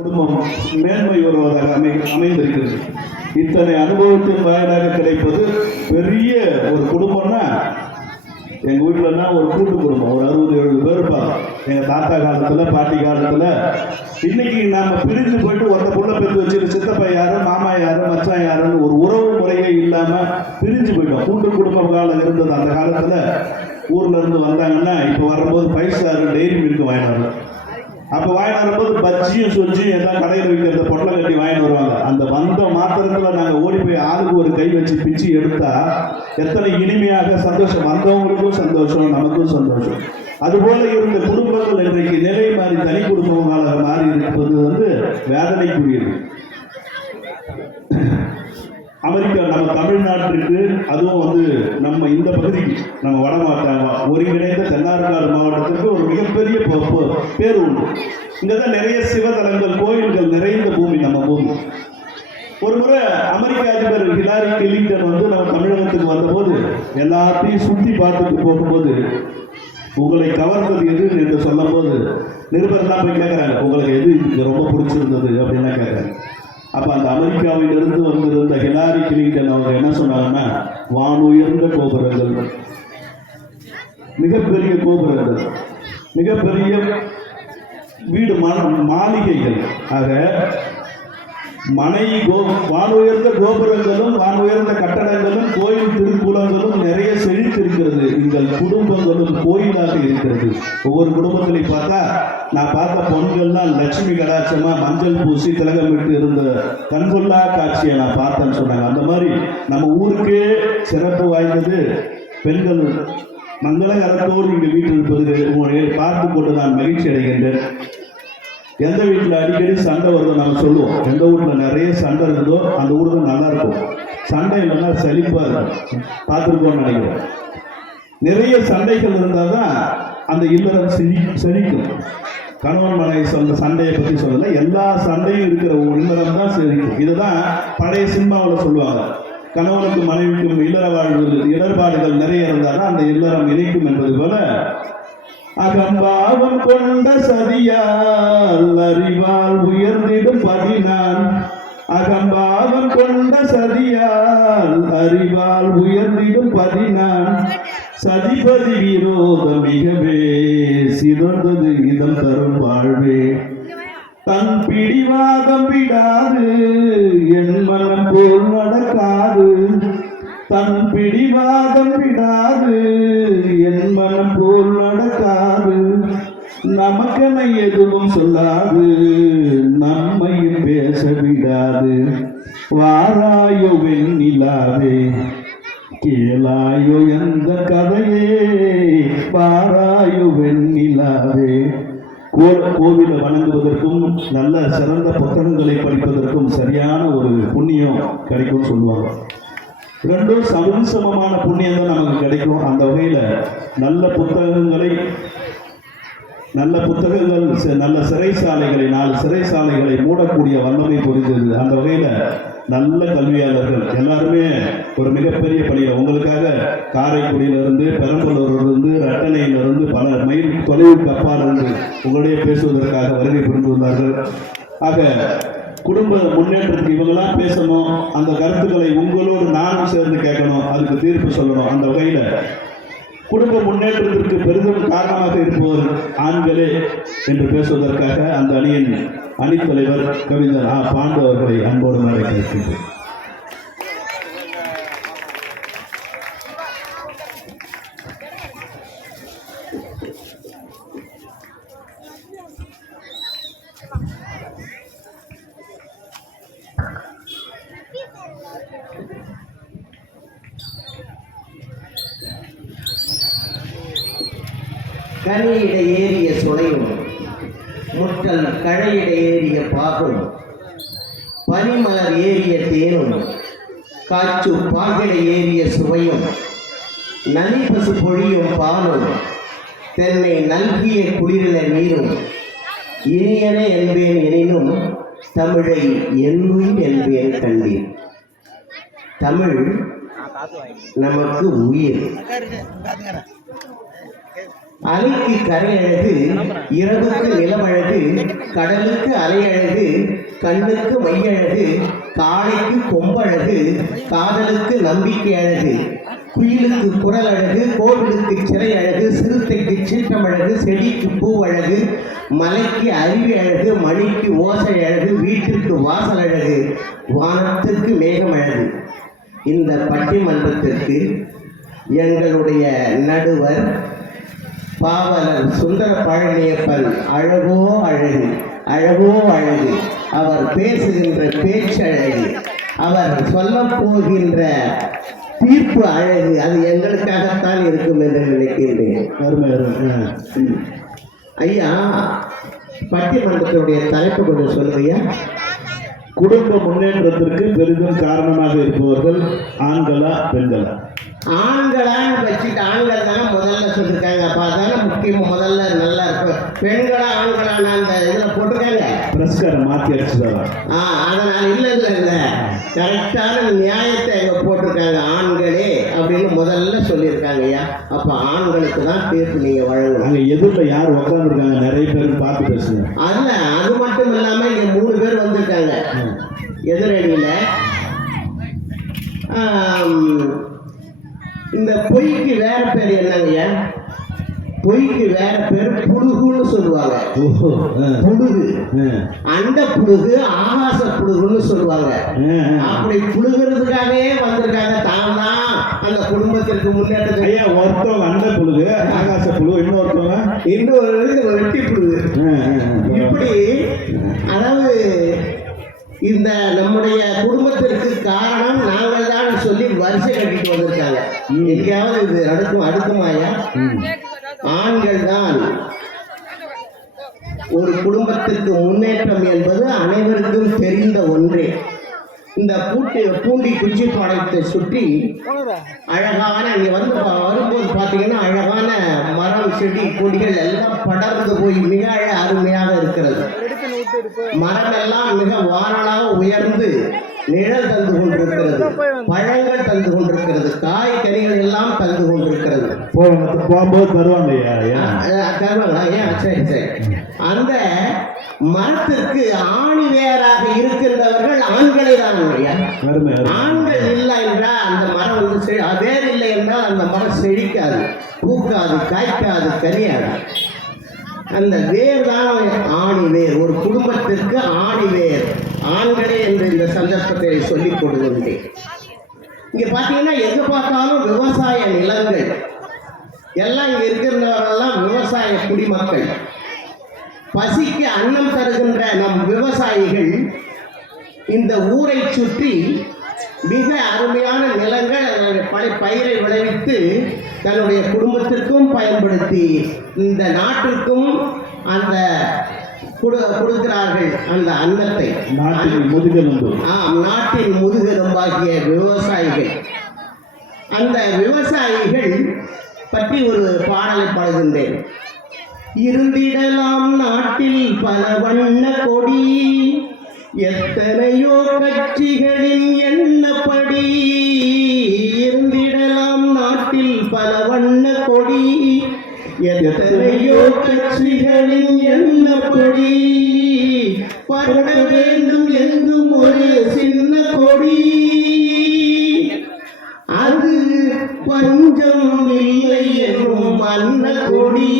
குடும்பம் மேன்மை வருவதாக அமைந்திருக்கிறது. இத்தனை அனுபவத்தின் வாயிலாக கிடைப்பது பெரிய ஒரு குடும்பம்னா, எங்கள் வீட்டிலன்னா ஒரு கூட்டு குடும்பம், ஒரு 60-70 பேர் இருப்பாங்க. எங்கள் தாத்தா காலத்தில், பாட்டி காலத்தில். இன்னைக்கு நாம் பிரிஞ்சு போயிட்டு ஒருத்த புள்ள பெற்று வச்சுட்டு சித்தப்பா யாரு, மாமா யாரு, மச்சான் யாருன்னு ஒரு உறவு முறையே இல்லாமல் பிரிஞ்சு போயிட்டோம். கூட்டு குடும்ப காலம் இருந்தது அந்த காலத்தில். ஊர்ல இருந்து வந்தாங்கன்னா இப்போ வரும்போது 5 ஸ்டார் டெய்ரி மில்க் வாங்கினாங்க. அப்போ வாங்கிட்டு வரும்போது பஜ்ஜியும் சொஜ்ஜியும் எல்லாம் கடையில் வைக்கிறத பொட்டலை கட்டி வாங்கிட்டு வருவாங்க. அந்த வந்த மாத்திரத்தில் நாங்கள் ஓடி போய் ஆளுக்கு ஒரு கை வச்சு பிச்சு எடுத்தா எத்தனை இனிமையாக சந்தோஷம். வந்தவங்களுக்கும் சந்தோஷம், நமக்கும் சந்தோஷம். அதுபோல இருந்த குடும்பங்கள் இன்றைக்கு நிலை மாறி தனி குடும்பங்களாக மாறி இருப்பது வேதனைக்குரியது. அமெரிக்கா நம்ம தமிழ்நாட்டிற்கு, அதுவும் நம்ம இந்த பகுதிக்கு, நம்ம ஒருங்கிணைந்த தென்னார்காடு மாவட்டத்திற்கு ஒரு மிகப்பெரிய பேர் உண்டு. இங்கதான் நிறைய சிவதலங்கள், கோயில்கள் நிறைந்த பூமி நம்ம பூமி. ஒரு முறை அமெரிக்க அதிபர் ஹிலாரி கிளின்டன் நம்ம தமிழகத்துக்கு வந்தபோது எல்லாத்தையும் சுற்றி பார்த்துட்டு போகும்போது, உங்களை கவர்ந்தது எது என்று சொல்லும் போது நிருபர்லாம் போய் கேட்குறாங்க, உங்களுக்கு எது ரொம்ப பிடிச்சிருந்தது அப்படின்னா கேட்குறாங்க. அப்போ அந்த அமெரிக்காவிலிருந்து வந்திருந்த ஹிலாரி கிளின்டன் அவங்க என்ன சொன்னாங்கன்னா, வானுயர்ந்த கோபுரங்கள், மிகப்பெரிய கோபுரங்கள், மிகப்பெரிய வீடு, மாளிகைகள், ஆக வானுயர்ந்த கோபுரங்களும் வானுயர்ந்த கட்டடங்களும் கோயில் திருக்குளங்களும் நிறைய செழித்திருக்கிறது. எங்கள் குடும்பங்களும் கோயிலாக இருக்கிறது. ஒவ்வொரு குடும்பத்திலையும் பார்த்தா, நான் பார்த்த பொண்கள்லாம் லட்சுமி கடாட்சமா மஞ்சள் பூசி திலகமிட்டு இருந்த கண்கொள்ளா காட்சியை நான் பார்த்தேன்னு சொன்னாங்க. அந்த மாதிரி நம்ம ஊருக்கே சிறப்பு வாய்ந்தது பெண்கள் மங்களகரத்தோடு இங்கே வீட்டில் இருப்பது உங்களை பார்த்து கொண்டு நான் மகிழ்ச்சி அடைகின்றேன். எந்த வீட்டில் அடிக்கடி சண்டை வருதோ நம்ம சொல்லுவோம், எந்த வீட்டில் நிறைய சண்டை இருந்ததோ அந்த ஊர் தான் நல்லா இருக்கும். சண்டை இல்லைன்னா செழிப்பாக இருக்கும். பார்த்துருக்கோம்னு நினைக்கிறோம். நிறைய சண்டைகள் இருந்தால் தான் அந்த இல்லறம் செழிக்கும். கணவன் மனைவி சொன்ன சண்டையை பற்றி சொல்லலை, எல்லா சண்டையும் இருக்கிற இல்லறம் தான் செழிக்கும். இதுதான் பழைய சினிமாவில் சொல்லுவாங்க, கணவனுக்கு மனைவிக்கும் இல்லற வாழ்வில் இடர்பாடுகள் நிறைய இருந்தால் தான் அந்த இல்லறம் இணைக்கும் என்பது போல, அகம்பாவம் கொண்ட சதியால் அறிவால் உயர்ந்திடும் பதினான். அகம்பாவம் கொண்ட சதியால் அறிவால் உயர்ந்திடும் பதினான். சதிபதி விரோதம் மிகவே சிறந்தது இதம் தரும் வாழ்வே. தன் பிடிவாதம் விடாது என் மனம் போல் நடக்காது. தன் பிடிவாதம் விடாது என் மனம் போல் நடக்காது. நமக்கென எதுவும் சொல்லாது, நம்மையும் பேச விடாது. வாராயோ வெண்ணிலாவே, கேளாயோ எந்த கதையே. வாராயோ வெண்ணிலாவே. கோவிலை வணங்குவதற்கும் நல்ல சிறந்த புத்தகங்களை படிப்பதற்கும் சரியான ஒரு புண்ணியம் கிடைக்கும் சொல்லுவாங்க. ரெண்டும் சமமான புண்ணியம் தான் நமக்கு கிடைக்கும். அந்த வகையில் நல்ல புத்தகங்கள், நல்ல சிறைசாலைகளை, 4 சிறைசாலைகளை மூடக்கூடிய வல்லமை புரிந்தது. அந்த வகையில் நல்ல கல்வியாளர்கள் எல்லாருமே ஒரு மிகப்பெரிய பணியில் உங்களுக்காக காரைக்குடியிலிருந்து, பெரம்பலூரிலிருந்து, ரட்டனையிலிருந்து பல மைல் தொலைவுக்கு அப்பால் இருந்து உங்களுடைய பேசுவதற்காக வருகை புரிந்துள்ளார்கள். ஆக குடும்ப முன்னேற்றத்துக்கு இவங்கெல்லாம் பேசணும், அந்த கருத்துக்களை உங்களோடு நானும் சேர்ந்து கேட்கணும், அதுக்கு தீர்ப்பு சொல்லணும். அந்த வகையில் குடும்ப முன்னேற்றத்திற்கு பெரிதும் காரணமாக இருப்பவர் ஆண்களே என்று பேசுவதற்காக அந்த அணியின் அணித்தலைவர் கவிஞர் பாண்டு அவர்களை அன்போடு அழைக்கின்றேன். கனியிட ஏறிய சுளையும் முற்றல் கழையிட ஏறிய பாகும் பனிமலர் ஏறிய தேனும் காற்று பாகிட ஏறிய சுவையும் நனி பசு பொழியும் பாலும் தென்னை நல்கிய குளிரில நீரும் இனியன என்பேன் எனினும் தமிழை என்னுயிர் என்பேன் கண்டேன். தமிழ் நமக்கு உயிர். அலைக்கு கரையழகு, இரவுக்கு நிலவழகு, கடலுக்கு அலையழகு, கண்ணுக்கு மையழகு, காளைக்கு கொம்பழகு, காதலுக்கு நம்பிக்கை அழகு, குயிலுக்கு குரல் அழகு, கோவிலுக்கு சிறை அழகு, சிறுத்தைக்கு சீற்றமழகு, செடிக்கு பூ அழகு, மலைக்கு அருவி அழகு, மணிக்கு ஓசை அழகு, வீட்டிற்கு வாசல் அழகு, வானத்திற்கு மேகம் அழகு. இந்த பட்டிமன்றத்திற்கு எங்களுடைய நடுவர் பாவலர் சுந்தர பழனியப்பன் அழகோ அழகு, அழகோ அழகு, அவர் பேசுகின்ற பேச்சழகு, அவர் சொல்ல போகின்ற தீர்ப்பு அழகு, அது எங்களுக்காகத்தான் இருக்கும் என்று நினைக்கின்றேன். அருமை அருமை. ஐயா, பட்டிமன்றத்தினுடைய தலைப்பு கொஞ்சம் சொல்லுங்கய்யா. குடும்ப முன்னேற்றத்திற்கு பெரிதும் காரணமாக இருப்பவர்கள் ஆண்களா பெண்களா? ஆண்களான்னு வச்சுட்டு ஆண்கள் தானே முதல்ல சொல்லியிருக்காங்க. அப்போ அதானே முக்கியம், முதல்ல நல்லா இருக்கும். பெண்களா ஆண்களான அந்த இதில் போட்டிருக்காங்க. பிரஸ்காரம் மாற்றி அடிச்சுதான். அதனால் இல்லை கரெக்டான நியாயத்தை எங்கே போட்டிருக்காங்க. ஆண்களே அப்படின்னு முதல்ல சொல்லியிருக்காங்க ஐயா. அப்போ ஆண்களுக்கு தான் தீர்ப்பு நீங்கள் வழங்கணும். அங்கே எதிரில் யார் உட்காந்துருக்காங்க நிறைய பேர் பார்த்து பேசுங்க. அதில் அது மட்டும் இல்லாமல் இங்கே 3 பேர் வந்திருக்காங்க எதிரடியில். இந்த பொய்க்கு வேற பேர் என்னங்கய்யா? பொய்க்கு வேற பேர் புழுகுன்னு சொல்லுவாங்க. புழுகு, அந்த புழுகு ஆகாச புழுகுன்னு சொல்லுவாங்க. அப்படி புழுகிறதுக்காகவே வந்திருக்காங்க. தான் தான் அந்த குடும்பத்திற்கு முன்னேற்ற. ஐயா, ஒருத்தவங்க அந்த புழுகு, ஆகாச புழு, இன்னொரு வெட்டி புழுகு. இப்படி அதாவது இந்த நம்முடைய குடும்பத்திற்கு காரணம் நாங்கள் தான் சொல்லி வரிசை கட்டிட்டு வந்திருக்காங்க. எங்கேயாவது இது அடுக்குமாயா? ஆண்கள் தான். ஒரு குடும்பத்திற்கு முன்னேற்றம் என்பது அனைவருக்கும் தெரிந்த ஒன்றே. இந்த பூண்டி குச்சி பாளையத்தை சுற்றி அழகான இங்கே வரும்போது பார்த்தீங்கன்னா அழகான மரம், செடி, கொடிகள் எல்லாம் படர்ந்து போய் மிக அருமையாக இருக்கிறது. மரம் எல்லாம் மிக வாரலாக உயர்ந்து நிழல் தந்து கொண்டிருக்கிறது, பழங்கள் தந்து கொண்டிருக்கிறது, காய்கறிகள் எல்லாம் தந்து கொண்டிருக்கிறது. போகும்போது தருவாங்க. தருவாங்களா? ஏன்? சரி சரி. அந்த மரத்திற்கு ஆணி வேராக இருக்கின்றவர்கள் ஆண்களே தான். ஆண்கள் இல்லை என்றால் அந்த மரம் வந்து வேர் இல்லை என்றால் அந்த மரம் செழிக்காது, பூக்காது, காய்க்காது, கனியாது. அந்த வேர் தான் ஆணி வேர். ஒரு குடும்பத்திற்கு ஆணி வேர் ஆண்களே என்று இந்த சந்தர்ப்பத்தை சொல்லிக் கொடுக்கின்றேன். இங்க பார்த்தீங்கன்னா எங்க பார்த்தாலும் விவசாய நிலங்கள் எல்லாம் இங்க இருக்கிறவரெல்லாம் விவசாய குடிமக்கள். பசிக்கு அன்னம் தருகின்ற நம் விவசாயிகள் இந்த ஊரை சுற்றி மிக அருமையான நிலங்கள் பயிரை விளைவித்து தன்னுடைய குடும்பத்திற்கும் பயன்படுத்தி இந்த நாட்டிற்கும் அந்த கொடுக்கிறார்கள் அந்த அன்னத்தை. நாட்டின் முதுகெலும்பு. நாட்டின் முதுகெலும்பாகிய விவசாயிகள். அந்த விவசாயிகள் பற்றி ஒரு பாடலை பாடுகின்றேன். இருந்திடலாம் நாட்டில் பல வண்ண கொடி, எத்தனையோ கட்சிகளின் எண்ணப்படி. இருந்திடலாம் நாட்டில் பல வண்ண கொடி, எத்தனையோ கட்சிகளின் எண்ணப்படி. பறக்க வேண்டும் என்றும் ஒரு சின்ன கொடி, அது பஞ்சம் இல்லை என்னும் மன்ன கொடி.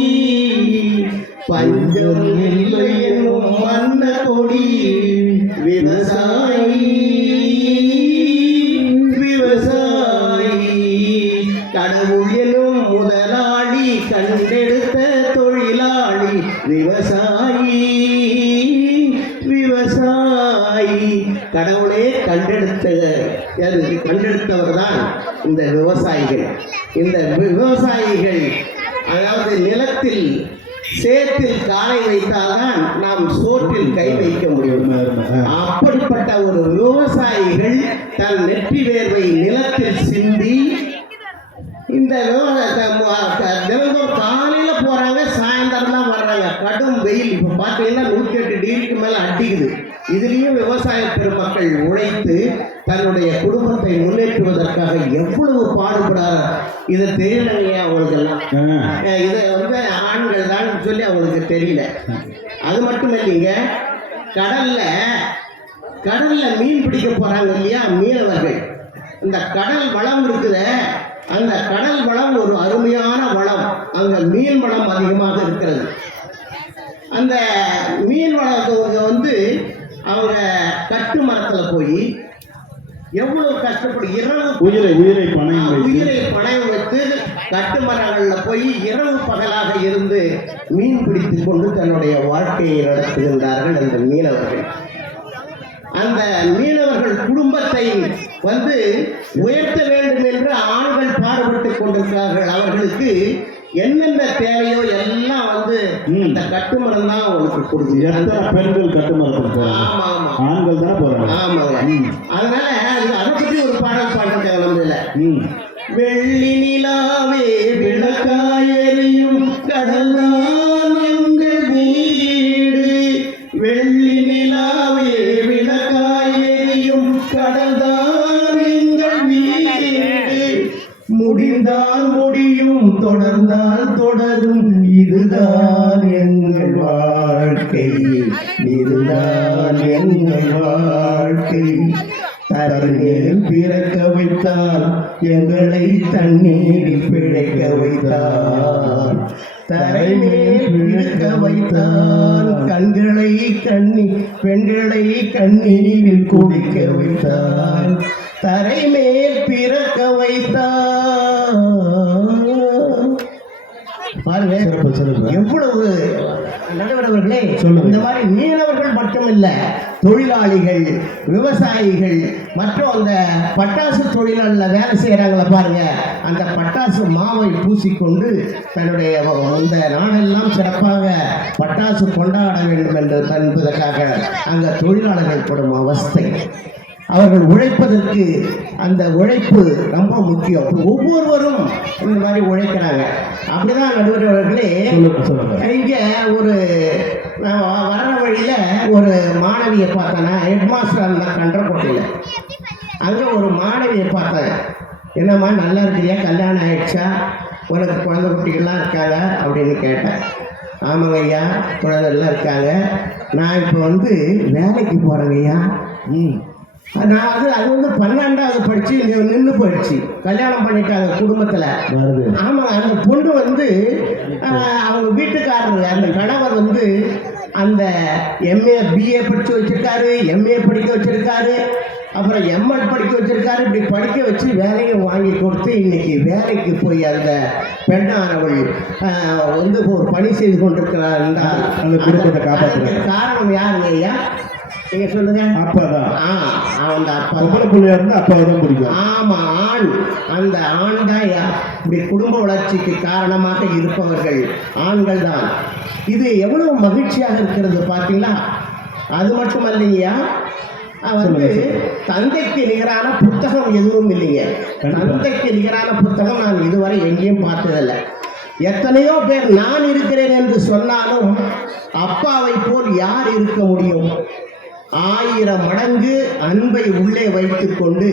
பஞ்சம் இல்லை என்னும் மன்ன கொடி. விவசாயி விவசாயி கடவுள் எனும் முதலாளி, கண்டெடுத்த தொழிலாளி. விவசாயி விவசாயி கடவுளே கண்டெடுத்தவர் தான் இந்த விவசாயிகள். இந்த விவசாயிகள் அதாவது நிலத்தில் சேற்றில் காலை வைத்தால்தான் நாம் சோற்றில் கை வைக்க முடியும். அப்படிப்பட்ட ஒரு விவசாயிகள் தன் நெற்றி வேர்வை நிலத்தில் சிந்தி இந்த தினந்தோறும் காலையில போறாங்க, சாயந்தரம் தான் வர்றாங்க. கடும் வெயில். இப்ப பார்த்தீங்கன்னா 108 டிகிரிக்கு மேல அடிக்குது. இதுலேயும் விவசாய பெருமக்கள் உழைத்து தன்னுடைய குடும்பத்தை முன்னேற்றுவதற்காக எவ்வளவு பாடுபடார். இதை தெரியலைங்க அவங்களுக்கெல்லாம். இதை வந்து ஆண்கள் தான் சொல்லி அவங்களுக்கு தெரியல. அது மட்டும் இல்லைங்க, கடல்ல மீன் பிடிக்க போறாங்க இல்லையா மீனவர்கள். இந்த கடல் வளம் இருக்குது, அந்த கடல் வளம் ஒரு அருமையான வளம். அங்க மீன் வளம் அதிகமாக இருக்கிறது. அந்த மீன் வளர்த்தவங்க வந்து அவங்க கட்டு மரத்துல போய் எவ்வளவு கஷ்டப்படும், உயிரை பணயம் வைத்து கட்டு மரங்கள்ல போய் இரவு பகலாக இருந்து மீன் பிடித்து கொண்டு தன்னுடைய வாழ்க்கையை நடத்துகின்றார்கள் அந்த மீனவர்கள். அந்த மீனவர்கள் குடும்பத்தை வந்து உயர்த்த வேண்டும் என்று ஆண்கள் பாடுபட்டுக் கொண்டிருக்கிறார்கள். அவர்களுக்கு என்னென்ன தேவையோ எல்லாம் வந்து இந்த கட்டுமரம் தான் அவங்களுக்கு கொடுக்குது. பெண்கள் கட்டுமரத்துக்கு போறாங்க, ஆண்கள் தான் போறாங்க. ஆமாங்க. அதனால அதை பற்றி ஒரு பாடல் பாடுறாங்க நம்மள. வெள்ளி நிலாவே விளக்காயெறியும் கடல்தான் எங்கள் வீடு, வெள்ளி நிலாவே விளக்காயெறியும் கடல்தான் எங்கள் வீடு, முடிந்தால் முடியும் தொடர்ந்தால் தொடரும் இதுதான் எங்கள் வாழ்க்கை, இதுதான் எங்கள் வாழ்க்கை. தரையில் பிறக்க வைத்தால் எங்களை தண்ணீரில் பிழைக்க வைத்தால், தரைமேல் பிறக்க வைத்தால் கண்களை பெண்களை கண்ணீரில் குடிக்க வைத்தால், தரைமேல் பிறக்க வைத்தால். பாருங்க எவ்வளவு நடுவர்களே. இந்த மாதிரி மீனவர்கள் மட்டுமில்ல, தொழிலாளிகள், விவசாயிகள் மற்றும் அந்த பட்டாசு தொழிலாளர் வேலை செய்யறாங்கள பாருங்க, அந்த பட்டாசு மாவை பூசிக்கொண்டு தன்னுடைய அந்த நாடெல்லாம் சிறப்பாக பட்டாசு கொண்டாட வேண்டும் என்பதற்காக அங்க தொழிலாளர்கள் படும் அவஸ்தை. அவர்கள் உழைப்பதற்கு அந்த உழைப்பு ரொம்ப முக்கியம். ஒவ்வொருவரும் இந்த மாதிரி உழைக்கிறாங்க. அப்படிதான் நடுவர் அவர்களே. இங்க ஒரு வர்ற வழியில ஒரு மாணவியை பார்த்தேன்னா, ஹெட் மாஸ்டர் கன்றக்கோட்டையில் அங்கே ஒரு மாணவியை பார்த்தேன். என்னம்மா நல்லா இருக்கிறியா, கல்யாணம் ஆயிடுச்சா, உனக்கு குழந்தை குட்டிகள்லாம் இருக்காங்க அப்படின்னு கேட்டேன். ஆமாங்க ஐயா, குழந்தைலாம் இருக்காங்க, நான் இப்போ வந்து வேலைக்கு போகிறேங்க ஐயா. நான் அது வந்து 12வது படிச்சு நின்று போயிடுச்சு, கல்யாணம் பண்ணிட்டாங்க குடும்பத்தில். ஆமாம், அந்த பொண்ணு வந்து அவங்க வீட்டுக்காரர் அந்த கணவர் வந்து அந்த எம்ஏ பிஏ படித்து வச்சிருக்காரு, எம்ஏ படிக்க வச்சிருக்காரு, அப்புறம் எம்எட் படிக்க வச்சிருக்காரு. இப்படி படிக்க வச்சு வேலையும் வாங்கி கொடுத்து இன்னைக்கு வேலைக்கு போய் அந்த பெண்ணானவள் வந்து ஒரு பணி செய்து கொண்டிருக்கிறார் என்றால் அந்த குடும்பத்தை காப்பாற்றுற காரணம் யாருங்க ஐயா? நீங்க சொல்லுங்க. அப்பாதான். அந்த அப்பா பிள்ளையா இருந்தா அப்பாவை தான் பிடிக்கும். ஆமா, ஆண். அந்த ஆண் தான் இப்படி குடும்ப வளர்ச்சிக்கு காரணமாக இருப்பவர்கள் ஆண்கள் தான். இது எவ்வளவு மகிழ்ச்சியாக இருக்கிறது பார்த்தீங்களா? அது மட்டுமல்லையா, வந்து தந்தைக்கு நிகரான புத்தகம் எதுவும் இல்லைங்க. தந்தைக்கு நிகரான புத்தகம் நான் இதுவரை எங்கேயும் பார்த்ததில்லை. எத்தனையோ பேர் நான் இருக்கிறேன் என்று சொன்னாலும் அப்பாவை போல் யார் இருக்க முடியும்? 1000 மடங்கு அன்பை உள்ளே வைத்துக் கொண்டு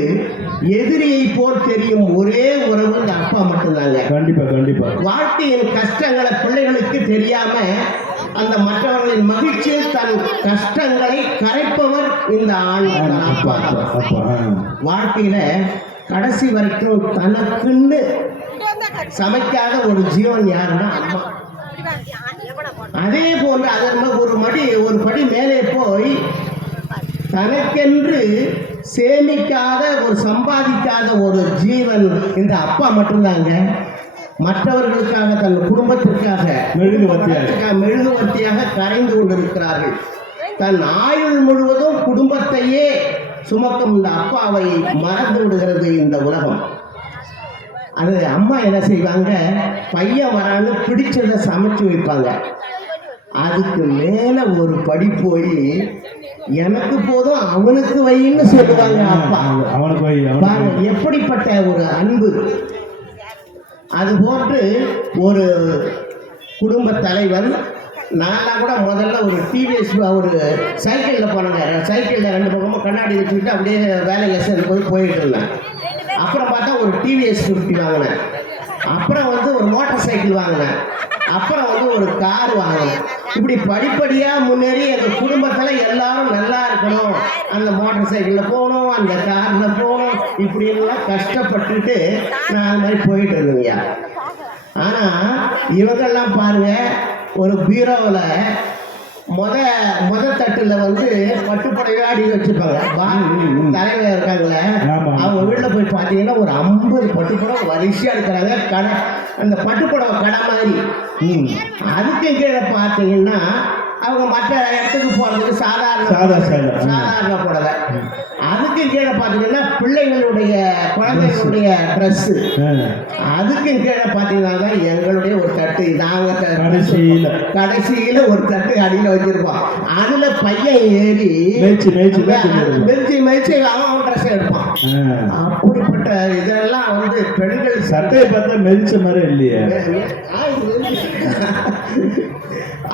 எதிரியை போல் தெரியும் ஒரே உறவு இந்த அப்பா மட்டும்தாங்க. கண்டிப்பா கண்டிப்பா. வாழ்க்கையின் கஷ்டங்களை பிள்ளைகளுக்கு தெரியாம அந்த மற்றவர்களின் மகிழ்ச்சியில் தன் கஷ்டங்களை கரைப்பவர் இந்த ஆண் அப்பா. வாழ்க்கையில கடைசி வரைக்கும் தனக்குன்னு சமைக்காத ஒரு ஜீவன் யாருன்னா அம்மா. அதே போன்று அதற்கு ஒரு படி மேலே போய் தனக்கென்று சேமிக்காத சம்பாதிக்காத ஒரு ஜீவன் இந்த அப்பா மட்டும்தாங்க. மற்றவர்களுக்காக தன் குடும்பத்திற்காக மெழுகுவர்த்தியாக கரைந்து கொண்டிருக்கிறார்கள். தன் ஆயுள் முழுவதும் குடும்பத்தையே சுமக்கும் இந்த அப்பாவை மறந்து விடுகிறது இந்த உலகம். அது அம்மா என்ன செய்வாங்க, பையன் வரான்னு பிடிச்சதை சமைச்சு வைப்பாங்க. அதுக்கு மேல ஒரு படி போய் எனக்கு போதும் அவனுக்கு வைன்னு சொல்லுவாங்க அப்பா. அவனுக்கு எப்படிப்பட்ட ஒரு அன்பு! அது போன்று ஒரு குடும்ப தலைவன் நான்லாம் கூட முதல்ல ஒரு டிவிஎஸ் ஒரு சைக்கிளில் போனேங்க. சைக்கிளில் 2 பக்கமும் கண்ணாடி வச்சுக்கிட்டு அப்படியே வேலையில் சேரும்போது போயிட்டு இருந்தேன். அப்புறம் பார்த்தா ஒரு டிவிஎஸ் 50 வாங்கினேன். அப்புறம் வந்து ஒரு மோட்டார் சைக்கிள் வாங்கினேன். அப்புறம் வந்து ஒரு கார் வாங்கினேன். இப்படி படிப்படியாக முன்னேறி எங்கள் குடும்பத்தில் எல்லாரும் நல்லா இருக்கணும், அந்த மோட்டார் சைக்கிளில் போகணும், அந்த காரில் போகணும், இப்படிலாம் கஷ்டப்பட்டுட்டு நான் அது மாதிரி போயிட்டு இருந்தேங்க. ஆனால் இவங்கெல்லாம் பாருங்க, ஒரு பீரோவில் முத தட்டுல வந்து பட்டுப்புடவை அடி வச்சிருப்பாங்க. தலைவர் இருக்காங்களே, அவங்க வீட்டில் போய் பார்த்தீங்கன்னா ஒரு 50 பட்டுப்புடவை வரிசையா இருக்கிறாங்க. கடை, அந்த பட்டுப்புடவை கடை மாதிரி. அதுக்கு கீழே பார்த்தீங்கன்னா அவங்க மற்ற இடத்துக்கு போறதுக்கு சாதாரண புடவை. அதுக்கு கீழே பார்த்தீங்கன்னா பிள்ளைங்களுடைய குழந்தைகளுடைய ட்ரெஸ்ஸு. அதுக்கு கீழே பார்த்தீங்கன்னா எங்களுடைய ஒரு தட்டு, நாங்கள் கடைசியில் ஒரு தட்டு அடியில் வச்சிருப்போம். அதுல பையன் ஏறி மேய்ச்சி அவன் ட்ரெஸ் எடுப்பான். அப்படிப்பட்ட இதெல்லாம் வந்து பெண்கள் சட்டையை பார்த்தா மெதிச்ச மாதிரி இல்லையே.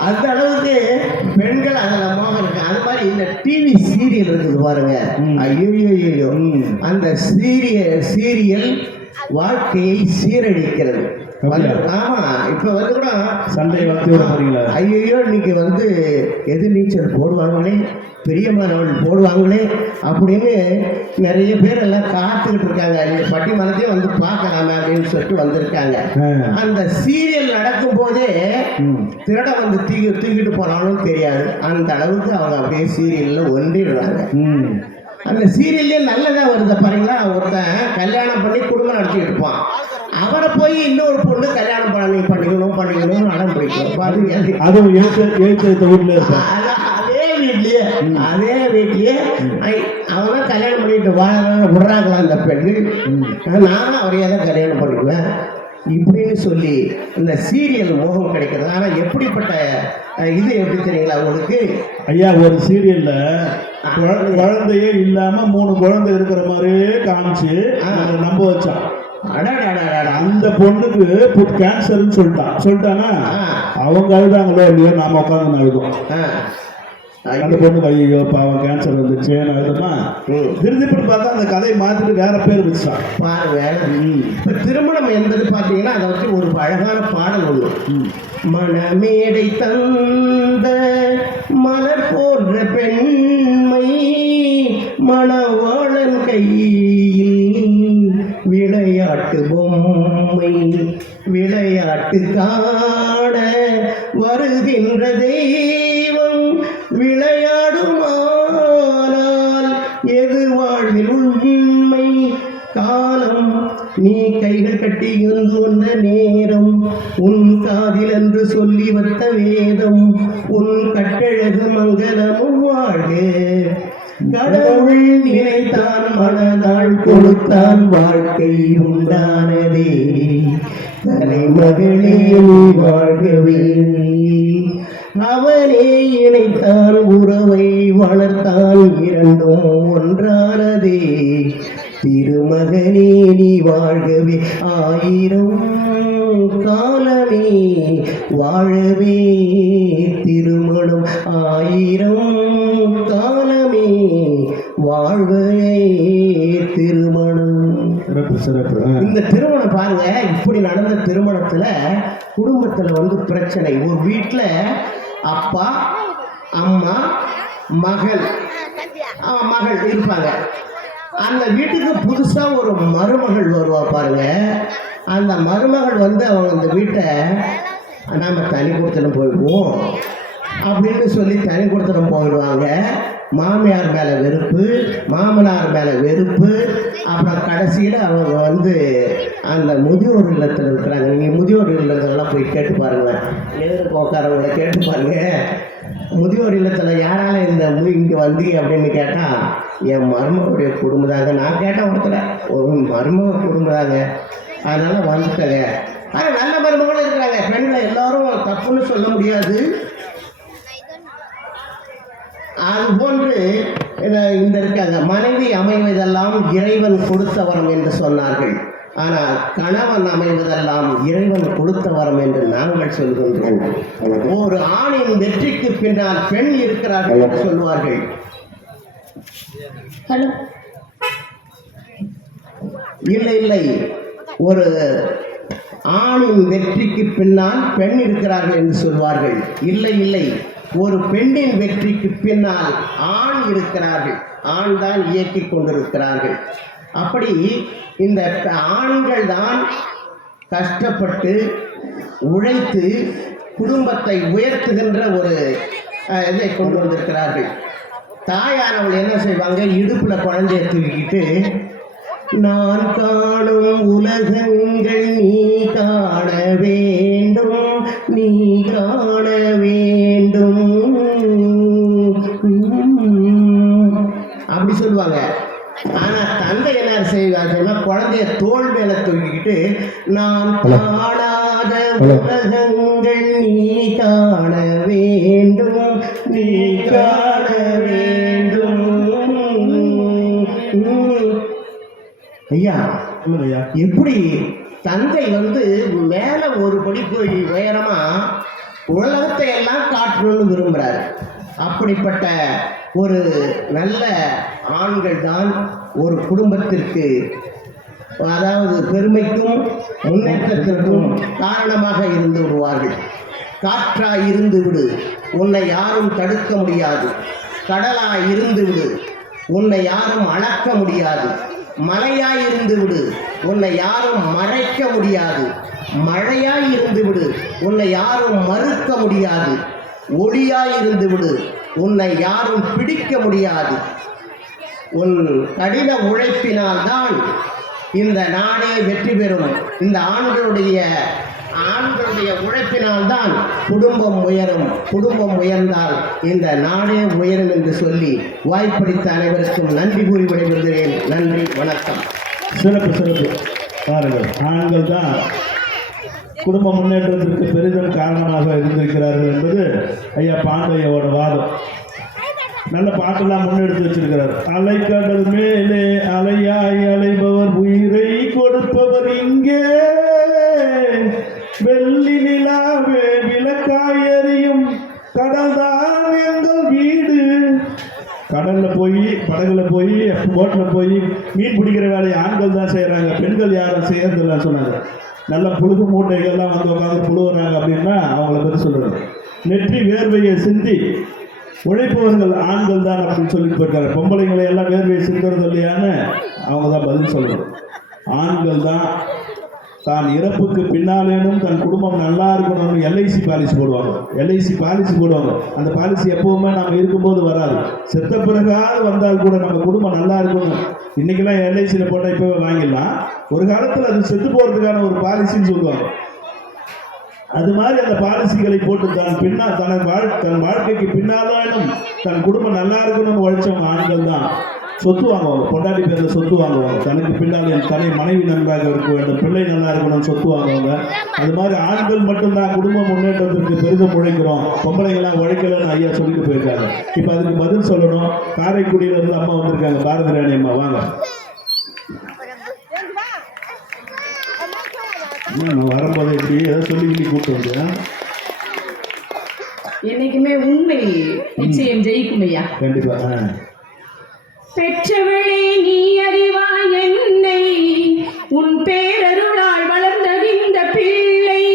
அந்த அளவுக்கு பெண்கள் அதில் மோகம் இருக்கு. அது மாதிரி இந்த டிவி சீரியல் இருக்குது பாருங்க, ஐயோ அந்த சீரியல் வாழ்க்கையை சீரழிக்கிறது. ஆமா, இப்ப வந்து கூட சண்டை வளர்த்து ஐயோ இன்னைக்கு வந்து எதிர்நீச்சல் போடுவாங்களே, பெரியமானவர்கள் போடுவாங்களே அப்படின்னு நிறைய பேர் எல்லாம் காத்துக்கிட்டு இருக்காங்க. இந்த பட்டிமன்றத்தையும் வந்து பார்க்கலாமே அப்படின்னு சொல்லிட்டு வந்திருக்காங்க. அந்த சீரியல் நடக்கும் போதே திருட வந்து தூக்கிட்டு போறாலும் தெரியாது. அந்த அளவுக்கு அவங்க அப்படியே சீரியல்ல ஒன்றிடுறாங்க. அந்த சீரியல்லே நல்லதா வருது பாருங்களா. ஒருத்தன் கல்யாணம் பண்ணி குடும்பம் நடத்திட்டு இருப்பான். அவரை போய் இன்னொரு பொண்ணு கல்யாணம் பண்ணிக்கணும் அடம் பிடிக்கும். அதே வீட்லயே அவங்க கல்யாணம் பண்ணிட்டு விடுறாங்களா அந்த பெண்கள். நானும் அவரையே தான் கல்யாணம் பண்ணிக்குவேன் இப்படின்னு சொல்லி இந்த சீரியல் மோகம் கிடைக்கிறது. ஆனா எப்படிப்பட்ட இது எப்படி தெரியுங்களா உங்களுக்கு ஐயா? ஒரு சீரியல்ல குழந்தையே இல்லாம 3 குழந்தை இருக்கிற மாதிரியே காமிச்சு நம்ப வச்சான். அந்த பொண்ணுக்கு கேன்சர்னு சொல்லிட்டானா அவங்க அழுதாங்களோ இல்லையோ, நாம உட்காந்து அழுதும். அந்த பொண்ணுக்கு ஐயோ பாவம் கேன்சர் வந்துச்சு அழுதுமா. திருப்பி பார்த்தா அந்த கதையை மாத்திட்டு வேற பேர் வச்சான் பாருங்க. திருமணம் என்பது பார்த்தீங்கன்னா அதை வச்சு ஒரு அழகான பாடல் ஒன்று. மணமேடை தந்த மலர் போன்ற பெண்மை மணவாளன் கையில் விளையாட்டு பொம்மை, விளையாட்டு காண வருகின்ற தெய்வம், விளையாடுமானால் எது வாழ்வில் உண்மை, காலம் நீ கைகள் கட்டி இருந்து வந்த நேரம், உன் காதில் என்று சொல்லி வந்த வேதம், உன் கட்டழகு மங்களமும் வாழ்க, கடவுள் நினைத்தான் மனதாள் கொடுத்தான் வாழ்க்கை உண்டானதே, தலைமகளே நீ வாழ்கவே, அவனே இணைத்தான் உறவை வளர்த்தான் இரண்டும் ஒன்றானதே, திருமகனே நீ வாழ்கவே, ஆயிரம் காலமே வாழவே, திருமணம் ஆயிரம் காலமே வாழ்வே, திருமணம். இந்த திருமணம் பாருங்க, இப்படி நடந்த திருமணத்துல குடும்பத்துல வந்து பிரச்சனை. ஒரு வீட்டுல அப்பா அம்மா மகள் இருப்பாங்க. அந்த வீட்டுக்கு புதுசா ஒரு மருமகள் வருவா பாருங்க. அந்த மருமகள் வந்து அவங்க அந்த வீட்டை நாம தனி கொடுத்தனம் போயிடுவோம் அப்படின்னு சொல்லி தனி கொடுத்தனம் போயிடுவாங்க. மாமியார் மேலே வெறுப்பு, மாமனார் மேலே வெறுப்பு. அப்புறம் கடைசியில் அவங்க வந்து அந்த முதியோர் இல்லத்தில் இருக்கிறாங்க. நீங்கள் முதியோர் இல்லத்தெல்லாம் போய் கேட்டு பாருங்கள், நேருக்கு உட்காரவங்களை கேட்டு பாருங்க. முதியோர் இல்லத்தில் யாரால இங்கே வந்தீங்க அப்படின்னு கேட்டால் என் மருமகளுடைய குடும்பம் தாங்க. நான் கேட்டேன் ஒருத்தர், மருமக குடும்பம் தாங்க, அதனால் வந்துட்டேங்க. ஆனால் நல்ல மருமகளும் இருக்கிறாங்க. பெண்களை எல்லாரும் தப்புன்னு சொல்ல முடியாது. அது போன்று இந்த இருக்காங்க. மனைவி அமைவதெல்லாம் இறைவன் கொடுத்த வரம் என்று சொன்னார்கள். ஆனால் கணவன் அமைவதெல்லாம் இறைவன் கொடுத்த வரம் என்று நாங்கள் சொல்கின்றோம். ஒரு ஆணின் வெற்றிக்கு பின்னால் பெண் இருக்கிறார்கள் என்று சொல்வார்கள். ஹலோ, இல்லை இல்லை, ஒரு ஆணின் வெற்றிக்கு பின்னால் பெண் இருக்கிறார்கள் என்று சொல்வார்கள். இல்லை இல்லை, ஒரு பெண்ணின் வெற்றிக்கு பின்னால் ஆண் இருக்கிறார்கள். ஆண் தான் இயக்கிக் கொண்டிருக்கிறார்கள். அப்படி இந்த ஆண்கள் தான் கஷ்டப்பட்டு உழைத்து குடும்பத்தை உயர்த்துகின்ற ஒரு இதை கொண்டு வந்திருக்கிறார்கள். தாயானவள் என்ன செய்வாங்க, இடுப்புல குழந்தைய தூக்கிக்கிட்டு, நான் காணும் உலகங்கள் நீ காண வேண்டும், நீ காண வேண்டும் அப்படி சொல்லுவாங்க. ஆனா தந்தை என்ன செய்வாங்க, குழந்தைய தோள் மேல தூக்கிக்கிட்டு, நான் காணாத உலகங்கள் நீ காண வேண்டும், நீ காண வேண்டும். ஐயா, எப்படி தந்தை மேல ஒரு படி போய் உயரமா உலகத்தை எல்லாம் காட்டணும்னு விரும்புறாரு. அப்படிப்பட்ட ஒரு நல்ல ஆண்கள் தான் ஒரு குடும்பத்திற்கு, அதாவது பெருமைக்கும் முன்னேற்றத்திற்கும் காரணமாக இருந்து விடுவார்கள். காற்றாய் இருந்து விடு, உன்னை யாரும் தடுக்க முடியாது. கடலாய் இருந்து விடு, உன்னை யாரும் அளக்க முடியாது. மலையாய் இருந்து விடு, உன்னை யாரும் மறைக்க முடியாது. மழையாய் இருந்து விடு, உன்னை யாரும் மறுக்க முடியாது. ஒளியாய் இருந்து விடு, உன்னை யாரும் பிடிக்க முடியாது. உன் கடின உழைப்பினால் தான் இந்த நாடே வெற்றி பெறும். இந்த ஆண்களுடைய உழைப்பினால் தான் குடும்பம் உயரும். குடும்பம் உயர்ந்தால் இந்த நாடே உயரும் என்று சொல்லி வாய்ப்பளித்த அனைவருக்கும் நன்றி கூறி விடைபெறுகிறேன். நன்றி, வணக்கம். சிறப்பு சிறப்பு. பாருங்கள், ஆண்கள் தான் குடும்ப முன்னேற்றத்திற்கு பெரிதும் காரணமாக இருந்திருக்கிறார்கள் என்பது ஐயா பாண்டையோட வாதம். நல்ல பாட்டெல்லாம் முன்னெடுத்து வச்சிருக்கிறார். அலைக்கடல் மேலே அலையாய் அலைபவர், உயிரை கொடுப்பவர் இங்கே, வெள்ளி நிலாவே விளக்காய் எரியும் கடல் தான் எங்கள் வீடு. கடல்ல போய், படகுல போய், போட்ல போய் மீன் பிடிக்கிற வேலையை ஆண்கள் தான் செய்யறாங்க, பெண்கள் யாரும் செய்யறதில்ல சொன்னாங்க. நல்ல புழுகு மூட்டைகள்லாம் உட்காந்து புழுவுறாங்க அப்படின்னா அவங்கள பற்றி சொல்றாங்க. நெற்றி வேர்வையை சிந்தி உழைப்பவர்கள் ஆண்கள் தான் அப்படின்னு சொல்லிட்டு போயிருக்காரு. பொம்பளைங்களை எல்லாம் வேர்வையை சிந்துறது இல்லையான்னு அவங்க தான் பதில் சொல்லணும். ஆண்கள் தான் தான் இறப்புக்கு பின்னாலேனும் தன் குடும்பம் நல்லா இருக்கணும்னு எல்ஐசி பாலிசி போடுவாங்க. எல்ஐசி பாலிசி போடுவாங்க. அந்த பாலிசி எப்பவுமே நம்ம இருக்கும்போது வராது, செத்த பிறகாவது வந்தால் கூட நம்ம குடும்பம் நல்லா இருக்கணும். இன்னைக்கெல்லாம் எல்ஐசியில் போட்டால் இப்போவே வாங்கிடலாம். ஒரு காலத்தில் அது செத்து போகிறதுக்கான ஒரு பாலிசின்னு சொல்லுவாங்க. அது மாதிரி அந்த பாலிசிகளை போட்டு தன் வாழ்க்கைக்கு பின்னாலும் தன் குடும்பம் நல்லா இருக்கணும்னு உழைச்சவங்க ஆண்கள் தான். சொத்து வாங்குவாங்க, பொண்டாட்டி பேர்ல சொத்து வாங்குவாங்க. தனக்கு பின்னால் என் தனி மனைவி நன்றாக இருக்க வேண்டும், பிள்ளை நல்லா இருக்கணும்னு சொத்து வாங்குவாங்க. அது மாதிரி ஆண்கள் மட்டும்தான் குடும்ப முன்னேற்றத்திற்கு பெரிதும் உழைக்கிறோம், பொம்பளைங்களாம் உழைக்கலன்னு ஐயா சொல்லிட்டு போயிருக்காங்க. இப்போ அதுக்கு பதில் சொல்லணும். காரைக்குடியில இருந்து அம்மா வந்திருக்காங்க, பாரதி ராணி அம்மா. வாங்க. நான் வரும்போது இப்படி ஏதாவது சொல்லி கூப்பிட்டு வந்தேன். என்னைக்குமே உண்மை நிச்சயம் ஜெயிக்கும் ஐயா. கண்டிப்பா. பெற்றவளே நீ அறிவாய் என்னை, உன் பேரருளால் வளர்ந்ததிந்த பிள்ளை.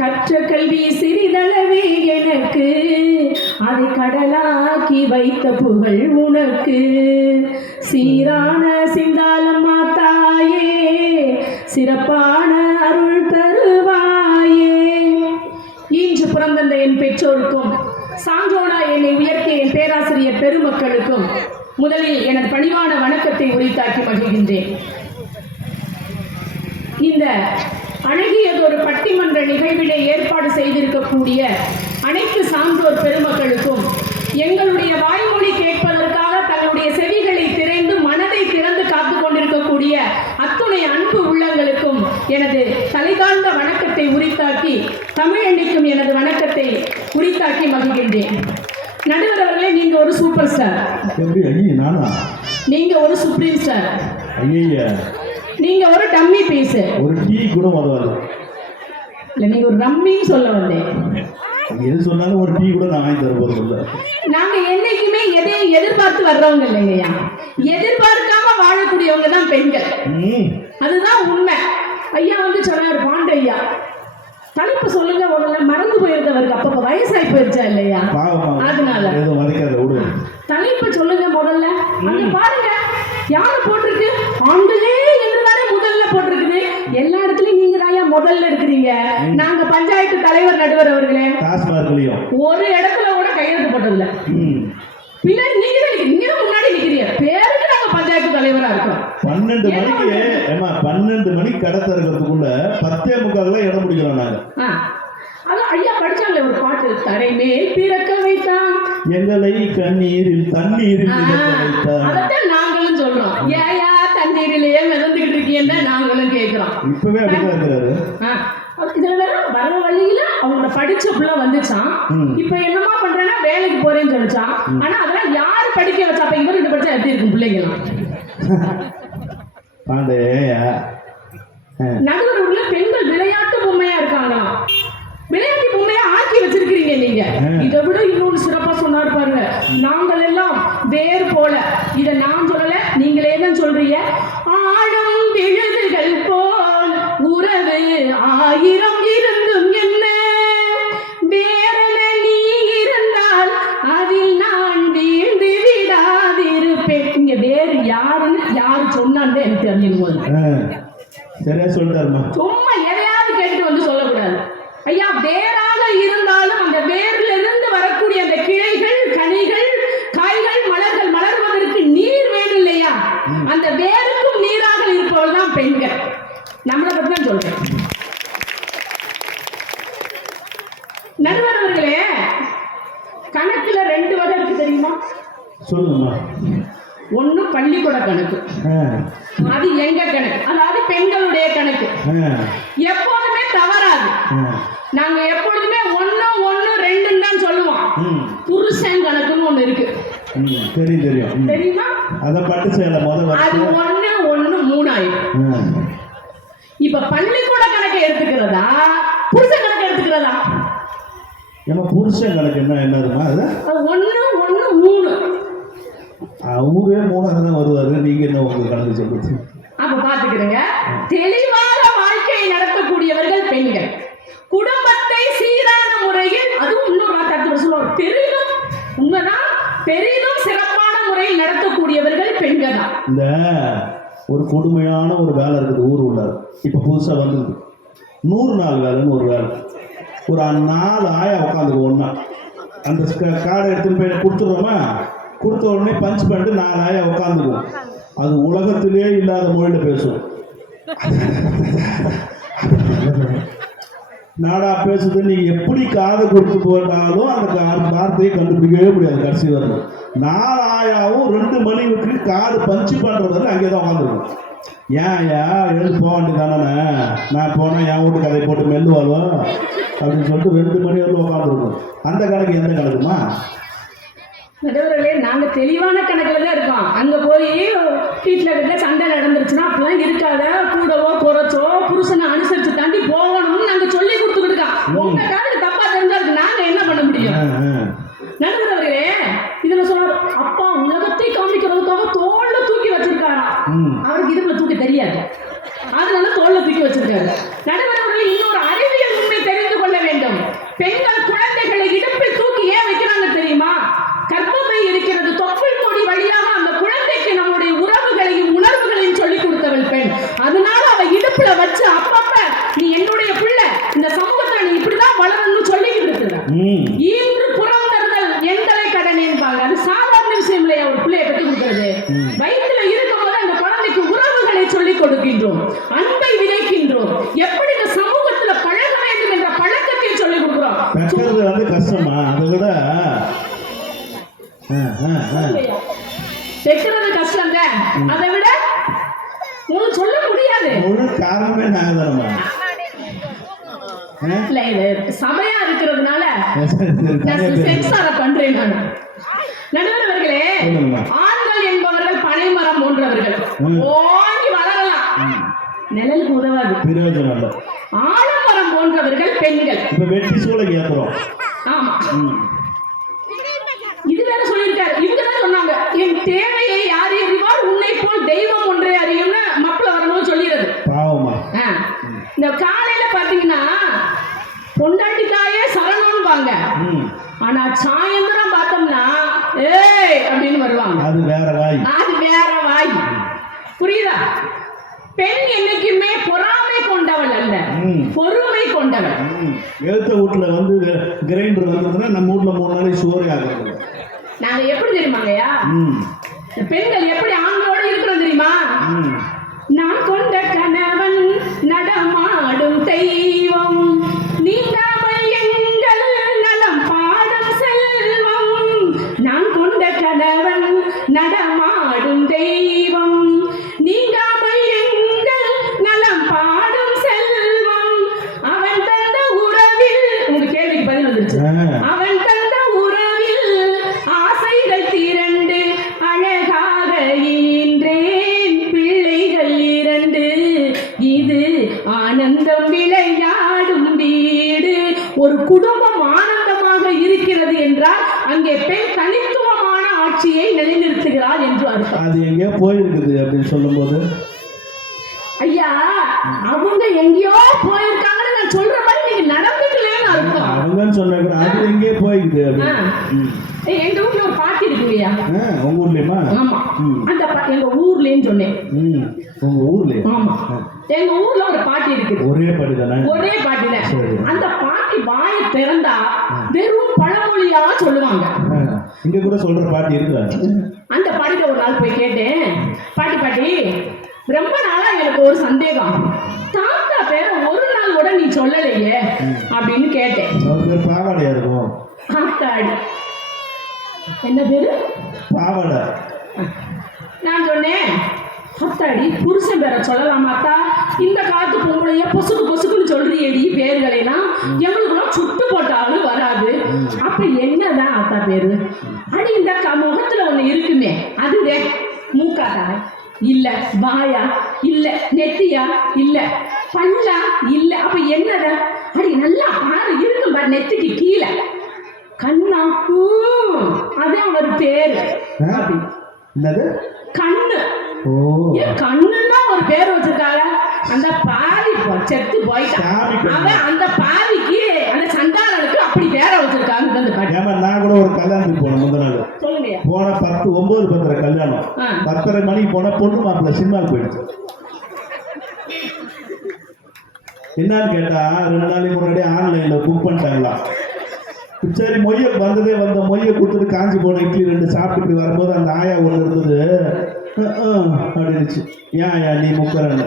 கற்ற கல்வி சிறிதளவே எனக்கு, அதை கடலாக்கி வைத்த புகழ் உனக்கு. சீரான சிந்தாலம்மா தாயே, சிறப்பான அருள் தருவாயே. இன்று பிறந்த என் பெற்றோருக்கும், சான்றோனா என்னை உயர்த்திய என் பேராசிரியர் பெருமக்களுக்கும் முதலில் எனது பணிவான வணக்கத்தை உரித்தாக்கி மகிழ்கின்றேன். இந்த அழகியதொரு பட்டிமன்ற நிகழ்வினை ஏற்பாடு செய்திருக்கக்கூடிய அனைத்து சான்றோர் பெருமக்களுக்கும், எங்களுடைய வாய்மொழி கேட்பதற்காக தங்களுடைய செவிகளை திறந்து மனதை திறந்து காத்து கொண்டிருக்கக்கூடிய அத்துணை அன்பு உள்ளங்களுக்கும் எனது தலைதாழ்ந்த வணக்கத்தை உரித்தாக்கி, தமிழன்னைக்கும் எனது வணக்கத்தை உரித்தாக்கி மகிழ்கின்றேன். நடுவர் அவர்களே, நீங்க ஒரு சூப்பர் ஸ்டார், நானா? நீங்க ஒரு சுப்ரீம் ஸ்டார். ஐயா, நீங்க ஒரு டம்மி பீஸ். ஒரு டீ கூட உதவாது. இல்ல நீங்க ஒரு ரம்மின்னு சொல்ல வந்தேன். எது சொன்னாலும் ஒரு டீ கூட நான் வாங்கி தர போறது இல்ல. நாங்க என்னைக்குமே எதையும் எதிர்பார்த்து வர்றவங்க இல்லைங்கய்யா. எதிர்பார்க்காம வாழக்கூடியவங்க தான் பெண்கள். அதுதான் உண்மை. ஐயா வந்து சொன்னார் பாண்டையா, தலைப்பு சொல்லுங்க. முதல்ல மறந்து போயிருந்தவருக்கு அப்ப வயசாகி போயிருச்சா இல்லையா, அதனால தலைப்பு சொல்லுங்க முதல்ல. அங்க பாருங்க யாரு போட்டிருக்கு, ஆண்களே என்றுதானே முதல்ல போட்டிருக்குது. எல்லா இடத்துலயும் நீங்க தான் முதல்ல இருக்கிறீங்க. நாங்க பஞ்சாயத்து தலைவர் நடுவர் அவர்களே ஒரு இடத்துல கூட கையெழுத்து போட்டதில்ல. பின்னாடி நீங்க தான் முன்னாடி நிக்கிறீங்க. பேருக்கு நாங்க பஞ்சாயத்து தலைவரா இருக்கோம். 12 மணிக்கு கடை திறக்கிறதுக்குள்ள 10:45 இடம் பிடிக்கிறோம் நாங்க. அதான் ஐயா படிச்சாங்களே ஒரு பாட்டு, தரை மேல் பிறக்க வைத்தான் எங்களை கண்ணீரில் தண்ணீரில் வைத்தான். அதான் நாங்களும் சொல்றோம். ஏயா தண்ணீரிலேயே மிதந்துகிட்டு இருக்கீங்கன்னு நாங்களும் கேட்கிறோம். இப்பவே அப்படிதான் இருக்கிறாரு. இதுல வேற வர வழியில அவங்களோட படிச்ச பிள்ளை வந்துச்சான். இப்ப என்னமா பண்றேன்னா வேலைக்கு போறேன்னு சொல்லிச்சான். ஆனா அதெல்லாம் யாரு படிக்க வச்சா? அப்ப இவரு ரெண்டு படிச்சா எப்படி இருக்கும் பிள்ளைங்களாம்? நடுவர் உள்ள பெண்கள் விளையாட்டு பொம்மையா இருக்காங்களாம். விளையாட்டு பொம்மையா ஆக்கி வச்சிருக்கீங்க நீங்க. இதை விட இன்னொன்று சிறப்பா சொன்னாரு பாருங்க, நாங்கள் எல்லாம் வேறு போல. இதை நான் சொல்லல, நீங்களே தான் சொல்றீங்க. ஆழம் விழுதுகள் போல் உறவு 1000 இருந்தும் என்ன, வேறென நீ இருந்தால் அதில் நான் வீழ்ந்து விடாதிருப்பேன். இங்க வேறு யாருன்னு யாரு சொன்னான்னு எனக்கு தெரியும் போது சரியா சொல்லிட்டாருமா. சும்மா எதையாவது கேட்டு வந்து சொல்லக்கூடாது ஐயா. வேறாக இருந்தாலும் அந்த வேர்ல இருந்து வரக்கூடிய அந்த கிளைகள், கனிகள், காய்கள், மலர்கள் மலர்வதற்கு நீர் வேணும் இல்லையா? அந்த வேருக்கும் நீராக இருப்பவள் தான் பெண்கள். நம்மளை பத்தி தான் சொல்றேன். நடுவர் அவர்களே, கணக்குல 2 வகை இருக்கு தெரியுமா? சொல்லுமா. ஒண்ணு பள்ளிக்கூட கணக்கு, அது எங்க கணக்கு, அதாவது பெண்களுடைய கணக்கு. எப்போதுமே தவறாது. நாங்க எப்பொழுதுமே 1 1 2 தான் சொல்லுவோம். புருஷன் கணக்குன்னு ஒண்ணு இருக்கு. தெரியும் தெரியுமா? அத பட்டு சேல முதல்ல அது 1 1 3 ஆயிடும். இப்ப பள்ளிக்கூட கணக்கு எடுத்துக்கிறதா புருஷன் கணக்கு எடுத்துக்கிறதா? நம்ம புருஷன் கணக்கு என்னதுமா? அது 1 1 3. அவரே 3ஆக தான் வருவாரு. நீங்க என்ன உங்களுக்கு கணக்கு சொல்லுது? அப்ப பாத்துக்கிறீங்க. தெளிவாக வாழ்க்கையை நடத்தக்கூடியவர்கள் பெண்கள். குடும்பத்தை சீரான முறையில், அதுவும் இன்னொரு வார்த்தை சொல்லுவாங்க, பெரிதும் உண்மைதான், பெரிதும் சிறப்பான முறையில் நடத்தக்கூடியவர்கள் பெண்கள் தான். இந்த ஒரு கொடுமையான ஒரு வேலை இருக்குது ஊர் உள்ளார். இப்ப புதுசா வந்து 100 நாள் வேலைன்னு ஒரு வேலை. ஒரு 4 ஆயா உட்காந்துக்கு ஒன்னா அந்த கார்டை எடுத்துன்னு போய் கொடுத்துருவோமா, கொடுத்த உடனே பஞ்ச் பண்ணிட்டு 4 ஆயா உட்காந்துக்கும். அது உலகத்திலே இல்லாத மொழியில பேசும். நாடா பேசுது. நீங்க எப்படி காதை கொடுத்து போட்டாலும் அந்த வார்த்தையை கண்டுபிடிக்கவே முடியாது. கடைசி வரணும் 4 ஆயாவும் 2 மணிக்கு காது பஞ்சு பண்றது அங்கேதான் உட்காந்துருக்கும். ஏன் எழுந்து போக வேண்டியதானே, நான் போனா என் வீட்டு கதை போட்டு மெல்லுவாளோ அப்படின்னு சொல்லிட்டு 2 மணி வரைக்கும் உட்காந்துருக்கும். அந்த கணக்கு எந்த கணக்குமா? நடுவர்களே, நாங்க தெளிவான கணக்குல தான் இருக்கோம். அங்க போய் வீட்டுல சண்டை நடந்துருச்சுன்னா அப்பெல்லாம் இருக்காத, கூடவோ குறைச்சோ புருஷனை அனுசரிச்சு தாண்டி போகணும்னு நாங்க சொல்லி கொடுத்துக்கிட்டு இருக்கோம். உங்க கணக்கு தப்பா தெரிஞ்சாருக்கு நாங்க என்ன பண்ண முடியும்? நடுவர்களே, இதுல சொல்றாரு, அப்பா உலகத்தை காமிக்கிறதுக்காக தோல்ல தூக்கி வச்சிருக்காராம். அவருக்கு இதுல தூக்கி தெரியாது, அதனால தோல்ல தூக்கி வச்சிருக்காரு. நடுவர்களே, இன்னொரு அறிவியல் உண்மை தெரிந்து கொள்ள வேண்டும். பெண்கள் குழந்தைகளை இடுப்பில் தூக்கி ஏன் வைக்கிறாங்க தெரியுமா? கர்ப்பப்பை இருக்கிறது, தொப்புள் கொடி வழியாக அந்த குழந்தைக்கு நம்முடைய உறவுகளையும் உணர்வுகளையும் சொல்லிக் கொடுத்தவள் பெண். அதனால அவ இடுப்புல வச்சு அப்பப்ப நீ என்னுடைய பிள்ளை, இந்த சமூகத்துல நீ இப்படிதான் வளரணும்னு சொல்லிக்கிட்டு இருக்கிற. இன்று புறம் தருதல் எந்தலை கடன் என்பாங்க. அது சாதாரண விஷயம் இல்லையா? ஒரு பிள்ளையை பெற்று கொடுக்கிறது. வயிற்றுல இருக்கும் போது அந்த குழந்தைக்கு உறவுகளை சொல்லிக் கொடுக்கின்றோம், அன்பை விதைக்கின்றோம், எப்படி இந்த சமூகத்துல பழக வேண்டும் என்ற பழக்கத்தை சொல்லிக் கொடுக்கிறோம். கஷ்டமா? அதை விட தைக்கிறது கஷ்டம் தான், அதை விட உங்களுக்கு சொல்ல முடியாது. ஒரு காரணமே நாங்க இல்ல, இது சபையா இருக்கிறதுனால சென்சார பண்றேன் நான். நடுவர்களே, ஆண்கள் என்பவர்கள் பனைமரம் போன்றவர்கள். ஓங்கி வளரலாம், நிழலுக்கு உதவாது. பிரயோஜனம் இல்லை. ஆலமரம் போன்றவர்கள் பெண்கள். இப்ப வெட்டி சூளை கேட்கிறோம். ஆமா, இது வேற சொல்லியிருக்காரு. இவங்க தான் சொன்னாங்க, என் தேவையை யார் அறிவார், உன்னை போல் தெய்வம் ஒன்றே அறியும்னு மப்பிள வரணும் சொல்லிடுறது. பாவமா. இந்த காலையில பாத்தீங்கன்னா பொண்டாட்டி தாயே சரணம்பாங்க, ஆனா சாயந்தரம் பார்த்தோம்னா ஏய் அப்படின்னு வருவாங்க. அது வேற வாய். அது வேற வாய். புரியுதா? பெண் என்னைக்குமே பொறாமை கொண்டவள் அல்ல, பொறுமை கொண்டவள். எழுத்த வீட்டுல வந்து கிரைண்டர் வந்ததுன்னா நம்ம வீட்டுல 3 நாளைக்கு சோறு ஆகுது. நாங்க எப்படி தெரியுமாங்கய்யா, பெண்கள் எப்படி ஆண்களோட இருக்கிறோம் தெரியுமா? நான் கொண்ட கணவன் நடமாடும் தெய்வம், நீங்காமல் எங்கள் நலம் பாடும் செல்வம். நான் கொண்ட கணவன் நடமாடும் தெய்வம், நீங்காமல் எங்கள் நலம் பாடும் செல்வம். அவன் தந்த உறவில், உங்க கேள்விக்கு பதில் வந்துருச்சு. அவன் தந்த உறவில் ஆசைகள் திரண்டு அழகாக ஈன்றேன் பிள்ளைகள் 2. இது ஆனந்தம் விளையாடும் வீடு. ஒரு குடும்பம் ஆனந்தமாக இருக்கிறது என்றால் அங்கே பெண் தனித்துவமான ஆட்சியை நிலைநிறுத்துகிறாள் என்று அர்த்தம். அது எங்கேயோ போயிருக்குது அப்படின்னு சொல்லும் போது, ஐயா அவங்க எங்கேயோ போயிருக்காங்கன்னு நான் சொல்ற மாதிரி நீங்க நடந்துக்கலன்னு அர்த்தம். அவங்கன்னு சொன்னாங்க, அது எங்கேயோ போயிருக்குது அப்படின்னு. எங்க ஊர்ல ஒரு பாட்டி இருக்குங்கய்யா. உங்க ஊர்லயுமா? ஆமா, அந்த எங்க ஊர்லன்னு சொன்னேன். உங்க ஊர்ல? ஆமா, எங்க ஊர்ல ஒரு பாட்டி இருக்குது. ஒரே பாட்டி தானே? ஒரே பாட்டி தான். அந்த பாட்டி வாயை திறந்தா வெறும் பழமொழியா சொல்லுவாங்க. இங்க கூட சொல்ற பாட்டி இருக்கு. அந்த பாட்டிட்ட ஒரு நாள் போய் கேட்டேன், பாட்டி ரொம்ப நாளா எனக்கு ஒரு சந்தேகம், தாத்தா பேரை ஒரு நாள் கூட நீ சொல்லலையே அப்படின்னு கேட்டேன். பாவாடையா இருக்கும். ஆத்தாடி, என்ன பேரு? பாவாடை. நான் சொன்னேன், அத்தாடி புருஷன் பேரை சொல்லலாமாத்தா? இந்த காலத்து பொம்பளைய பொசுக்குன்னு சொல்றியடி பேர்களெல்லாம், எங்களுக்குலாம் சுட்டு போட்டாலும் வராது. அப்ப என்னதான் அத்தா பேரு? அடி இந்த முகத்துல ஒண்ணு இருக்குமே, அதுவே மூக்காட்டா இல்ல, வாயா இல்ல, நெத்தியா இல்ல, பல்லா இல்ல, அப்ப என்னதா? அடி நல்லா பாரு இருக்கும் பாரு, நெத்திக்கு கீழே கண்ணா. அதான் ஒரு பேரு. கண்ணு. கண்ணுன்னா ஒரு பேர் வச்சிருக்காங்க. அந்த பாவி செத்து போயிட்டான், அவன் அந்த பாவிக்கு அந்த சண்டாளனுக்கு அப்படி பேரை வச்சிருக்காங்க. நான் கூட ஒரு கல்யாணத்துக்கு போனேன் முந்தின நாள். சொல்லுங்க. போன 9:10 கல்யாணம். 10:30 மணிக்கு போன பொண்ணு மாப்பிள்ள சினிமாவுக்கு போயிடுச்சு. என்னன்னு கேட்டா 2 நாளைக்கு முன்னாடி ஆன்லைன்ல புக் பண்ணிட்டாங்களா. சரி, மொய்ய வந்த மொய்ய கொடுத்துட்டு காஞ்சி போன இட்லி 2 சாப்பிட்டு வரும்போது அந்த ஆயா ஒன்று இருந்தது அப்படின்னுச்சு. ஏன் நீ முக்கறன்னு?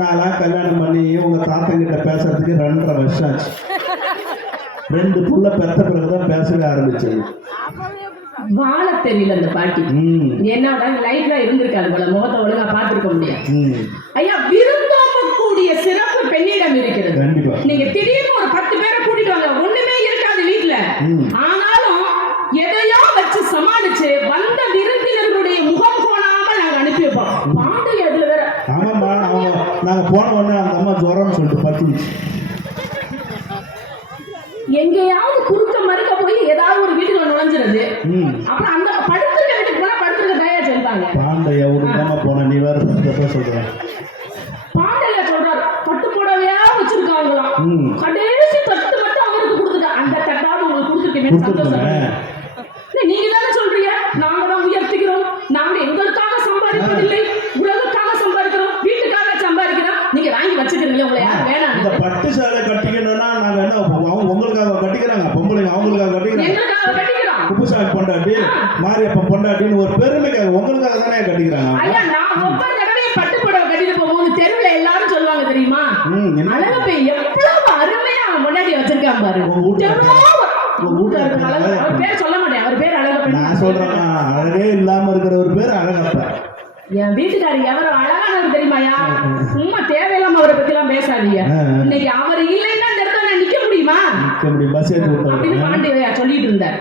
நான்லாம் கல்யாணம் பண்ணி உங்க தாத்தங்கிட்ட பேசுறதுக்கு 2.5 வருஷம் ஆச்சு. 2 புள்ள பெத்த பிறகுதான் பேசவே ஆரம்பிச்சது. வாழ தெரியல அந்த பாட்டி. என்னோட லைஃப்ல இருந்திருக்காது போல, முகத்தை ஒழுங்கா பார்த்திருக்க முடியாது. ஐயா, விருந்தோம்பக்கூடிய சிறப்பு பெண்ணிடம் இருக்கிறது. கண்டிப்பா. நீங்க திடீர்னு ஒரு 10 பேரை கூட்டிட்டு வாங்க, ஒண்ணுமே இருக்காது வீட்டுல, ஆனாலும் எதையோ வச்சு சமாளிச்சு வந்த விருந்தினர்களுடைய முகம் போனாமல் நாங்க அனுப்பி வைப்போம். பாண்டை அதுல வேற. ஆமாம்மா, நாங்க போன உடனே அந்த அம்மா ஜுரம்னு சொல்லிட்டு பத்துச்சு. எங்கேயாவது குறுக்க மறுக்க போய் ஏதாவது ஒரு வீட்டுல நுழைஞ்சிருது. அப்புறம் அந்த படுத்துருக்க வீட்டுக்கு போனா படுத்துருக்க தயா சொல்றாங்க. பாண்டைய உருக்காம போன நீ வேற சொல்றேன். பாண்டையில சொல்றாரு, பட்டு புடவையா வச்சிருக்காங்களாம். கடைசி தட்டு மட்டும் அவருக்கு கொடுத்துட்டா. அந்த தட்டாவது உங்களுக்கு கொடுத்துருக்கேன் சந்தோஷம். நீங்க தானே சொல்றீங்க, நாங்க தான் உயர்த்திக்கிறோம், நாங்க எங்களுக்காக சம்பாதிப்பதில்லை, உலகக்காக சம்பாதிக்கிறோம், வீட்டுக்காக சம்பாதிக்கிறோம். நீங்க வாங்கி வச்சுக்கிறீங்க, உங்களை யாரும் வேணாம். இந்த பட்டு சேலை கட்டிக்கணும்னா நாங்க என்ன உங்களுக்காக கட்டிக்கிறாங்க, பொம்பளைங்க அவங்களுக்காக கட்டிக்கிறாங்க. எங்களுக்காக கட்டிக்கிறோம். குப்புசாமி பொண்டாட்டி, மாரியப்பன் பொண்டாட்டின்னு ஒரு பெருமைக்காக உங்களுக்காக தானே கட்டிக்கிறாங்க. ஐயா, நான் ஒவ்வொரு தடவையும் பட்டு புடவை கட்டிட்டு போகும்போது தெருவுல எல்லாரும் சொல்லுவாங்க தெரியுமா, அழகப்பை எவ்வளவு அருமையா அவன் முன்னாடி வச்சிருக்கான் பாரு. அவர் பேர் சொல்ல மாட்டேன், அவர் பேர் அழகப்பன். நான் சொல்றேன், அழகே இல்லாம இருக்கிற ஒரு பேர் அழகப்பா. என் வீட்டுக்காரி எவரும் அழகானவர் தெரியுமாயா? சும்மா தேவையில்லாம அவரை பத்தி எல்லாம் பேசாதீங்க. இன்னைக்கு அவர் இல்லைன்னா இந்த இடத்துல நான் நிக்க முடியுமா? அப்படின்னு பாண்டியா சொல்லிட்டு இருந்தார்.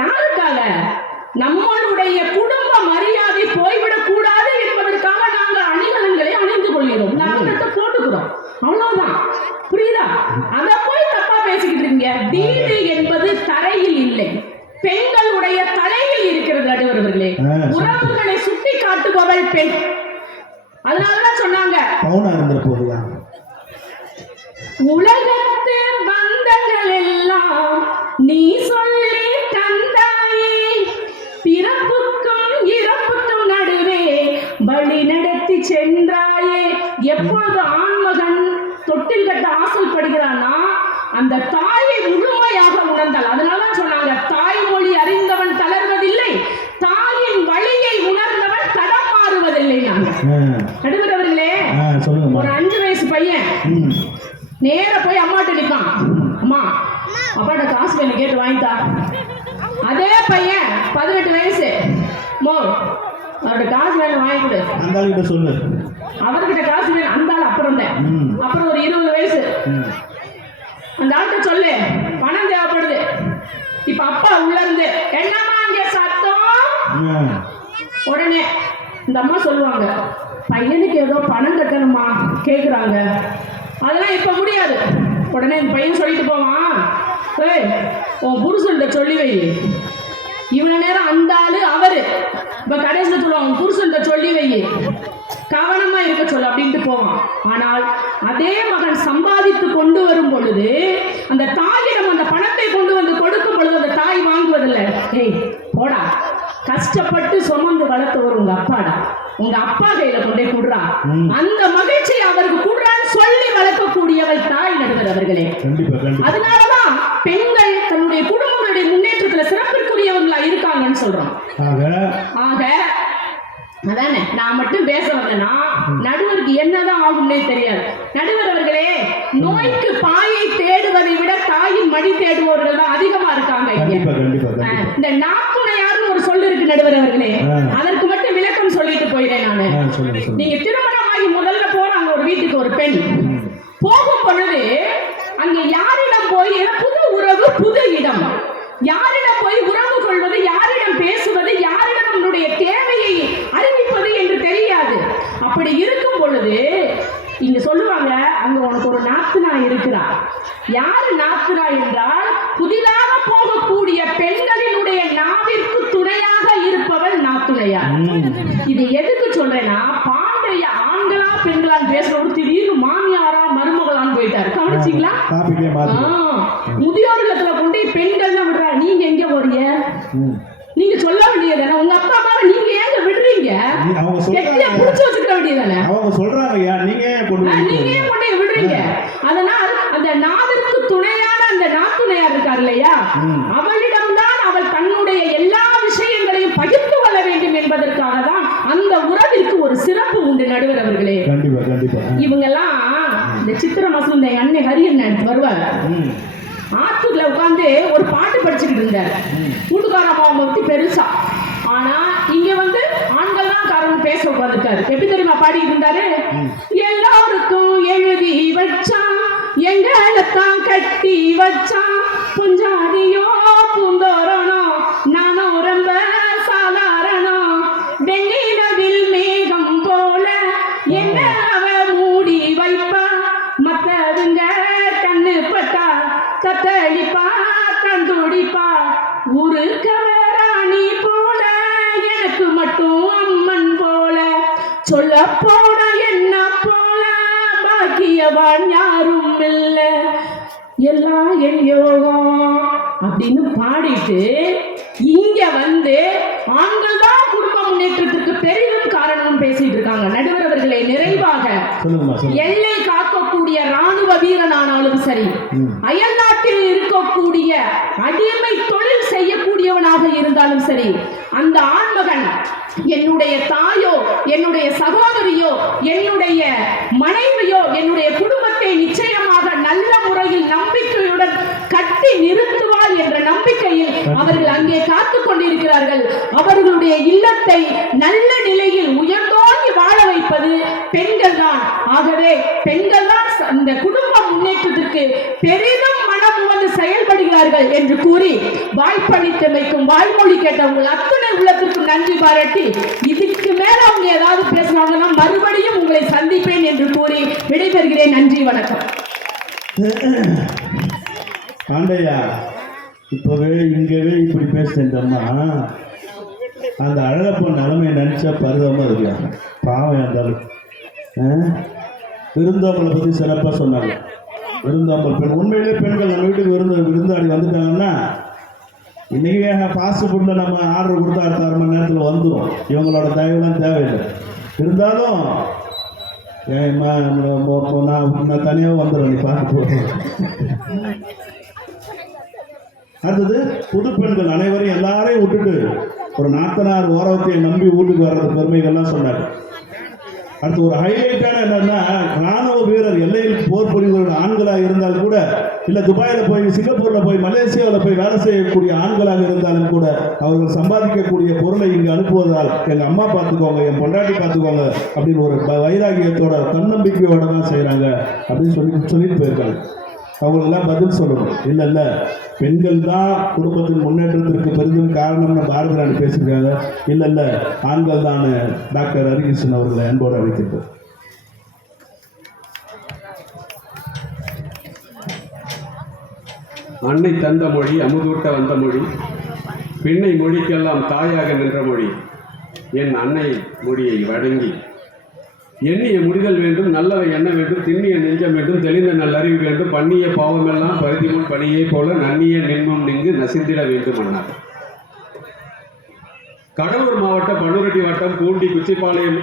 யாருக்காக? நம்மளுடைய குடும்ப மரியாதை போய்விடக் கூடாது என்பதற்காக நாங்கள் அணிகலன்களை அணிந்து உறவுகளை சுட்டி காட்டுபவள் பெண். அதனாலதான் சொன்னாங்க பவுனா இருந்த போதுயா உலகத்து பந்தங்கள் எல்லாம் நீ சொல்லி தந்தாயே, பிறப்புக்கும் இறப்புக்கும் நடுவே வழி நடத்தி சென்றாயே. எப்பொழுது ஆண்மகன் தொட்டில் கட்ட ஆசைப்படுகிறான்னா அந்த தாயை முழுமையாக உணர்ந்தாள். அதனாலதான் சொன்னாங்க தாய்மொழி அறிந்தவன் தளர்வதில்லை, தாயின் வழியை உணர்ந்தவன் தடம் மாறுவதில்லை. நடுவரவர்களே, ஒரு 5 வயசு பையன் நேர போய் அம்மாட்ட நிற்கான், அம்மா அப்பாட்ட காசு வேணும் கேட்டு வாங்கிட்டா. அதே பையன் 18 வயசு, மோ அவர்கிட்ட காசு வேணும் வாங்கி கொடு, அந்த ஆளுகிட்ட சொல்லு, அவர்கிட்ட காசு வேணும். அந்த ஆள் அப்புறம் அப்புறம் ஒரு 20 வயசு, அந்த ஆள்கிட்ட சொல்லு பணம் தேவைப்படுது. இப்ப அப்பா உள்ள இருந்து என்னம்மா இங்க சத்தம், உடனே இந்த அம்மா சொல்லுவாங்க பையனுக்கு ஏதோ பணம் கட்டணுமா கேக்குறாங்க, அதெல்லாம் இப்ப முடியாது. உடனே இந்த பையன் சொல்லிட்டு போவான், ஏய் உன் புருஷன்கிட்ட சொல்லி வை. இவ்வளவு நேரம் அந்த ஆளு அவரு இப்ப கடைசியில சொல்லுவான் உன் புருஷன்கிட்ட சொல்லி வை, கவனமா இருக்க சொல்லு அப்படின்ட்டு போவான். ஆனால் அதே மகன் சம்பாதித்து கொண்டு வரும் பொழுது அந்த தாயிடம் அந்த பணத்தை கொண்டு வந்து கொடுக்கும் பொழுது அந்த தாய் வாங்குவதில்லை. ஏய் போடா, கஷ்டப்பட்டு சுமந்து வளர்த்து வரும் உங்க அப்பாடா, உங்க அப்பா கையில கொண்டே கூடுறா, அந்த மகிழ்ச்சி அவருக்கு கூடுறான்னு சொல்லி வளர்க்கக்கூடியவள் தாய். நடுவரவர்களே, அதனாலதான் பெண்கள் தன்னுடைய குடும்பங்களுடைய முன்னேற்றத்துல சிறப்பிற்குரியவங்களா இருக்காங்கன்னு சொல்றோம். ஆக அதானே நான் மட்டும் பேச வந்தேன்னா நடுவருக்கு என்னதான் ஆகும்னே தெரியாது. நடுவர் அவர்களே, நோய்க்கு பாயை தேடுவதை விட தாயின் மடி தேடுபவர்கள் தான் அதிகமா இருக்காங்க இங்க. இந்த நாக்குனையார்னு ஒரு சொல் இருக்கு நடுவர் அவர்களே, அதற்கு மட்டும் விளக்கம் சொல்லிட்டு போயிட்டேன் நானு. நீங்க திருமணமாகி முதல்ல போறாங்க ஒரு வீட்டுக்கு ஒரு பெண், போகும் பொழுது அங்க யாரிடம் போய் புது உறவு புது இடம், யாரிடம் போய் உறவு கொள்வது, யாரிடம் பேசுவது, யாரிடம் நம்மளுடைய தேவையை அறிவிப்பது என்று தெரியாது. அப்படி இருக்கும் பொழுது இங்க சொல்லுவாங்க அங்க உனக்கு ஒரு நாத்துனா இருக்கிறா. யாரு நாத்துனா என்றால் புதிதாக போகக்கூடிய பெண்களினுடைய நாவிற்கு துணையாக இருப்பவள் நாத்துணையார். இது எதுக்கு சொல்றேன்னா, பாண்டைய ஆண்களா பெண்களான்னு பேசுறவங்க திடீர்னு மாமியாரா மருமகளான்னு போயிட்டாரு, கவனிச்சிங்களா? முதியோர் இல்லத்துல கொண்டு பெண்கள் தான் விடுறா. நீங்க எங்க போறீங்க? நீங்க சொல்ல வேண்டியதானே, உங்க அப்பா அம்மாவை நீங்க ஏங்க விடுறீங்க? புடிச்சு வச்சுக்க வேண்டியதானே. அவங்க சொல்றாங்க நீங்க ஏன் கொண்டு விடுறீங்க? அதனால் அந்த நாவிற்கு துணையான அந்த நாத்துணையார் இருக்கார் இல்லையா, அவளிடம்தான் அவள் தன்னுடைய எல்லா விஷயங்களையும் பகிர்ந்து கொள்ள வேண்டும் என்பதற்காக தான் அந்த உறவிற்கு ஒரு சிறப்பு உண்டு. நடுவர் அவர்களே, இவங்க எல்லாம் இந்த சித்திர மாசம் இந்த அன்னை ஹரியன் வருவார், ஆத்துக்குள்ள உட்காந்து ஒரு பாட்டு படிச்சுக்கிட்டு இருந்தார். வீட்டுக்காரம்மா அவங்க பத்தி பெருசா, ஆனா இங்க வந்து ஆண்கள் தான் காரணம் பேச உட்காந்துட்டாரு. எப்படி தெரியுமா பாடிட்டு இருந்தாரு? எல்லாருக்கும் எழுதி வச்சான், எங்களைத்தான் கட்டி வச்சான், புஞ்சாதியோ பூந்தோரணோ நானும் ரொம்ப சாதாரணம், வெண்ணிலவில் மேகம் போல என்ன அவ மூடி வைப்பா, மத்தவங்க கண்ணு பட்டா தத்தளிப்பா கண்டுடிப்பா, ஊருக்கவராணி போல எனக்கு மட்டும் அம்மன் போல, சொல்ல போன என்ன போல பாக்கியவான் யாரும் இல்ல, எல்லாம் என் யோகம் அப்படின்னு பாடிட்டு இங்க வந்து ஆண்கள் தான் குடும்ப முன்னேற்றத்திற்கு பெரிதும் காரணம் பேசிட்டு இருக்காங்க. நடுவர் அவர்களே, நிறைவாக எல்லை காக்கக்கூடிய ராணுவ வீரனானாலும் சரி, அயல் நாட்டில் இருக்கக்கூடிய அடிமை தொழில் செய்யக்கூடியவனாக இருந்தாலும் சரி, அந்த ஆண்மகன் என்னுடைய தாயோ என்னுடைய சகோதரியோ என்னுடைய மனைவியோ என்னுடைய குடும்பத்தை நிச்சயமாக நல்ல முறையில் நம்பிக்கையுடன் கட்டி நிறுத்துவாள் என்ற நம்பிக்கையில் அவர்கள் அங்கே காத்துக் கொண்டிருக்கிறார்கள். அவர்களுடைய இல்லத்தை நல்ல நிலையில் உயர்ந்தோங்கி வாழ வைப்பது பெண்கள் தான். ஆகவே பெண்கள் தான் இந்த குடும்ப முன்னேற்றத்திற்கு பெரிதும் மனம் வந்து செயல்படுகிறார்கள் என்று கூறி வாய்ப்பளித்தமைக்கும் வாய்மொழி கேட்ட உங்கள் அத்தனை உள்ளத்திற்கும் நன்றி பாராட்டி, இதுக்கு மேல அவங்க ஏதாவது பேசுறாங்கன்னா மறுபடியும் உங்களை சந்திப்பேன் என்று கூறி விடைபெறுகிறேன். நன்றி, வணக்கம். ஆண்டையா இப்பவே இங்கவே இப்படி பேசுறேன். அந்த அழகப்பன் நிலைமையை நினைச்சா பருவமா இருக்காங்க. பாவம் இருந்தாலும் விருந்தோம்பலை பற்றி சிறப்பாக சொன்னாங்க. விருந்தோம்பல் பெண், உண்மையிலே பெண்கள் நம்ம வீட்டுக்கு விருந்தாடி வந்துட்டாங்கன்னா இன்னைக்கு ஃபாஸ்ட் ஃபுட்டில் நம்ம ஆர்டர் கொடுத்தா அடுத்த 1/2 மணி நேரத்தில் வந்துடும். இவங்களோட தயவுலாம் தேவையில்லை. இருந்தாலும் நான் தனியாக வந்துடுறேன், நீ பார்த்து போ. அடுத்தது புது பெண்கள் அனைவரும் எல்லாரையும் விட்டுட்டு ஒரு நாத்தனார் ஓரவத்தையை நம்பி வீட்டுக்கு வர்றது பெருமைகள்லாம் சொன்னார். அடுத்து ஒரு ஹைலைட்டான என்னன்னா, ராணுவ வீரர் எல்லையில் போர் புரிகிற ஆண்களாக இருந்தால் கூட, இல்லை துபாயில் போய் சிங்கப்பூரில் போய் மலேசியாவில் போய் வேலை செய்யக்கூடிய ஆண்களாக இருந்தாலும் கூட அவர்கள் சம்பாதிக்கக்கூடிய பொருளை இங்கு அனுப்புவதால் எங்கள் அம்மா பார்த்துக்கோங்க, என் பொண்டாட்டி பார்த்துக்கோங்க அப்படின்னு ஒரு வைராகியத்தோட தன்னம்பிக்கையோட தான் செய்கிறாங்க அப்படின்னு சொல்லிட்டு போயிருக்காங்க. அவங்களெல்லாம் பதில் சொல்லணும். இல்லை பெண்கள் தான் குடும்பத்தின் முன்னேற்றத்திற்கு பெரிதும் காரணம்னு பாரதி ராணி பேசியிருக்காங்க. இல்லை ஆண்கள் தான் டாக்டர் ஹரிகிருஷ்ணன் அவர்களை அன்போடு அழைக்கிறார். அன்னை தந்த மொழி அமுதூட்ட வந்த மொழி, பெண்ணை மொழிக்கெல்லாம் தாயாக நின்ற மொழி, என் அன்னை மொழியை வழங்கி எண்ணிய முடிதல் வேண்டும், நல்லவை எண்ண வேண்டும், திண்ணிய நெஞ்சம் வேண்டும், தெளிந்த நல்லறிவு வேண்டும், பண்ணிய பாவமெல்லாம் பருதிமுன் பணியை போல நன்னிய நின்மம் நீங்கு நசிந்திட வேண்டும் அண்ணார். கடலூர் மாவட்டம் பன்ருட்டி வட்டம் பூண்டி குச்சிப்பாளையம்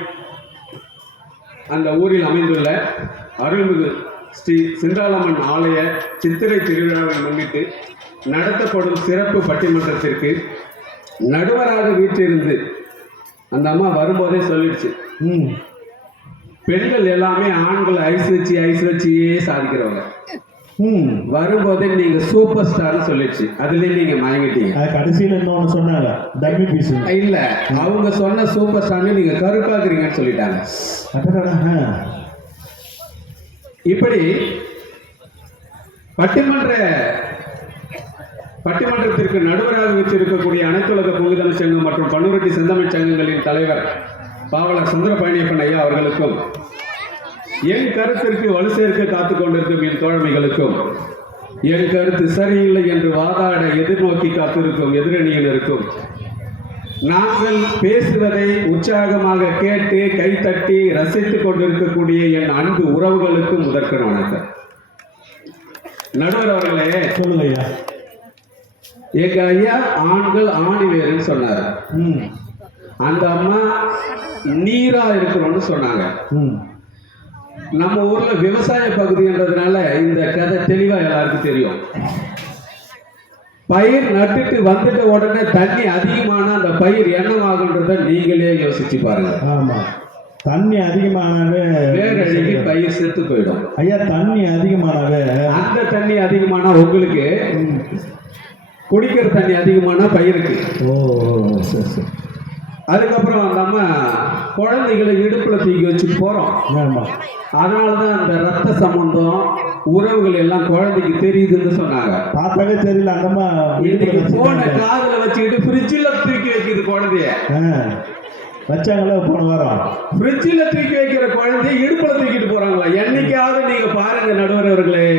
அந்த ஊரில் அமைந்துள்ள அருள்மிகு ஸ்ரீ சிந்தாளம்மன் ஆலய சித்திரை திருவிழாவை முன்னிட்டு நடத்தப்படும் சிறப்பு பட்டிமன்றத்திற்கு நடுவராக வீற்றிருந்து அந்த அம்மா வரும்போதே சொல்லிடுச்சு, பெண்கள் எல்லாமே ஆண்கள் ஐஸ் வச்சியே சாதிக்கிறவங்க. வரும்போதே நீங்க சூப்பர் ஸ்டார்னு சொல்லிடுச்சு. அதுலயே நீங்க மயங்கிட்டீங்க. கடைசியில் இன்னொன்னு சொன்னாங்க, டம்மி பீஸ். இல்ல, அவங்க சொன்ன சூப்பர் ஸ்டார்னு நீங்க கருப்பாக்குறீங்கன்னு சொல்லிட்டாங்க. இப்படி பட்டிமன்றத்திற்கு நடுவராக வச்சிருக்கக்கூடிய அனைத்துலக பொதுஜன சங்கம் மற்றும் பன்ருட்டி செந்தமிழ் சங்கங்களின் தலைவர் பாவலர் சுந்தர பழனியப்பன் ஐயா அவர்களுக்கும், என் கருத்திற்கு வலு சேர்க்க காத்துக் கொண்டிருக்கும் என் தோழமைகளுக்கும், என் கருத்து சரியில்லை என்று வாதாட எதிர்நோக்கி காத்திருக்கும் எதிரணியினருக்கும், நாங்கள் பேசுவதை உற்சாகமாக கேட்டு கைத்தட்டி ரசித்துக் கொண்டிருக்கக்கூடிய என் அன்பு உறவுகளுக்கும் முதற்கண் வணக்கம். நடுவர் அவர்களே, சொல்லுங்க ஐயா. எங்க ஐயா ஆண்கள் ஆணி வேறுன்னு சொன்னார். அந்த அம்மா நீரா இருக்கணும்னு சொன்னாங்க. நம்ம ஊர்ல விவசாய பகுதின்றதுனால இந்த கதை தெளிவா எல்லாருக்கும் தெரியும். பயிர் நட்டுட்டு வந்துட்ட உடனே தண்ணி அதிகமான அந்த பயிர் என்னவாகுன்றத நீங்களே யோசிச்சு பாருங்க. ஆமா, தண்ணி அதிகமானாவே வேர் அழுகி பயிர் செத்து போயிடும். ஐயா, தண்ணி அதிகமானாவே, அந்த தண்ணி அதிகமானா உங்களுக்கு, குடிக்கிற தண்ணி அதிகமானா பயிருக்கு. ஓ சரி சரி. அதுக்கப்புறம் நம்ம குழந்தைகளை இடுப்புல தூக்கி வச்சு போறோம். அதனாலதான் அந்த ரத்த சம்பந்தம் உறவுகள் எல்லாம் குழந்தைக்கு தெரியுதுன்னு சொன்னாங்க. பார்த்தாவே தெரியல. அந்த இன்னைக்கு போன காதுல வச்சுக்கிட்டு ஃப்ரிட்ஜில் தூக்கி வைக்குது குழந்தைய. வச்சாங்களா போன வாரம்? ஃப்ரிட்ஜில் தூக்கி வைக்கிற குழந்தைய இடுப்புல தூக்கிட்டு போறாங்களா? என்னைக்காவது நீங்க பாருங்க நடுவர் அவர்களே,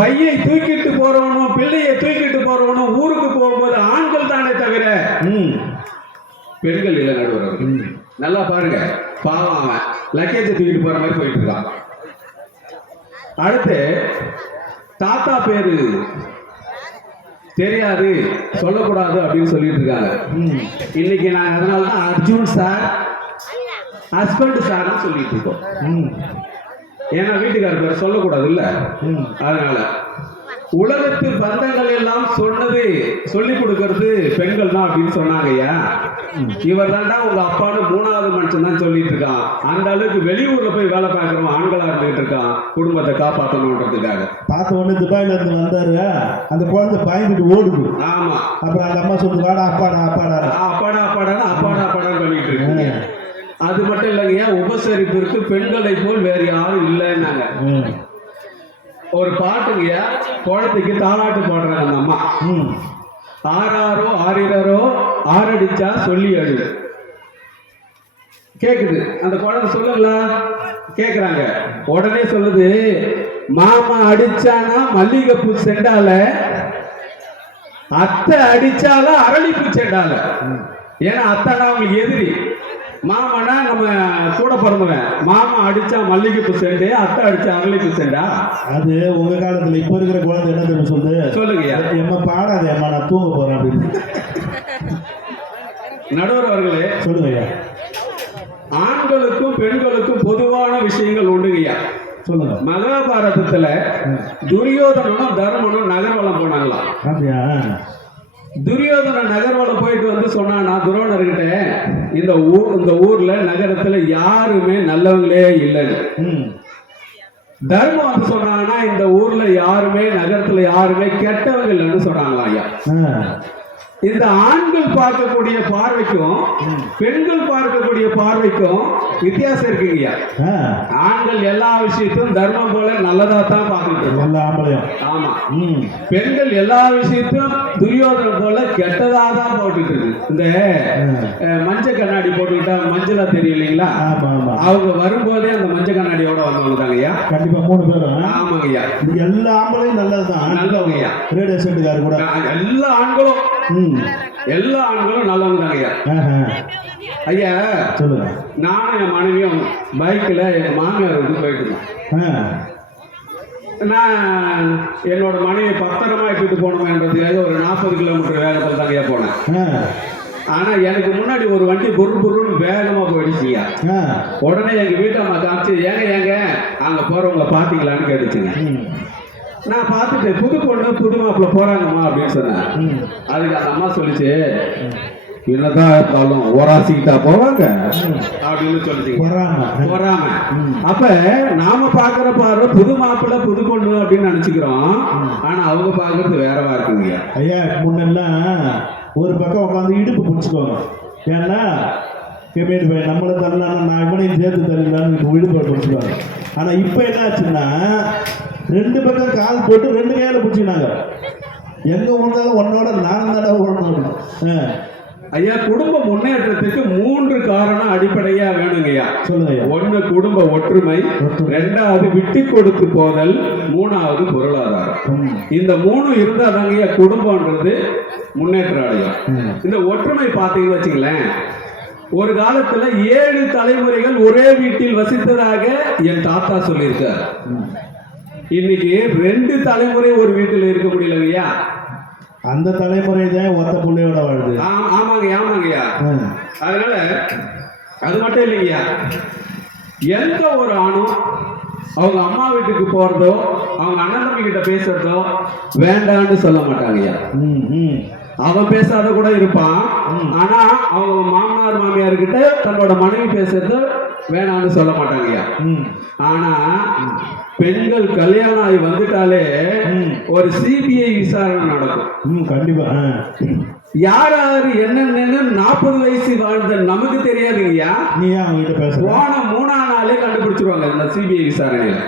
பையை தூக்கிட்டு போறவனும் பிள்ளையை தூக்கிட்டு போறவனும் ஊருக்கு போகும்போது ஆண்கள் தானே தவிர பெண்கள் இல்லை. நடுவர் அவர்கள் நல்லா பாருங்க, பாவம் அவன் லக்கேஜை தூக்கிட்டு போற மாதிரி போயிட்டு இருக்கான். அடுத்து தாத்தா பேரு தெரியாது, சொல்லக்கூடாது அப்படின்னு சொல்லிட்டு இருக்காங்க. இன்னைக்கு நாங்க அதனாலதான் அர்ஜுன் சார், ஹஸ்பண்ட் சார்னு சொல்லிட்டு இருக்கோம். ஏன்னா வீட்டுக்காரர் பேர் சொல்லக்கூடாது இல்ல, அதனால உலகத்து பந்தங்கள் எல்லாம் சொன்னது சொல்லி கொடுக்கறது பெண்கள் தான் அப்படின்னு சொன்னாங்க. ஐயா, இவர் தாண்டா உங்க அப்பான்னு 3வது மனுஷன் தான் சொல்லிட்டு இருக்கான். அந்த அளவுக்கு வெளியூர்ல போய் வேலை பார்க்கறவன் ஆண்களா இருந்துகிட்டு இருக்கான் குடும்பத்தை காப்பாற்றணுன்றதுக்காக. பார்த்த உடனே துபாயில இருந்து வந்தாரு, அந்த குழந்தை பயந்துட்டு ஓடுது. ஆமா, அப்புறம் அந்த அம்மா சொல்லுது, வாடா அப்பாடா அப்பாடா அப்பாடா அப்பாடான்னு அப்பாடா அப்பாடான்னு பண்ணிட்டு இருக்கீங்க. அது மட்டும் இல்லைங்கய்யா, உபசரிப்பிற்கு பெண்களை போல் வேற யாரும் இல்லைன்னாங்க. ஒரு பாட்டுங்கய்யா, குழந்தைக்கு தாலாட்டு பாடுறாங்க அந்த அம்மா. ஆறாரோ ஆறிரோ ஆறடிச்சா சொல்லி அழு கேக்குது. அந்த குழந்தை சொல்லுங்களா கேக்குறாங்க. உடனே சொல்லுது, மாமா அடிச்சானா மல்லிகைப்பூ செண்டால, அத்தை அடிச்சால அரளிப்பூ செண்டால. ஏன்னா அத்தானா அவங்களுக்கு எதிரி, மாமனா நம்ம கூட பிறந்தவன். மாமா அடிச்சா மல்லிகைப்பூ செண்டு, அத்தை அடிச்சா அரளிப்பூ செண்டா? அது உங்க காலத்துல இப்ப இருக்கிற குழந்தை என்ன தெரியும் சொல்லுது, சொல்லுங்கய்யா. எம்மா பாடாதே அம்மா நான் தூங்க போறேன் அப்படின்னு. நடுவர் அவர்களே, சொல்லுங்க ஐயா. ஆண்களுக்கும் பெண்களுக்கும் பொதுவான விஷயங்கள் உண்டுங்கய்யா. சொல்லுங்க. மகாபாரதத்துல துரியோதனனும் தர்மனும் நகர்வலம் போனாங்களாம். அப்படியா? துரியோதன நகர்வலம் போயிட்டு வந்து சொன்னானா துரோணர்கிட்ட, இந்த ஊர்ல நகரத்துல யாருமே நல்லவங்களே இல்லைன்னு. தர்மம் வந்து சொன்னாங்கன்னா இந்த ஊர்ல யாருமே நகரத்துல யாருமே கெட்டவங்க இல்லைன்னு சொன்னாங்களா ஐயா. இந்த ஆண்கள் பார்க்கக்கூடிய பார்வைக்கும் பெண்கள் பார்க்கக்கூடிய பார்வைக்கும் வித்தியாசம் இருக்குங்கய்யா. ஆண்கள் எல்லா விஷயத்தையும் தர்மம் போல நல்லதா தான் பார்த்துட்டு இருக்கோம். ஆமா. பெண்கள் எல்லா விஷயத்தையும் துரியோதனம் போல கெட்டதா தான் போட்டுட்டு இருக்கு. இந்த மஞ்சள் கண்ணாடி போட்டுக்கிட்டா மஞ்சளா தெரியும் இல்லைங்களா, அவங்க வரும்போதே அந்த மஞ்சள் கண்ணாடியோட வந்தவங்க ஐயா. கண்டிப்பா 3 பேரும். ஆமாங்க ஐயா. எல்லா ஆண்களையும் நல்லதுதான், நல்லவங்க ஐயா. ரேடியோ செட்டுக்காரு கூட எல்லா ஆண்களும் நல்லவங்க தாங்க ஐயா. ஐயா சொல்லுங்க. நானும் என் மனைவியும் பைக்கில் எங்கள் மாமியார் வீட்டுக்கு போயிட்டு இருந்தோம். நான் என்னோட மனைவி பத்திரமா இட்டுட்டு போகணுமேன்றதுக்காக ஒரு 40 கிலோமீட்டர் வேகத்தில் தாங்க போனேன். ஆனா எனக்கு முன்னாடி ஒரு வண்டி பொருன்னு வேகமா போயிடுச்சுயா. உடனே எங்க வீட்டம்மா காமிச்சு, ஏங்க அங்க போறவங்க பாத்தீங்களான்னு கேட்டுச்சுங்க. நான் பார்த்துட்டு புது பொண்ணு புது மாப்பிள்ள போறாங்கம்மா அப்படின்னு சொன்னேன். அதுக்கு அந்த அம்மா சொல்லிச்சு, என்னதான் இருந்தாலும் ஓராசிக்கிட்டா போவாங்க அப்படின்னு சொல்லிச்சு. போறாம அப்ப நாம பாக்குற பாரு புது மாப்பிள்ள புது பொண்ணு அப்படின்னு நினைச்சுக்கிறோம். ஆனா அவங்க பாக்குறது வேறவா இருக்குங்க ஐயா. முன்னெல்லாம் ஒரு பக்கம் உட்காந்து இடுப்பு பிடிச்சிக்குவாங்க. ஏன்னா நம்மளை தரலான்னு நான் இவனையும் சேர்த்து தரலான்னு இடுப்பு பிடிச்சிக்குவாங்க. ஆனா இப்ப என்ன ஆச்சுன்னா 2 பக்கம் கால் போட்டு 2 கையில பிடிச்சிக்கினாங்க. எங்க வந்தாலும் உன்னோட நானும் தடவை ஓடணும். ஐயா, குடும்ப முன்னேற்றத்துக்கு 3 காரணம் அடிப்படையா வேணுங்கய்யா. சொல்லுங்க. 1 குடும்ப ஒற்றுமை, 2வது விட்டு கொடுத்து போதல், 3வது பொருளாதாரம். இந்த 3 இருந்தா தாங்கய்யா குடும்பம்ன்றது முன்னேற்றம் அடையும். இந்த ஒற்றுமை பார்த்தீங்கன்னு வச்சுங்களேன், ஒரு காலத்துல 7 தலைமுறைகள் ஒரே வீட்டில் வசித்ததாக என் தாத்தா சொல்லியிருக்கார். இன்னைக்கு 2 தலைமுறை ஒரு வீட்டில் இருக்க முடியலங்கய்யா. அந்த தலைமுறை தான் ஒத்த பிள்ளையோட வருது. ஆமாங்கய்யா. அதனால அது மட்டும் இல்லைங்கய்யா, எந்த ஒரு ஆணும் அவங்க அம்மா வீட்டுக்கு போறதோ அவங்க அண்ணன் தம்பி கிட்ட பேசுறதோ வேண்டான்னு சொல்ல மாட்டாங்கய்யா. அவன் பேசாத கூட இருப்பான். ஆனா அவங்க மாமனார் மாமியார் கிட்ட தன்னோட மனைவி பேசுறது வேணான்னு சொல்ல மாட்டாங்கய்யா. ஆனா பெண்கள் கல்யாணம் ஆகி வந்துட்டாலே ஒரு சிபிஐ விசாரணை நடக்கும். கண்டிப்பா. யார் யாரு என்னன்னு 40 வயசு வாழ்ந்த நமக்கு தெரியாதுங்கய்யா. நீ அவங்க பேச போன 3ஆம் நாளே கண்டுபிடிச்சிருவாங்க இந்த சிபிஐ விசாரணையில.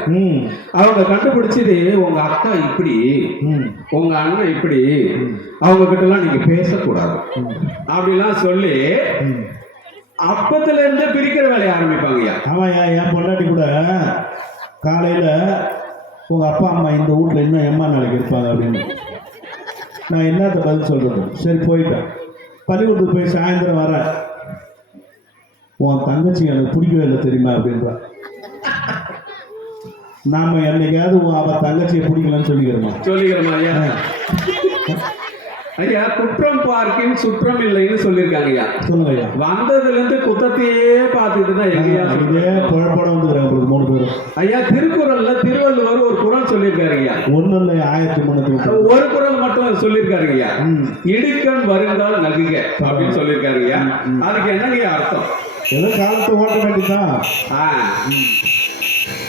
அவங்க கண்டுபிடிச்சிட்டு உங்க அக்கா இப்படி, உங்க அண்ணன் இப்படி, அவங்க கிட்ட எல்லாம் நீங்க பேசக்கூடாது அப்படிலாம் சொல்லி அப்பத்துல இருந்து பிரிக்கிற வேலையை ஆரம்பிப்பாங்கய்யா. ஆமாயா, என் பொண்டாட்டி கூட காலையில உங்க அப்பா அம்மா இந்த வீட்டுல இன்னும் எம்மா நாளைக்கு இருப்பாங்க அப்படின்னு நான் என்னத்த பதில் சொல்றது. சரி போயிட்டேன். பள்ளிக்கூடத்துக்கு போய் சாயந்தரம் வரேன், உன் தங்கச்சி எனக்கு பிடிக்கவே இல்லை தெரியுமா அப்படின்றா. நாம என்னைக்காவது அவ தங்கச்சியை பிடிக்கலன்னு சொல்லிக்கிறோமா ஐயா? ஐயா, குற்றம் பார்க்கின் சுற்றம் இல்லைன்னு சொல்லியிருக்காங்க ஐயா. சொல்லுங்க ஐயா. வந்ததுல இருந்து குத்தத்தையே பார்த்துட்டு தான் எங்கேயா இதே குழப்போட வந்துக்கிறாங்க 3 பேரும். ஐயா, திருக்குறள்ல திருவள்ளுவர் ஒரு குறள் சொல்லியிருக்காரு ஐயா. ஒன்னும் இல்லை, 1300 ஒரு குறள் மட்டும் சொல்லியிருக்காரு ஐயா. இடுக்கண் வருங்கால் நகுக அப்படின்னு சொல்லியிருக்காரு ஐயா. அதுக்கு என்னங்க அர்த்தம்? ஏதோ காலத்தை ஓட்ட வேண்டியதான்.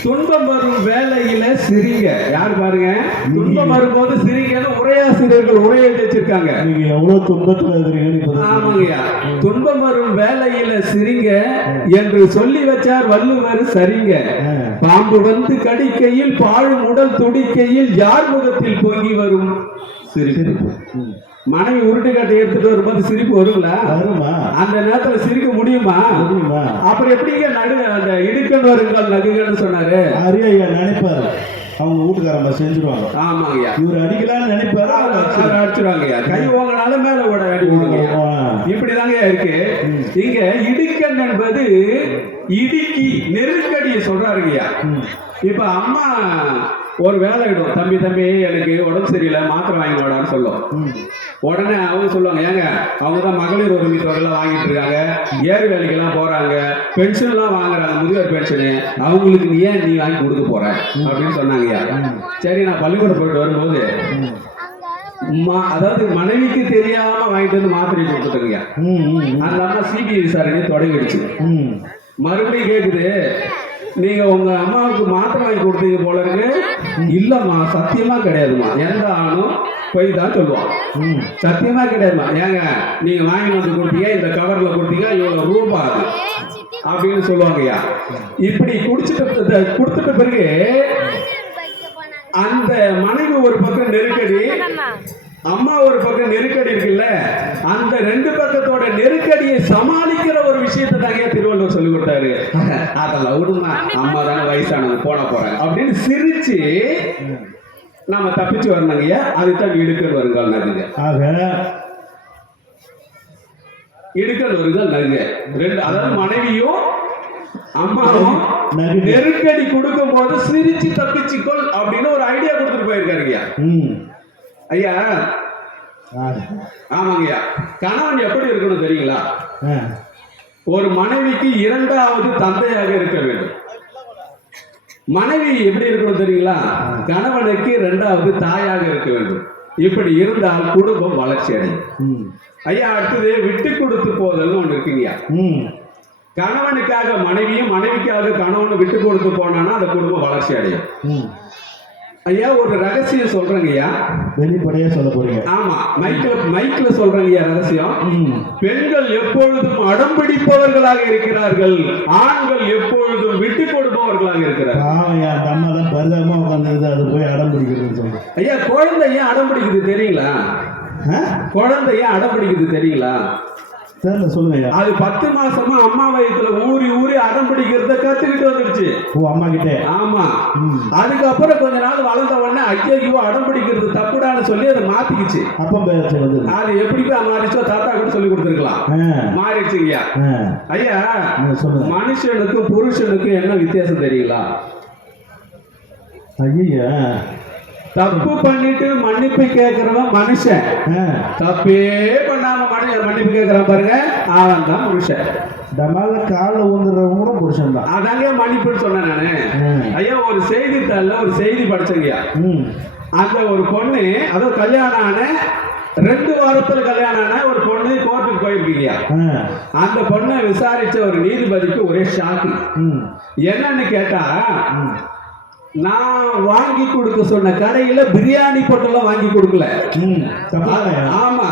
துன்பம் வரும் வேலையில சிரிங்க. யார் பாருங்க, துன்பம் வரும்போது சிரிங்கன்னு உரையாசிரியர்கள் உரையை வச்சிருக்காங்க. நீங்க எவ்வளவு துன்பத்துல இருக்கிறீங்க. ஆமாங்கய்யா. துன்பம் வரும் வேலையில சிரிங்க என்று சொல்லி வச்சார் வள்ளுவர். சரிங்க. பாம்பு வந்து கடிக்கையில் பாழும் உடல் துடிக்கையில் யார் முகத்தில் பொங்கி வரும் சிரிப்பு. மனைவி உருட்டுக்காட்டை எடுத்துட்டு வரும்போது சிரிப்பு வருங்களா? வருமா? அந்த நேரத்துல சிரிக்க முடியுமா? முடியுமா? அப்புறம் எப்படிங்க அந்த இடுக்கன் வருங்கள் நகுகன்னு சொன்னாரு? ஐயா நினைப்பாரு, அவங்க வீட்டுக்காரங்க செஞ்சிருவாங்க. ஆமாங்கய்யா, இவர் அடிக்கலாம்னு நினைப்பாரு, அவர் அடிச்சிருவாங்கய்யா. கை ஓங்கினாலும் மேல ஓட அடி விடுங்க. இப்படிதாங்க இருக்கு. இங்க இடுக்கன் என்பது இடுக்கி நெருக்கடியை சொல்றாருங்கய்யா. இப்ப அம்மா ஒரு வேலை இடும், தம்பி எனக்கு உடம்பு சரியில்லை, மாத்திரை வாங்கி வாடான்னு சொல்லும். உடனே அவங்க சொல்லுவாங்க, ஏங்க அவங்க தான் மகளிர் உரிமை தொகையெல்லாம் வாங்கிட்டு இருக்காங்க, ஏறு வேலைக்கெல்லாம் போறாங்க, பென்ஷன்லாம் வாங்குறாங்க, முதியோர் பென்ஷனு, அவங்களுக்கு நீ ஏன் நீ வாங்கி கொடுக்க போற அப்படின்னு சொன்னாங்கய்யா. சரி, நான் பள்ளிக்கூடம் போயிட்டு வரும்போது அதாவது மனைவிக்கு தெரியாம வாங்கிட்டு வந்து மாத்திரை கொடுத்துட்டேங்க. அந்த அம்மா சிபிஐ விசாரணை தொடங்கிடுச்சு. மறுபடியும் கேக்குது, நீங்க உங்க அம்மாவுக்கு மாத்திரை வாங்கி கொடுத்தீங்க போல இருக்கு. இல்லம்மா, சத்தியமா கிடையாதுமா, எந்த ஆணும் போய் தான் சொல்லுவான், சத்தியமா கிடையாதுமா. ஏங்க நீங்க வாங்கி வந்து கொடுத்தீங்க, இந்த கவர்ல கொடுத்தீங்க, இவ்வளவு ரூபா அது அப்படின்னு சொல்லுவாங்கய்யா. இப்படி கொடுத்துட்ட பிறகு அந்த மனைவி ஒரு பக்கம் நெருக்கடி, அம்மா ஒரு பக்கம் நெருக்கடி இருக்குல்ல, அந்த ரெண்டு பக்கத்தோட நெருக்கடியை சமாளிக்கிற ஒரு விஷயத்தை தாங்க திருவள்ளுவர் சொல்லி கொடுத்தாரு. அதெல்லாம் விடுமா, அம்மா தானே வயசானவங்க போறாங்க அப்படின்னு சிரிச்சு நாம தப்பிச்சு வரணுங்கய்யா. அதுதான் இடுக்கல் வருங்கால் நகுங்க. இடுக்கல் வருங்கால் நகுங்க ரெண்டு, அதாவது மனைவியும் அம்மாவும் நெருக்கடி கொடுக்கும் போது சிரிச்சு தப்பிச்சுக்கொள் அப்படின்னு ஒரு ஐடியா கொடுத்துட்டு போயிருக்காருங்கய்யா. ஐயா ஆமாங்கய்யா, கணவன் எப்படி இருக்கணும் தெரியுங்களா? ஒரு மனைவிக்கு இரண்டாவது தந்தையாக இருக்க வேண்டும். மனைவி எப்படி இருக்கணும் தெரியுங்களா? கணவனுக்கு இரண்டாவது தாயாக இருக்க வேண்டும். இப்படி இருந்தால் குடும்பம் வளர்ச்சி அடையும். ஐயா, அடுத்தது விட்டு கொடுத்து போதல்னு ஒண்ணு இருக்குங்கய்யா. கணவனுக்காக மனைவியும் மனைவிக்காக கணவனும் விட்டு கொடுத்து போனான்னா அந்த குடும்பம் வளர்ச்சி அடையும். ஐயா, ஒரு ரகசியம் சொல்றேங்கய்யா, வெளிப்படையா சொல்ல போறீங்க? ஆமா, மைக்ல சொல்றேங்கய்யா ரகசியம். பெண்கள் எப்பொழுதும் அடம்பிடிப்பவர்களாக இருக்கிறார்கள், ஆண்கள் எப்பொழுதும் விட்டு கொடுப்பவர்களாக இருக்கிறார்கள். அந்த அம்மா தான் பரிதாபமா உட்கார்ந்து அது போய் அடம் பிடிக்கிறது சொல்றேன். ஐயா, குழந்தை ஏன் அடம் பிடிக்குது தெரியுங்களா? குழந்தை ஏன் அடம் பிடிக்குது தெரியுங்களா? சொல்லுங்க. அது 10 மாசமா அம்மா வயிற்றுல ஊறி அடம் பிடிக்கிறத கத்துக்கிட்டு வந்துருச்சு. அம்மா கிட்ட. ஆமா. அதுக்கப்புறம் கொஞ்ச நாள் வளர்ந்த உடனே ஐயோ அடம் பிடிக்கிறது தப்புடான்னு சொல்லி அதை மாத்திக்கிச்சு. அது எப்படி மாறிச்சோ தாத்தா கூட சொல்லி கொடுத்துருக்கலாம், மாறிடுச்சுங்கய்யா. ஐயா, மனுஷனுக்கும் புருஷனுக்கும் என்ன வித்தியாசம் தெரியுங்களா? ஐயா, தப்பு பண்ணிட்டு மன்னிப்பு கேட்கிறவன் மனுஷன், தப்பே பண்ணாம மன்னிப்பு கேட்கிறான் பாருங்க, அவன் தான் மனுஷன். காலில் ஊந்துறவங்க கூட புருஷன் தான். அதாங்க மன்னிப்புன்னு சொன்னேன் நானு. ஐயா, ஒரு செய்தித்தாள்ல ஒரு செய்தி படிச்சங்கய்யா. அந்த ஒரு பொண்ணு, அதாவது கல்யாணம் ஆன 2 வாரத்துல கல்யாணம் ஆன ஒரு பொண்ணு கோர்ட்டுக்கு போயிருக்கீங்க. அந்த பொண்ணை விசாரிச்ச ஒரு நீதிபதிக்கு ஒரே ஷாக்கு. என்னன்னு கேட்டா, நான் வாங்கி கொடுக்க சொன்ன கடையில பிரியாணி பொட்டெல்லாம் வாங்கி கொடுக்கல. ஆமா,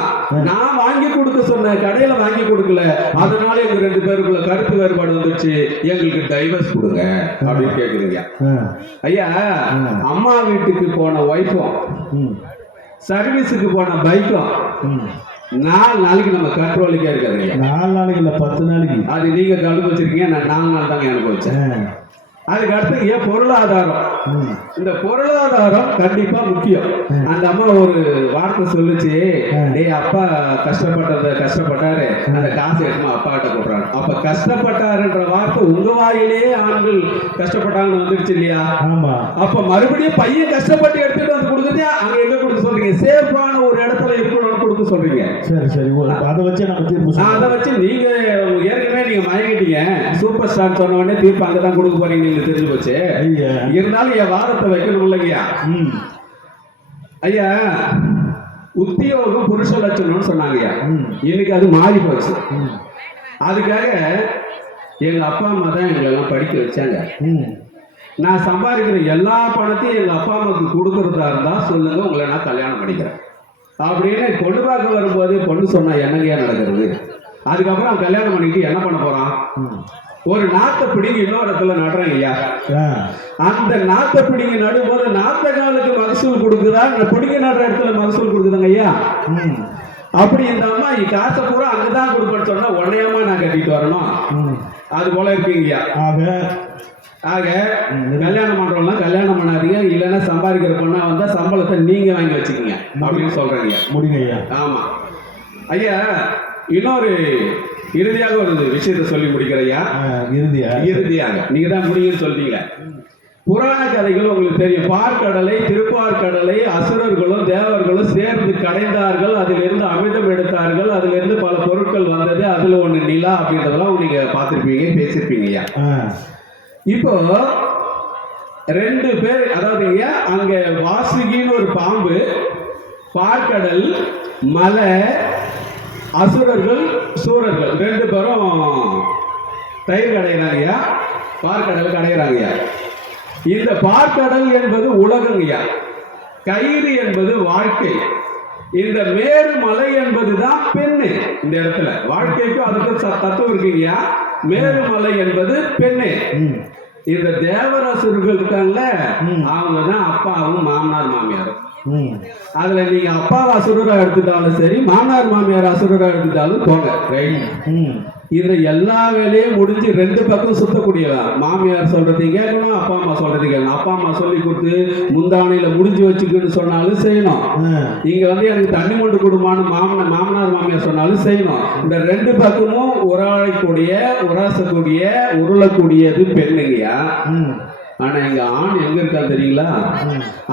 நான் வாங்கி கொடுக்க சொன்ன கடையில வாங்கி கொடுக்கல, அதனால எங்க 2 பேருக்குள்ள கருத்து வேறுபாடு வந்துச்சு, எங்களுக்கு டைவர்ஸ் கொடுங்க அப்படின்னு கேக்குறீங்க. ஐயா, அம்மா வீட்டுக்கு போன ஒய்ஃபும் சர்வீஸுக்கு போன பைக்கும் 4 நாளைக்கு நம்ம கண்ட்ரோலுக்கே இருக்காது. 4 நாளைக்கு இல்ல 10 நாளைக்கு. அது நீங்க கலந்து வச்சிருக்கீங்க, நான் 4 நாள் தாங்க அனுபவிச்சேன். அதுக்கு அடுத்து ஏன் பொருளாதாரம், இந்த பொருளாதாரம் கண்டிப்பா முக்கியம். அந்த அம்மா ஒரு வார்த்தை சொல்லுச்சு, டேய் அப்பா கஷ்டப்பட்டாரு, அந்த காசு எடுத்து அப்பா கிட்ட கொடுறாங்க. அப்ப கஷ்டப்பட்டாருன்ற வார்த்தை உங்க வாயிலே ஆண்கள் கஷ்டப்பட்டாங்கன்னு வந்துருச்சு இல்லையா? ஆமா. அப்ப மறுபடியும் பையன் கஷ்டப்பட்டு எடுத்துட்டு வந்து கொடுக்குறது அங்க எங்க கொடுக்க சொல்றீங்க? சேஃபான ஒரு இடத்துல இருக்கணும்னு கொடுக்க சொல்றீங்க. சரி, அதை வச்சு நம்ம தீர்ப்பு. அதை வச்சு நீங்க ஏற்கனவே நீங்க மயங்கிட்டீங்க, சூப்பர் ஸ்டார் சொன்ன உடனே தீர்ப்பு அங்கதான் கொடுக்க போறீங்க தெரிஞ்சு போச்சு. இருந்தாலும் என் வாரத்தை வைக்கணும் இல்லையா? ஐயா, உத்தியோகம் புருஷ லட்சணம்னு சொன்னாங்கய்யா. இன்னைக்கு அது மாறி போச்சு. அதுக்காக எங்க அப்பா அம்மா தான் எங்களை எல்லாம் படிக்க வச்சாங்க. நான் சம்பாதிக்கிற எல்லா பணத்தையும் எங்க அப்பா அம்மாவுக்கு கொடுக்கறதா இருந்தா சொல்லுங்க, உங்களை நான் கல்யாணம் பண்ணிக்கிறேன் அப்படின்னு பொண்ணு பார்க்க வரும்போது பொண்ணு சொன்னா என்னங்கய்யா நடக்கிறது? அதுக்கப்புறம் அவன் கல்யாணம் பண்ணிட்டு என்ன பண்ண போறான்? ஒரு நாத்தை பிடிங்கி இன்னொரு இடத்துல நடுறாங்க ஐயா. அந்த நாத்தை பிடிங்கி நடும்போது நாத்த காலுக்கு மகசூல் கொடுக்குதா, பிடிங்க நடுற இடத்துல மகசூல் கொடுக்குதாங்க ஐயா? அப்படி இந்த அம்மா காசை பூரா அங்கதான் கொடுப்பேன்னு சொன்னா உடனேமா நான் கட்டிட்டு வரணும், அது போல இருக்கீங்கய்யா. ஆக கல்யாணம் பண்றவங்க கல்யாணம் பண்ணாதீங்க, இல்லைன்னா சம்பாதிக்கிற பொண்ணா வந்தா சம்பளத்தை நீங்க வாங்கி வச்சுக்கீங்க அப்படின்னு சொல்றீங்க. முடியுங்க ஐயா. ஆமா ஐயா, இன்னொரு இறுதியாக ஒரு விஷயத்தை சொல்லி முடிக்கிறையா. இறுதியாக நீங்க தான் முடியும்னு சொல்றீங்க. புராண கதைகள் உங்களுக்கு தெரியும். பார்க்கடலை, திருப்பார்கடலை அசுரர்களும் தேவர்களும் சேர்ந்து கடைந்தார்கள், அதிலிருந்து அமிர்தம் எடுத்தார்கள், அதிலிருந்து பல பொருட்கள் வந்தது, அதுல ஒண்ணு நிலா அப்படின்றதெல்லாம் நீங்க பார்த்திருப்பீங்க, பேசியிருப்பீங்கய்யா. இப்போ 2 பேர், அதாவது அங்க வாசுகின்னு ஒரு பாம்பு, பார்க்கடல், மலை, அசுரர்கள், சூரர்கள் 2 பேரும் தயிர் கடைகிறாங்கய்யா, பார்க்கடல் கடைகிறாங்கய்யா. இந்த பார்க்கடல் என்பது உலகங்கய்யா, கயிறு என்பது வாழ்க்கை, இந்த மேரு மலை என்பதுதான் பெண்ணு. இந்த இடத்துல வாழ்க்கைக்கும் அதுக்கு தத்துவம் இருக்குங்கய்யா. மேருமலை என்பது பெண்ணு. இந்த தேவராசுர்கள் இருக்காங்கல்ல, அவங்க தான் அப்பாவும் மாமனார் மாமியாரும். அதுல நீங்க அப்பாவை அசுரரா எடுத்துட்டாலும் சரி, மாமனார் மாமியார் அசுரரா எடுத்துட்டாலும் போங்க, ரைட். இதுல எல்லா வேலையும் முடிஞ்சு 2 பக்கம் சுத்தக்கூடியவ. மாமியார் சொல்றது கேட்கணும், அப்பா அம்மா சொல்றது கேட்கணும். அப்பா அம்மா சொல்லி கொடுத்து முந்தானையில முடிஞ்சு வச்சுக்கின்னு சொன்னாலும் செய்யணும். இங்க எனக்கு தண்ணி கொண்டு கொடுமான்னு மாமனார் மாமியார் சொன்னாலும் செய்யணும். இந்த 2 பக்கமும் உராயக்கூடிய, உராசக்கூடிய, உருளக்கூடியது பெண்ணுங்கய்யா. ஆனா இங்க ஆண் எங்க இருக்கா தெரியுங்களா?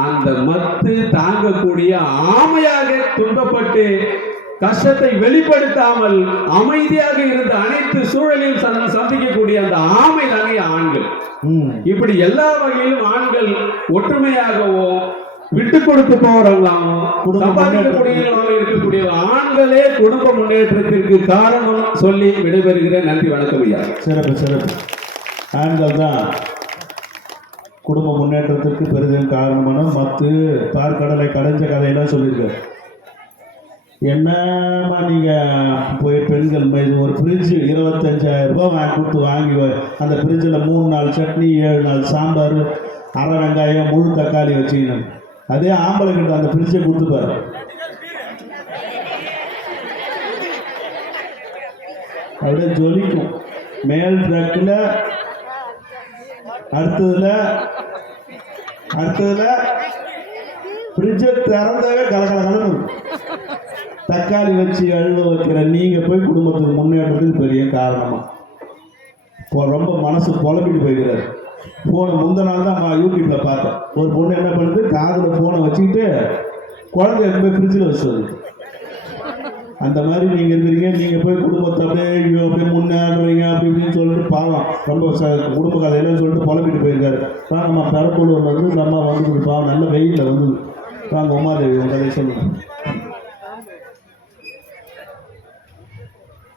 அந்த மத்து தாங்கக்கூடிய ஆமையாக துன்பப்பட்டு கஷ்டத்தை வெளிப்படுத்தாமல் அமைதியாக இருந்த அனைத்து சூழலையும் சந்திக்கக்கூடிய அந்த ஆமை தானே ஆண்கள். இப்படி எல்லா வகையிலும் ஆண்கள் ஒற்றுமையாகவும் விட்டு கொடுத்து போறவங்களாகவும் சம்பாதிக்கக்கூடியவங்களாகவும் இருக்கக்கூடிய ஆண்களே குடும்ப முன்னேற்றத்திற்கு காரணம் சொல்லி விடைபெறுகிறேன். நன்றி, வணக்கம் ஐயா. சிறப்பு சிறப்பு. ஆண்கள் தான் குடும்ப முன்னேற்றத்திற்கு பெரிதும் காரணமான மத்து பார்க்கடலை கடைஞ்ச கதையெல்லாம் சொல்லியிருக்காரு. என்னம்மா நீங்கள் போய் பெண்கள் ஒரு ஃப்ரிட்ஜு 25,000 ரூபாய் கொடுத்து வாங்கி அந்த ஃப்ரிட்ஜில் 3 நாள் சட்னி, 7 நாள் சாம்பார், அரை வெங்காயம், முழு தக்காளி வச்சுக்கணும். அதே ஆம்பளை கிட்ட அந்த ஃப்ரிட்ஜை கொடுத்துப்பாரு. அப்படியே ஜொலிக்கும். மேல் ட்ரக்கில் அடுத்ததுல ஃப்ரிட்ஜை திறந்தாவே கலக்கலன்னு தக்காளி வச்சு அழுவ வைக்கிற நீங்கள் போய் குடும்பத்துக்கு முன்னேற்றத்துக்கு பெரிய காரணமாக இப்போ ரொம்ப மனசு புலம்பிட்டு போய்கிறாரு. ஃபோனை முந்த நாள் தான் யூடியூப்பில் பார்த்தேன். ஒரு பொண்ணு என்ன பண்ணுது, காதில் ஃபோனை வச்சுக்கிட்டு குழந்தை போய் ஃப்ரிட்ஜில் வச்சுருது. அந்த மாதிரி நீங்கள் இருக்கிறீங்க. நீங்கள் போய் குடும்பத்தை அப்படியே முன்னேறுவீங்க அப்படி இப்படின்னு சொல்லிட்டு பாவம் ரொம்ப குடும்ப கதையெல்லாம் சொல்லிட்டு புலம்பிட்டு போயிருக்காரு. நம்ம பெரக்கூட வந்து இந்த அம்மா வந்துட்டு பாவம் நல்ல வெயிலில் வந்து வாங்க உமாதேவி உங்க கதையை சொல்லுங்க.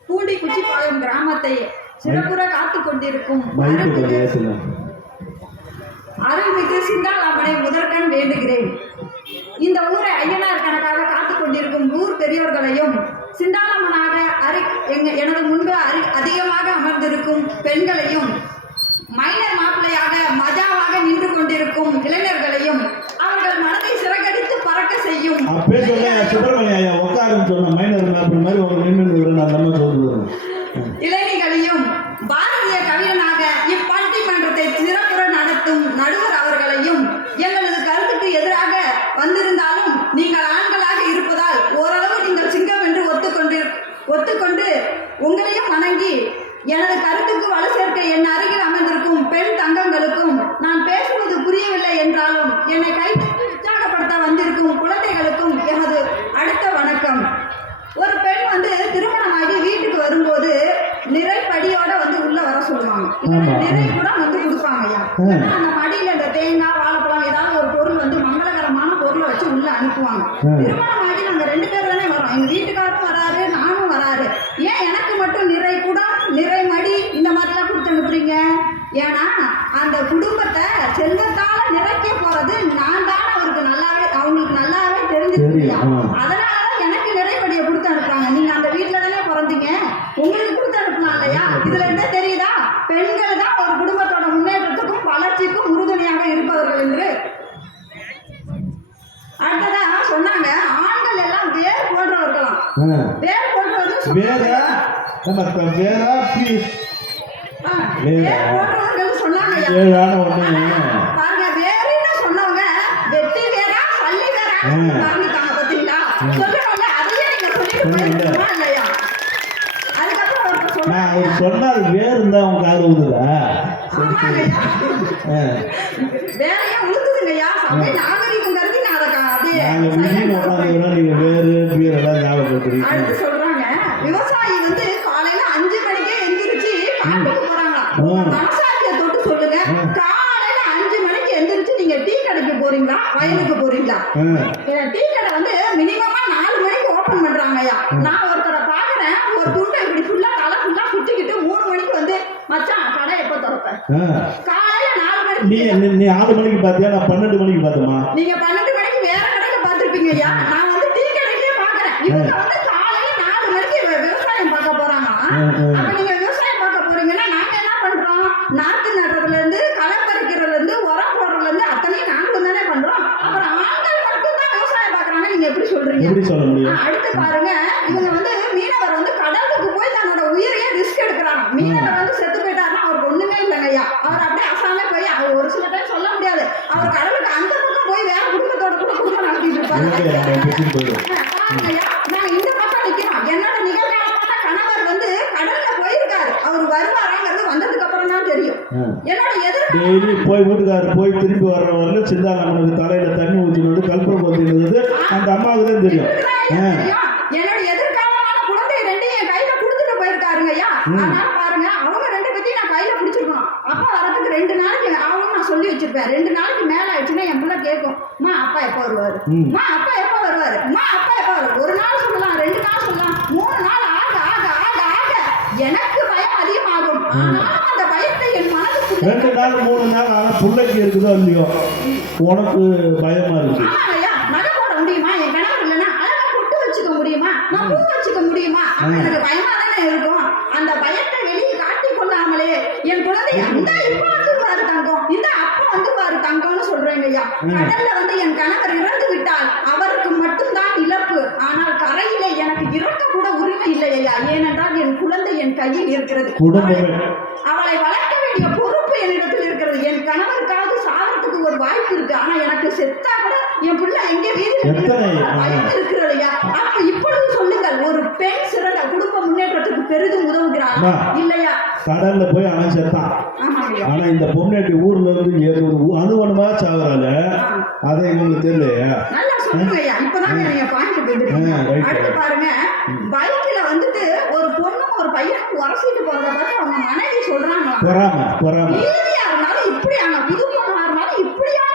பூண்டி குச்சிப்பாளையம் கிராமத்தை சிறப்புற காத்து கொண்டிருக்கும் அருள்மிகு சிந்தாளாமனை முதற்கண் வேண்டுகிறேன். இந்த ஊரை ஐயனார் கணக்காக காத்து கொண்டிருக்கும் ஊர் பெரியோர்களையும், சிந்தாளம்மனாக எனது முன்பு அதிகமாக அமர்ந்திருக்கும் பெண்களையும், மைனர் மாப்பிள்ளையாக மஜாவாக நின்று கொண்டிருக்கும் இளைஞர்களையும், அவர்கள் மனதை சிறகடித்து பறக்க செய்யும் இளைஞர்களையும், பாரதிய கவிஞனாக இப்பட்டிமன்றத்தை சிறப்புற நடத்தும் நடுவர் அவர்களையும், எங்களது கருத்துக்கு எதிராக வந்திருந்தாலும் நீங்கள் ஆண்களாக இருப்பதால் ஓரளவு நீங்கள் சிங்கம் என்று ஒத்துக்கொண்டு உங்களையும் வணங்கி எனது கருத்துக்கு வலு சேர்க்க என் அருகில் அமர்ந்திருக்கும் பெண் தங்கங்களுக்கும், நான் பேசுவது புரியவில்லை என்றாலும் என்னை கைத்தட்டி உற்சாகப்படுத்த வந்திருக்கும் குழந்தைகளுக்கும் எனது அடுத்த வணக்கம். ஒரு பெண் திருமணமாகி வீட்டுக்கு வரும்போது நிறைப்படியோட உள்ள வர சொல்லுவாங்க. நிறை கூட கொடுப்பாங்க ஐயா. அந்த மடியில இந்த தேங்காய், வாழைப்பழம் ஏதாவது ஒரு பொருள் மங்களகரமான பொருளை வச்சு உள்ள அனுப்புவாங்க. திருமணமாகி நாங்க 2 பேர் தானே வரோம். எங்க வீட்டுக்காரரும் வராரு, நானும் வராரு. ஏன் எனக்கு மட்டும் நிறை கூட, நிறை மடி இந்த மாதிரிலாம் கொடுத்து அனுப்புறீங்க? ஏன்னா அந்த குடும்பத்தை செல்வத்தால நிறைக்க போறது நான் தானே அவங்களுக்கு நல்லாவே தெரிஞ்சிருக்கீங்க. அதனாலதான் எனக்கு நிறைப்படியை கொடுத்து அனுப்புறாங்க. நீங்க அந்த வீட்டுல தானே பிறந்தீங்க, இதுல என்ன தெரியுதா? பெண்கள் தான் ஒரு குடும்பத்தோட முன்னேற்றத்துக்கும் வளர்ச்சிக்கும் உறுதுணையாக இருப்பவர்கள் என்று. அடுத்ததா சொன்னாங்க, ஆண்கள் எல்லாம் வேர் போன்றவர்களாம். வேர் போன்றவர்கள் வேற நம்ம வேற வேர் போன்றவர்கள் சொன்னாங்க. ஏழான ஒண்ணு பாருங்க, வேறுன்னு சொன்னவங்க வெட்டி வேறா சல்லி வேறா மறந்துட்டாங்க பாத்தீங்களா? சொல்லணும்ல, அதையே நீங்க சொல்லிட்டு போயிருக்கணுமா இல்லையா? அதுக்கப்புறம் ஒருத்தர் சொன்னாங்க, நான் அவர் சொன்னால் வேறு இருந்தா உங்க காது ஊதுதா? வேறையும் உழுதுங்கய்யா. சபை நாகரிகம் கருதி நான் அதை அப்படியே நாங்க வெளியில உட்காந்து நீங்க வேறு பீர் எல்லாம் ஞாபகப்படுத்துறீங்க. அடுத்து சொல்றாங்க, விவசாயி வந்து காலையில 5 மணிக்கே எந்திரிச்சு காட்டுக்கு போறாங்களாம். உங்க மனசாட்சியை தொட்டு சொல்லுங்க, காலையில 5 மணிக்கு எந்திரிச்சு நீங்க டீ கடைக்கு போறீங்களா, வயலுக்கு போறீங்களா? டீ கடை வந்து மினிமமா 4 மணிக்கு ஓபன் பண்றாங்க ஐயா. நான் ஒருத்தரை பாக்குறேன், ஒரு துண்டை இப்படி ஃபுல்லா தலை ஃபுல்லா சுத்திக்கிட்டு 3 மணிக்கு வந்து, மச்சான் கடை எப்ப திறப்ப? காலையில 4 மணிக்கு. நீ 6 மணிக்கு பாத்தியா? நான் 12 மணிக்கு பார்த்தேமா? நீங்க 12 மணிக்கு வேற கடையில பாத்துருப்பீங்க ஐயா. நான் வந்து டீ கடைக்கே பாக்குறேன். இவங்க வந்து காலையில 4 மணிக்கு விவசாயம் பார்க்க போறாங்க. அப்ப நீங்க விவசாயம் பார்க்க போறீங்கன்னா நாங்க என்ன பண்றோம்? நாத்து நடுறதுல இருந்து, களை பறிக்கிறதுல இருந்து, உரம் போடுறதுல இருந்து அத்தனையும் நாங்களும் தானே பண்றோம். அப்புறம் ஆண்கள் மட்டும் தான் விவசாயம் பாக்குறாங்க, நீங்க எப்படி சொல்றீங்க? எப்படி சொல்ல முடியும்? அடுத்து பாருங்க, இவங்க வந்து மீனவர் வந்து கடலுக்கு போய் தன்னோட உயிரையே ரிஸ்க் எடுக்கிறாங்க. மீனவர் வந்து செத்து போயிட்டாருன்னா அவருக்கு ஒண்ணுமே இல்லைங்க ஐயா. அவர் அப்படியே அசாமே போய், அவர் ஒரு சில டைம் சொல்ல முடியாது, அவர் கடலுக்கு அந்த பக்கம் போய் வேற குடும்பத்தோட கூட குடும்பம் நடத்திட்டு இருப்பாரு. பாருங்க ஐயா, நாங்க இந்த பக்கம் நிக்கிறோம். என்னோட நிகழ்காலமான கணவர் வந்து கடல்ல போயிருக்காரு. அவர் வருவாராங்கிறது வந்ததுக்கு அப்புறம் தான் தெரியும். என்னோட டெய்லி போய் வீட்டுக்காரர் போய் திரும்பி வர்ற வரல சிந்தாளம்மனுக்கு தலையில தண்ணி ஊற்றினது, கல்பம் ஊற்றினது அந்த அம்மாவுக்கு தான் தெரியும். என்னோட எதிர்காலமான குழந்தை 2 என் கையில கொடுத்துட்டு போயிருக்காருங்க ஐயா. அதனால பாருங்க, அவங்க 2 பேத்தையும் நான் கையில பிடிச்சிருக்கணும். அப்பா வரதுக்கு 2 நாளைக்கு ஆகும் நான் சொல்லி வச்சிருப்பேன். 2 நாளைக்கு மேல ஆயிடுச்சுன்னா என் பிள்ளை கேட்கும், மா அப்பா எப்போ வருவாரு, மா அப்பா எப்போ வருவாரு, மா அப்பா எப்போ வருவாரு. 1 நாள் சொல்லலாம், 2 நாள் சொல்லலாம், 3 நாள் ஆக ஆக ஆக ஆக எனக்கு பயம் அதிகமாகும். ஆனாலும் அந்த பயத்தை என் மனதுக்கு 2 நாள் 3 நாள் ஆனா பிள்ளைக்கு இருக்குதோ இல்லையோ உனக்கு பயமா இருக்கு. ஐயா, நகை போட முடியுமா? என் கணவர் இல்லைன்னா அழகா பொட்டு வச்சுக்க முடியுமா? நான் பூ வச்சுக்க முடியுமா? அப்ப எனக்கு பயமா தானே இருக்கும். அந்த பயத்தை வெளியே காட்டி கொள்ளாமலே என் குழந்தை அந்த இப்ப வந்துருவாரு தங்கம், இந்த அப்பா வந்துருவாரு தங்கம்னு சொல்றேங்க ஐயா. கடல்ல வந்து என் கணவர் இறந்து விட்டால் அவருக்கு மட்டும்தான் இழப்பு. ஆனால் கரையிலே எனக்கு இறக்க கூட உரிமை இல்லை ஐயா. ஏனென்றால் என் குழந்தை என் கையில் இருக்கிறது. அவளை வளர்க்க வேண்டிய பொறுப்பு என்னிடத்தில் இருக்கிறது. என் கணவருக்காவது சாகிறதுக்கு ஒரு வாய்ப்பு இருக்கு. ஆனா எனக்கு செத்தா கூட என் பிள்ளை எங்கே பயம் இருக்கிறது ஐயா. அப்ப இப்பொழுது சொல்லுங்கள், ஒரு பெண் சிறந்த குடும்ப முன்னேற்றத்துக்கு பெரிதும் உதவுகிறாள் இல்லையா? கடல்ல போய் அவன் செத்தான். ஆனா இந்த பொண்ணாட்டி ஊர்ல இருந்து அணுவணுமா சாகுறாங்க, அதை இவங்களுக்கு தெரியலையா? நல்லா சொல்லுங்க ஐயா. இப்பதான் நீங்க பாயிண்ட் போயிட்டு அடுத்து பாருங்க, பைக்ல வந்துட்டு ஒரு பொண்ணும் ஒரு பையனும் உரசிட்டு போறத பார்த்து அவங்க மனைவி சொல்றாங்களா, ஈஸியா இருந்தாலும் இப்படியான புது பொண்ணா இருந்தாலும் இப்படியான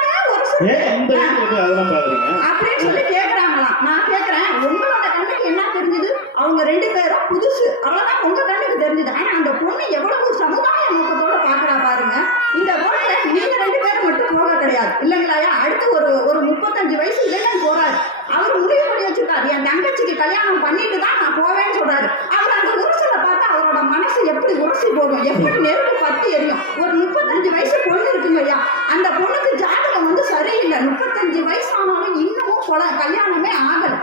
அப்படின்னு சொல்லி கேக்குறாங்களாம். நான் கேக்குறேன், உங்களோட கண்ணுக்கு என்ன தெரிஞ்சது? அவங்க 2 பேரும் புதுசு, அவ்வளவுதான் உங்க கண்ணுக்கு தெரிஞ்சது. ஆனா அந்த பொண்ணு எவ்வளவு சமுதாய நோக்கத்தோட பாக்குறா பாருங்க. இந்த பொண்ணு நீங்க 2 பேரும் மட்டும் போக கிடையாது இல்லைங்களா? அடுத்து ஒரு 35 வயசு இளைஞன் போறாரு. அவர் முடிவு பண்ணி வச்சிருக்காரு, என் தங்கச்சிக்கு கல்யாணம் பண்ணிட்டு தான் நான் போவேன்னு சொல்றாரு. அவர் அந்த உரசலை பார்த்து அவரோட மனசு எப்படி உரசி போகும், எப்படி நெருப்பு பத்தி எரியும். ஒரு 35 வயசு பொண்ணு இருக்குங்க ஐயா. அந்த பொண்ணுக்கு ஜாதகம் வந்து சரியில்லை. 35 வயசு ஆனாலும் இன்னமும் கல்யாணமே ஆகல.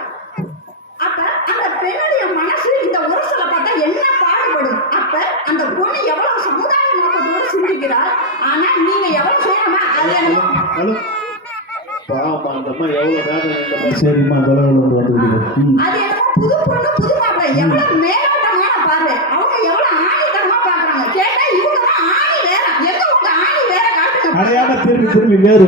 அப்ப அந்த பெண்ணுடைய மனசு இந்த உரசலை பார்த்தா என்ன பாடுபடும்? அப்ப அந்த பொண்ணு எவ்வளவு சமுதாய நோக்கத்தோடு சிந்திக்கிறார். ஆனா நீங்க எவ்வளவு செய்யணுமா அது என்னமோ அது என்னமோ புது பொண்ணு புது மாப்பிள்ளை எவ்வளவு மேலோட்டமான பார்வை. அவங்க எவ்வளவு ஆணித்தனமா பாக்குறாங்க. கேட்டா இவங்க தான் ஆணி வேற, எங்க உங்க ஆணி வேற காட்டுங்க. திரும்பி வேறு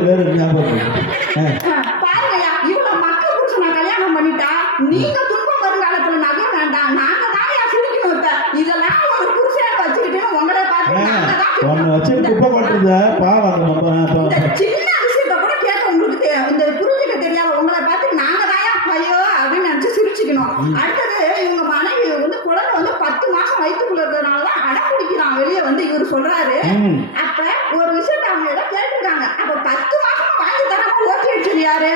பாருங்கய்யா, இவ்வளவு மக்கள் புருஷனை கல்யாணம் பண்ணிட்டா நீங்க துன்பம் வருங்காலத்துல நகை வேண்டாம், நாங்க தான் சிரிக்கணும். இப்ப இதெல்லாம் ஒரு புருஷனை வச்சுக்கிட்டு உங்களை பார்த்து சின்ன விஷயத்த கூட கேட்க உங்களுக்கு இந்த புரிஞ்சுக்க தெரியாத உங்களை பார்த்து நாங்க தான் ஐயோ அப்படின்னு நினைச்சு சிரிச்சுக்கணும். அடுத்தது இவங்க மனைவி வந்து குழந்தை வந்து 10 மாசம் வயிற்றுக்குள்ள இருக்கிறதுனாலதான் அடம் பிடிக்கிறான் வெளியே வந்து இவர் சொல்றாரு. அப்ப ஒரு விஷயத்த அவங்க எல்லாம் கேட்டுருக்காங்க. அப்ப 10 மாசமா வாங்கி தரமா ஓட்டி அடிச்சது யாரு?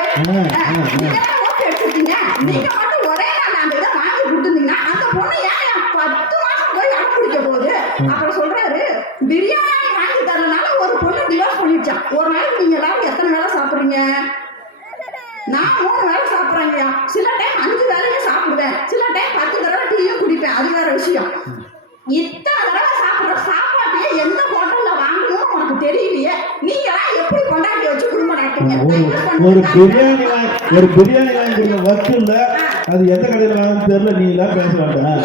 நீங்க ஓட்டி அடிச்சிருக்கீங்க. நீங்க மட்டும் ஒரே நாள் அந்த இதை வாங்கி கொடுத்துருந்தீங்கன்னா அந்த பொண்ணு ஏன் 10 மாசம் போய் அடம் பிடிக்க போகுது. அப்புறம் சொல்றாரு, பிரியாணி வாங்கி தரனால ஒரு பொண்ணு டிவோர்ஸ் பண்ணிடுச்சான். ஒரு நாளைக்கு நீங்க எல்லாரும் எத்தனை வேளை சாப்பிடுறீங்க? நான் 3 வேளை சாப்பிட்றேங்கய்யா. சில டைம் 5 வேளையும் சாப்பிடுவேன், சில டைம் 10 தடவை டீயும் குடிப்பேன். அது வேற விஷயம். இத்தனை தடவை சாப்பிடுற சாப்பாட்டையே எந்த ஹோட்டல்ல வாங்கணும்னு உனக்கு தெரியலையே. நீங்க எல்லாம் எப்படி கொண்டாட்டி வச்சு குடும்பம் நடத்துங்க? ஒரு பிரியாணி வாங்கி ஒர்க் இல்ல, அது எந்த கடையில் வாங்கன்னு தெரியல. நீ எல்லாம் பேச வேண்டாம்.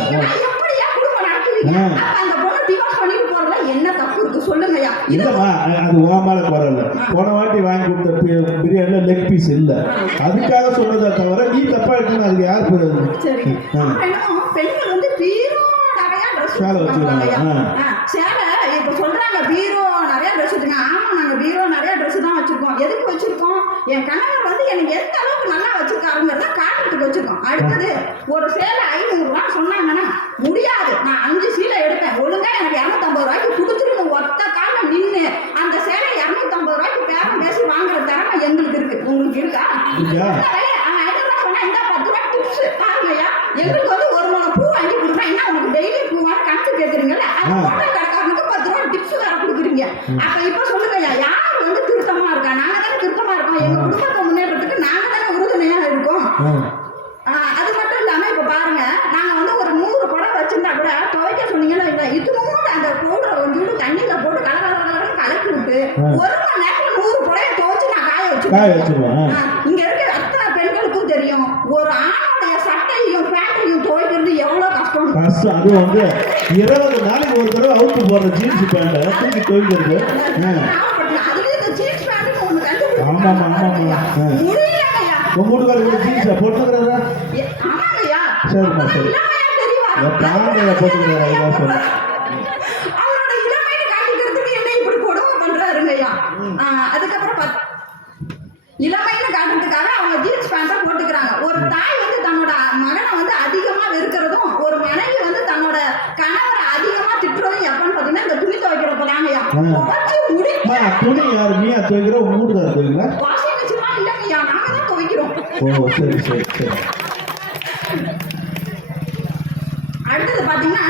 எப்படியா குடும்பம் நடத்துவீங்க? அப்ப அந்த பொண்ணு டிவோர்ஸ் பண்ணிட்டு போறதுல என்ன தப்பு இருக்கு சொல்லுங்கய்யா. இல்லம்மா, அது ஓமால குறல. போன வாட்டி வாங்கி கொடுத்த பிரியாணில லெக் பீஸ் இல்ல, அதுக்காக சொன்னதை தவிர நீ தப்பா எடுக்கணும். அதுக்கு யார் போறது? சரி, பெண்கள் வந்து பீரோ நிறைய ட்ரெஸ் சேலை இப்ப சொல்றாங்க, பீரோ நிறைய ட்ரெஸ் வச்சுருங்க. ஆமா, நாங்க பீரோ நிறைய ட்ரெஸ் தான் வச்சிருக்கோம். எதுக்கு வச்சிருக்கோம்? என் கணவர் வந்து எனக்கு எந்த அளவுக்கு நல்லா வச்சிருக்காருங்கிறத காட்டுறதுக்கு வச்சிருக்கோம். அடுத்தது ஒரு சேலை 500 ரூபாய் சொன்னாங்கன்னா முடியாது, நான் 5 சீலை எடுப்பேன், ஒழுங்கா எனக்கு 250 ரூபாய்க்கு கொடுத்துருன்னு ஒத்த கால நின்று அந்த சேலை 250 ரூபாய்க்கு பேரம் பேசி வாங்குற திறமை எங்களுக்கு இருக்கு. உங்களுக்கு இருக்கா? 500 ரூபாய் சொன்னா இந்த 10 ரூபாய் டிப்ஸ் பாருங்கய்யா. எங்களுக்கு வந்து ஒரு முளை பூ வாங்கி கொடுக்குறேன், என்ன உனக்கு டெய்லி பூவான கணக்கு கேட்குறீங்கல்ல, அது ஹோட்டல் கடைக்காரனுக்கு 10 ரூபாய் டிப்ஸ் வேற கொடுக்குறீங்க. அப்ப இப்ப சொல்லுங்கய்யா, யார் வந்து திருத்தமா இருக்கா? நாங்க தானே திருத்தமா இருக்கோம். எங்க குடும்பத்தை முன்னேற்றத்துக்கு நாங்க தானே உறுதுணையா இருக்கோம். அது மட்டும் இல்லாம இப்ப பாருங்க, நாங்க வந்து ஒரு 100 புடவை வச்சிருந்தா கூட துவைக்க சொன்னீங்கன்னா இல்ல, இதுவும் அந்த பவுடரை கொஞ்சம் தண்ணியில போட்டு கலகலன்னு கலக்கி விட்டு 1 மணி நேரத்துல 100 புடவை துவைச்சு நான் காய வச்சிருவேன். இங்க இருக்க அத்தனை பெண்களுக்கும் தெரியும், ஒரு ஆணுடைய சட்டையும் பேண்டையும் துவைக்கிறது எவ்வளவு கஷ்டம். அது வந்து 20 நாளைக்கு ஒரு தடவை அவுத்து போடுற ஜீன்ஸ் பேண்ட தூக்கி துவைக்கிறது. அதுலயும் இந்த ஜீன்ஸ் பேண்ட் ஒண்ணு கண்டுபிடிச்சு முடியலையா? உங்க வீட்டுக்காரர் கூட ஜீன்ஸா போட்டுக்கிறதா? ஆமாங்கய்யா. சரிம்மா, சரி. பாண்டைய போட்டுக்கிறாரு. அவரோட இளமையை காட்டிக்கிறதுக்கு என்ன இப்படி கொடுமை பண்றாருங்கய்யா. அதுக்கப்புறம் இளமைன்னு காட்டுறதுக்காக அவங்க ஜீன்ஸ் பேண்ட போட்டுக்கிறாங்க. ஒரு தாய் வந்து தன்னோட மகனை வந்து அதிகமா வெறுக்கிறதும், ஒரு மனைவி வந்து தன்னோட கணவரை அதிகமா திட்டுறதும் எப்பன்னு பாத்தீங்கன்னா இந்த துணி துவைக்கிறப்பதாங்கய்யா. துணி யாரு நீயா துவைக்கிற? உங்க வீட்டுக்காரர் துவைக்கிறா? வாஷிங் மிஷின்லாம் இல்லைங்கய்யா, நாங்க தான் துவைக்கிறோம். ஓ, சரி சரி சரி. அடுத்தது பாத்தீங்கன்னா,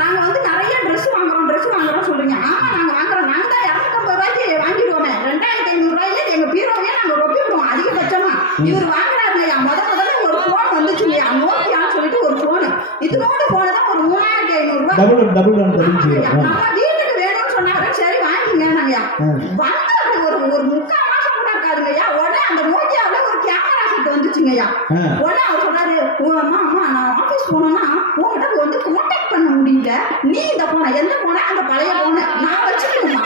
நாங்க வந்து நிறைய ட்ரெஸ் வாங்குறோம் சொல்றீங்க. ஆமா, நாங்க வாங்குறோம். நாங்க தான் 250 ரூபாய்க்கு வாங்கிடுவோமே. 2500 ரூபாயில எங்க பீரோவே நாங்க ரொப்பி விடுவோம் அதிகபட்சமா. இவர் வாங்குறாரு இல்லையா, முதல்ல ஒரு போன் வந்துச்சு இல்லையா, நோக்கியான்னு சொல்லிட்டு ஒரு போன். இதனோட போன் தான் ஒரு 3500 ரூபாய். நம்ம வீட்டுக்கு வேணும்னு சொன்னாரு, சரி வாங்கிங்க நாங்கயா. வந்து ஒரு 3/4 மாசம் கூட இருக்காதுங்கய்யா, உடனே அந்த நோக்கியாவில் ஒரு கேமரா செட் வந்துச்சுங்கய்யா. உடனே அவர் சொன்னாரு, அம்மா நான் ஆபீஸ் போனோம்னா உங்ககிட்ட வந்து கான்டாக்ட் பண்ண முடியல, நீ இந்த போன எந்த போன அந்த பழைய போன நான் வச்சுக்கணுமா?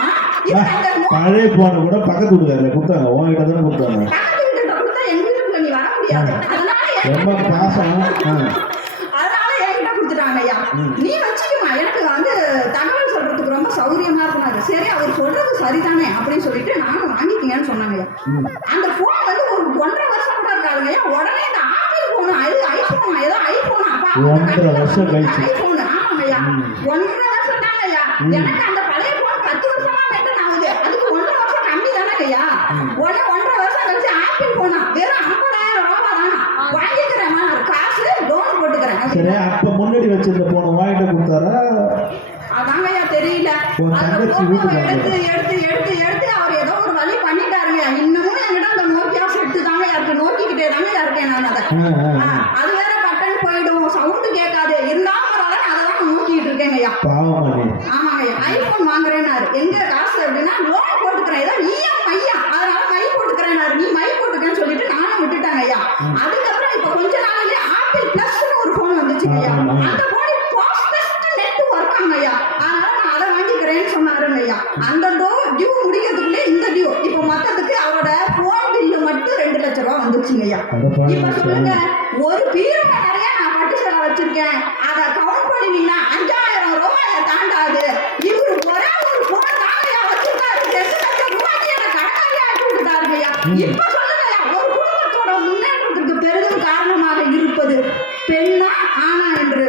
பழைய போன கூட பக்கத்து வீட்டுக்காரங்க கொடுத்தாங்க, உங்ககிட்ட தானே கொடுத்தாங்க. பக்கத்து வீட்டுல கொடுத்தா எங்க வீட்டுக்குள்ள நீ வர முடியாது, அதனால என்கிட்ட கொடுத்துட்டாங்க ஐயா. நீ வச்சுக்குமா, எனக்கு வந்து தகவல் சொல்றதுக்கு ரொம்ப சௌரியமா இருக்குனாரு. சரி, அவர் சொல்றது சரிதானே அப்படின்னு சொல்லிட்டு நானும் வாங்கிக்கீங்கன்னு சொன்னாங்க ஐயா. அந்த போன் வந்து ஒரு 1.5 வருஷம் கூட இருக்காதுங்க ஐயா. உடனே இந்த ஆப்பிள் போன், ஐபோன், ஏதோ ஐபோன், அப்பா 1.5 வருஷம் கழிச்சு ஐபோன். ஆமாங்க ஐயா, 1.5 வருஷம் தாங்க ஐயா. எனக்கு அந்த பழைய போன் 10 வருஷமா மெயின்டைன் ஆகுது, அதுக்கு 1.5 வருஷம் கம்மி தானே ஐயா. உடனே 1.5 வருஷம் கழிச்சு ஆப்பிள் போனா வெறும் 50,000 ரூபாய் தானா. வாங்கிக்கிறேன், காசு லோன் போட்டுக்கிறேன். சரி, அப்ப முன்னாடி வச்சிருந்த போன வாங்கிட்டு கொடுத்தாரா? அதாங்க ஐயா தெரியல. எடுத்து அவர் ஏதோ ஒரு வழி பண்ணிட்டாருங்க. இன்னமும் என்கிட்ட அந்த நோக்கியா செட்டு தாங்க இருக்கு, நோக்கிக்கிட்டே தாங்க இருக்கேன் நான். அதை அது வேற பட்டன் போயிடும், சவுண்டு கேட்காது, இருந்தாலும் பரவாயில்ல, அதை தான் நோக்கிட்டு இருக்கேங்க ஐயா. ஆமாங்க ஐயா, ஐபோன் வாங்குறேன்னாரு. எங்க காசு அப்படின்னா லோன் போட்டுக்கிறேன், ஏதோ EMI, அதனால மை போட்டுக்கிறேன்னாரு. நீ மை போட்டுக்கிறேன்னு சொல்லிட்டு நானும் விட்டுட்டாங்க ஐயா. அதுக்கப்புறம் இப்ப கொஞ்ச நாள்லயே ஆப்பிள் பிளஸ்ன்னு ஒரு போன் வந்துச்சுங்க ஐயா. அந்த போன் ஃபாஸ்டஸ்ட் நெட் ஒர்க் ஆங்க ஐயா, அதனால நான் அதை வாங்கிக்கிறேன்னு சொன்னாருங்க ஐயா. அந்த டியூ முடிக்கிறதுக்குள்ளே இந்த டியூ இப்போ மொத்தத்துக்கு அவரோட போன் பில்லு மட்டும் 2 லட்சம் ரூபாய் வந்துருச்சுங்க ஐயா. இப்ப சொல்லுங்க, ஒரு பீரோ நிறைய நான் பட்டு சேலை வச்சிருக்கேன், அதை கவுண்ட் பண்ணுவீங்கன்னா 5000 ரூபாயை தாண்டாது. இவரு ஒரே ஒரு போன் தாங்க வச்சிருக்காரு, 2 லட்சம் ரூபாய்க்கு என்ன கடனாளி ஆக்கி விட்டுட்டாருங்க ஐயா. இப்ப சொல்லுங்க ஐயா, ஒரு குடும்பத்தோட முன்னேற்றத்துக்கு பெரிதும் காரணமாக இருப்பது பெண்ணா ஆனா என்று.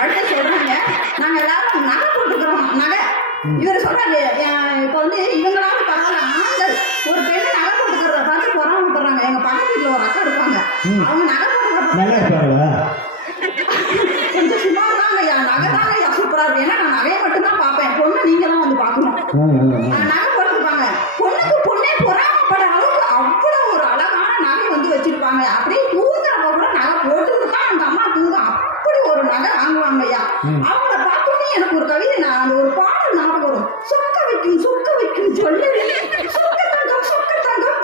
அடுத்து சொல்றாங்க, நாங்க எல்லாரும் நகை போட்டுக்கிறோம். நகை இவர் சொல்றாரு, இப்ப வந்து இவங்களால பரவாயில்ல, ஆண்கள் ஒரு பெண்ணு நகை போட்டுக்கிறத பார்த்து பொறாமப்படுறாங்க. எங்க பக்கத்து வீட்டுல ஒரு அக்கா இருப்பாங்க, அவங்க நகை போட்டுக்கிறத கொஞ்சம் சுமார் தாங்க ஐயா. பார்க்க, ஏன்னா நான் நகையை மட்டும்தான் பார்ப்பேன், பொண்ணு நீங்க தான் வந்து பார்க்கணும். நகை போட்டுருப்பாங்க, பொண்ணுக்கு பொண்ணே பொறாமப்பட அளவுக்கு அவ்வளவு ஒரு அழகான நகை வந்து வச்சிருப்பாங்க. அப்படியே தூங்குறப்ப கூட நகை போட்டுட்டு தான் அந்த அம்மா தூங்கும், அப்படி ஒரு நகை வாங்குவாங்க ஐயா. அவங்கள பார்த்தோன்னே எனக்கு ஒரு கவிதை, நான் அந்த ஒரு பாடல் ஞாபகம் வரும். சொக்க வைக்கும் சொல்லரி, சொக்க தங்கம்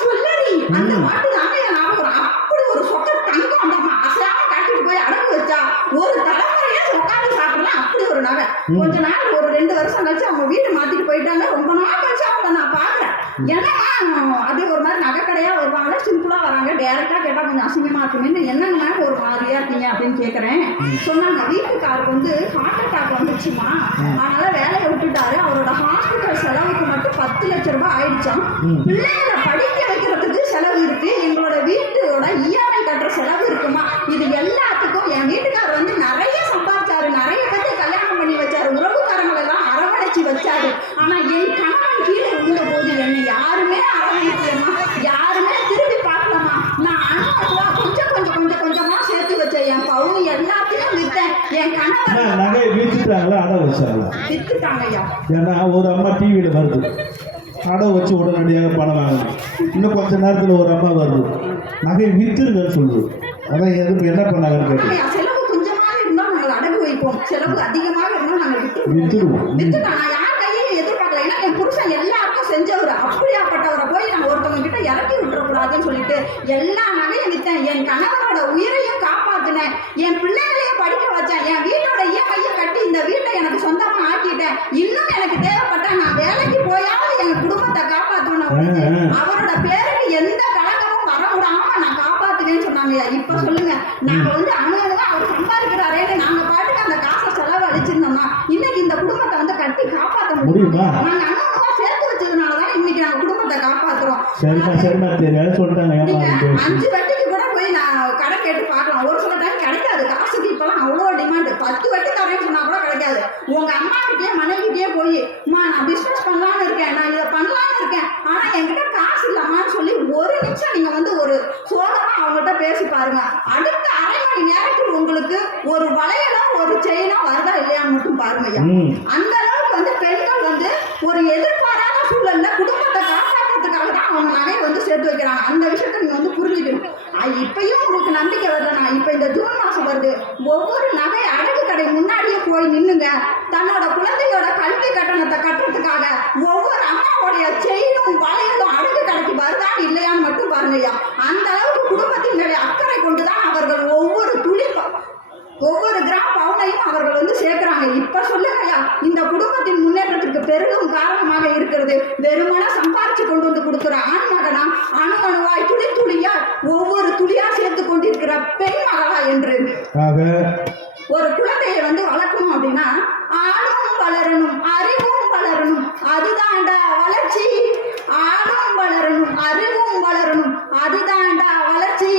சொல்லரி, அந்த பாட்டு தாங்க என் ஞாபகம் வரும். அப்படி ஒரு சொக்க தங்கம் அந்த அம்மா அசையாம காட்டிட்டு போய் அடகு வச்சா ஒரு தலைமுறையே உட்காந்து சாப்பிடலாம், அப்படி ஒரு நகை. கொஞ்ச நாள் ஒரு 2 வருஷம் கழிச்சு அவங்க வீடு மாத்திட்டு போயிட்டாங்க. ரொம்ப நாள் கழிச்சு அவங்கள நான் பாக்குறேன். ஏன்னா அது ஒரு மாதிரி நகை கடையா வருவாங்க, சிம்பிளா வராங்க. டைரக்டா கேட்டா கொஞ்சம் அசிங்கமா இருக்குமே, என்னங்க ஒரு மாதிரியா இருக்கீங்க அப்படின்னு கேக்குறேன். சொன்னாங்க, வீட்டுக்காருக்கு வந்து ஹார்ட் அட்டாக் வந்துச்சுமா, அதனால வேலையை விட்டுட்டாரு. அவரோட ஹாஸ்பிட்டல் செலவுக்கு மட்டும் 10 லட்சம் ரூபாய் ஆயிடுச்சாம். பிள்ளைங்களை படிக்க வைக்கிறதுக்கு செலவு இருக்கு, எங்களோட வீட்டோட இஎம்ஐ கட்டுற செலவு இருக்குமா. இது எல்லாத்துக்கும் என் வீட்டுக்காரர் வந்து நிறைய சம்பாதிச்சாரு, நிறைய பேருக்கு கல்யாணம் பண்ணி வச்சாரு, உறவுக்காரங்களை எல்லாம் அரவணைச்சு வச்சாரு. ஆனா என் கணவன் கீழே விழுந்த போது என்னை யாருமே அரவணைக்கலமா, யாருமே திரும்பி பார்க்கலாமா. நான் அனுபவா கொஞ்சமா சேர்த்து வச்சேன். என் பவுனு எல்லாத்தையும் வித்தேன். என் கணவன் நகையை வித்துட்டாங்களா அடை வச்சாங்களா? வித்துட்டாங்க ஐயா. ஏன்னா ஒரு அம்மா டிவியில வருது, அடை வச்சு உடனடியாக பணம் வாங்கணும். இன்னும் கொஞ்ச நேரத்தில் ஒரு அம்மா வருது, நகையை வித்துருங்கன்னு சொல்லுது. அதான் எதுக்கு என்ன பண்ணாங்கன்னு கேட்டு ஐயா, செலவு கொஞ்சமாக இருந்தா நாங்கள் அடகு வைப்போம், செலவு அதிகமாக இருந்தா நாங்கள் வித்துடுவோம். வித்துட்டோம். நான் யார் கையிலும் எதிர்பார்க்கல, ஏன்னா என் புருஷன் எல்லாருக்கும் செஞ்சவர். அப்படியாப்பட்டவரை போய் நான் ஒருத்தவங்க கிட்ட இறக்கி விட்டுறக்கூடாதுன்னு சொல்லிட்டு எல்லா நகையும் வித்தேன். என் கணவரோட உயிரையும் காப்பாத்தினேன், என் பிள்ளைகளையும் படிக்க வச்சேன், என் வீட்டோட இஎம்ஐயை கட்டி இந்த வீட்டை எனக்கு சொந்தமா ஆக்கிட்டேன். இன்னும் எனக்கு தேவைப்பட்டா நான் வேலைக்கு போயாவது என் குடும்பத்தை காப்பாற்றணும். அவரோட பேருக்கு எந்த கலக்கமும் வரவிடாம நான் காப்பாத்துவேன்னு சொன்னாங்க. இப்ப சொல்லுங்க, நாங்க வந்து அணுகணுங்க அவர் சம்பாதிக்கிறாரேன்னு நாங்க பாட்டுக்கு அந்த காசை செலவு அடிச்சிருந்தோம்னா இன்னைக்கு இந்த குடும்பத்தை வந்து கட்டி காப்பாற்ற முடியுமா? நாங்க அணுகணுமா சேர்த்து வச்சதுனாலதான் இன்னைக்கு நாங்க குடும்பத்தை காப்பாத்துறோம். சரிமா தெரியாது சொல்லிட்டாங்க. 5 வட்டிக்கு கூட போய் நான் கடை கேட்டு பார்க்கலாம், ஒரு சில டைம் கிடைக்காது. காசுக்கு இப்பெல்லாம் அவ்வளோ டிமாண்ட். 10 வட்டி தரேன்னு சொன்னா கூட கிடைக்காது. உங்க அம்மா கிட்டே மனைவிட்டே போய், அம்மா நான் பிசினஸ் பண்ணலான்னு இருக்கேன், நான் இதை பண்ணலான்னு இருக்கேன், ஆனா என்கிட்ட காசு இல்லம்மான்னு சொல்லி ஒரு நிமிஷம் நீங்க வந்து ஒரு சோகமா அவங்ககிட்ட பேசி பாருங்க. அடுத்த அரை மணி நேரத்தில் உங்களுக்கு ஒரு வளையலோ ஒரு செயினோ வருதா இல்லையான்னு மட்டும் பாருங்க. அந்த அளவுக்கு வந்து பெண்கள் வந்து ஒரு எதிர்பாராத சூழல்ல குடும்பத்தை காப்பாற்றுறதுக்காக தான் அவங்க நகையை வந்து சேர்த்து வைக்கிறாங்க. அந்த விஷயத்த நீங்க வந்து புரிஞ்சுக்கணும். இப்பயும் உங்களுக்கு நம்பிக்கை வரலனா, இப்ப இந்த ஜூன் மாசம் வருது, ஒவ்வொரு நகை அடகு கடை முன்னாடியே போய் நின்னுங்க. தன்னோட குழந்தையோட கல்வி கட்டணத்தை கட்டுறதுக்காக ஒவ்வொரு அம்மாவுடைய செயினும் வளையலும் அடகு கடைக்கு வருதான்னு இல்லையான்னு மட்டும் பாருங்கய்யா. அந்த அளவுக்கு குடும்பத்தின் மேலே அக்கறை கொண்டுதான் அவர்கள் ஒவ்வொரு கிராம் பவுனையும் அவர்கள் வந்து சேர்க்கிறாங்க. இப்ப சொல்லுங்கய்யா, இந்த குடும்பத்தின் முன்னேற்றத்திற்கு பெரிதும் காரணமாக இருக்கிறது வெறுமன சம்பாரிச்சு கொண்டு வந்து கொடுக்கிற ஆண் மகனா, அணுவாய் துளி துளியா ஒவ்வொரு துளியா சேர்த்து கொண்டிருக்கிற பெண் மகளா என்று. ஒரு குழந்தையை வந்து வளர்க்கணும் அப்படின்னா ஆளும் வளரணும், அறிவும் வளரணும், அதுதான்டா வளர்ச்சி. ஆளும் வளரணும், அறிவும் வளரணும், அதுதான்டா வளர்ச்சி.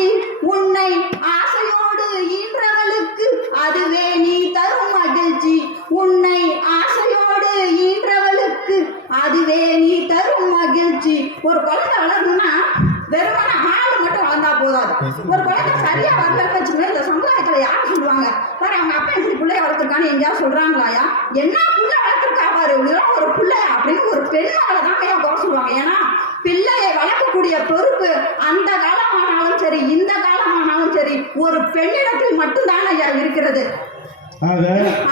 உன்னை ஆசையோடு ஈன்றவளுக்கு அதுவே நீ தரும் மகிழ்ச்சி. உன்னை ஆசையோடு ஈன்றவளுக்கு அதுவே நீ தரும் மகிழ்ச்சி. ஒரு குழந்தை வளரணும்னா வெறுமன ஆள் மட்டும் வளர்ந்தா போதாது. ஒரு குழந்தை சரியா வளர்ந்து வச்சுக்கோங்க, இந்த சமுதாயத்துல யாரும் சொல்லுவாங்க பாரு அவங்க அப்பா இப்படி பிள்ளைய வளர்த்துருக்கான்னு எங்கேயாவது சொல்றாங்களாயா? என்ன பிள்ளை வளர்த்துருக்கா பாரு, இதெல்லாம் ஒரு பிள்ளை அப்படின்னு ஒரு பெண் மகளை தான் கையா குறை சொல்லுவாங்க. ஏன்னா பிள்ளையை வளர்க்கக்கூடிய பொறுப்பு அந்த காலமானாலும் சரி இந்த காலமானாலும் சரி ஒரு பெண்ணிடத்தில் மட்டும்தான் ஐயா இருக்கிறது.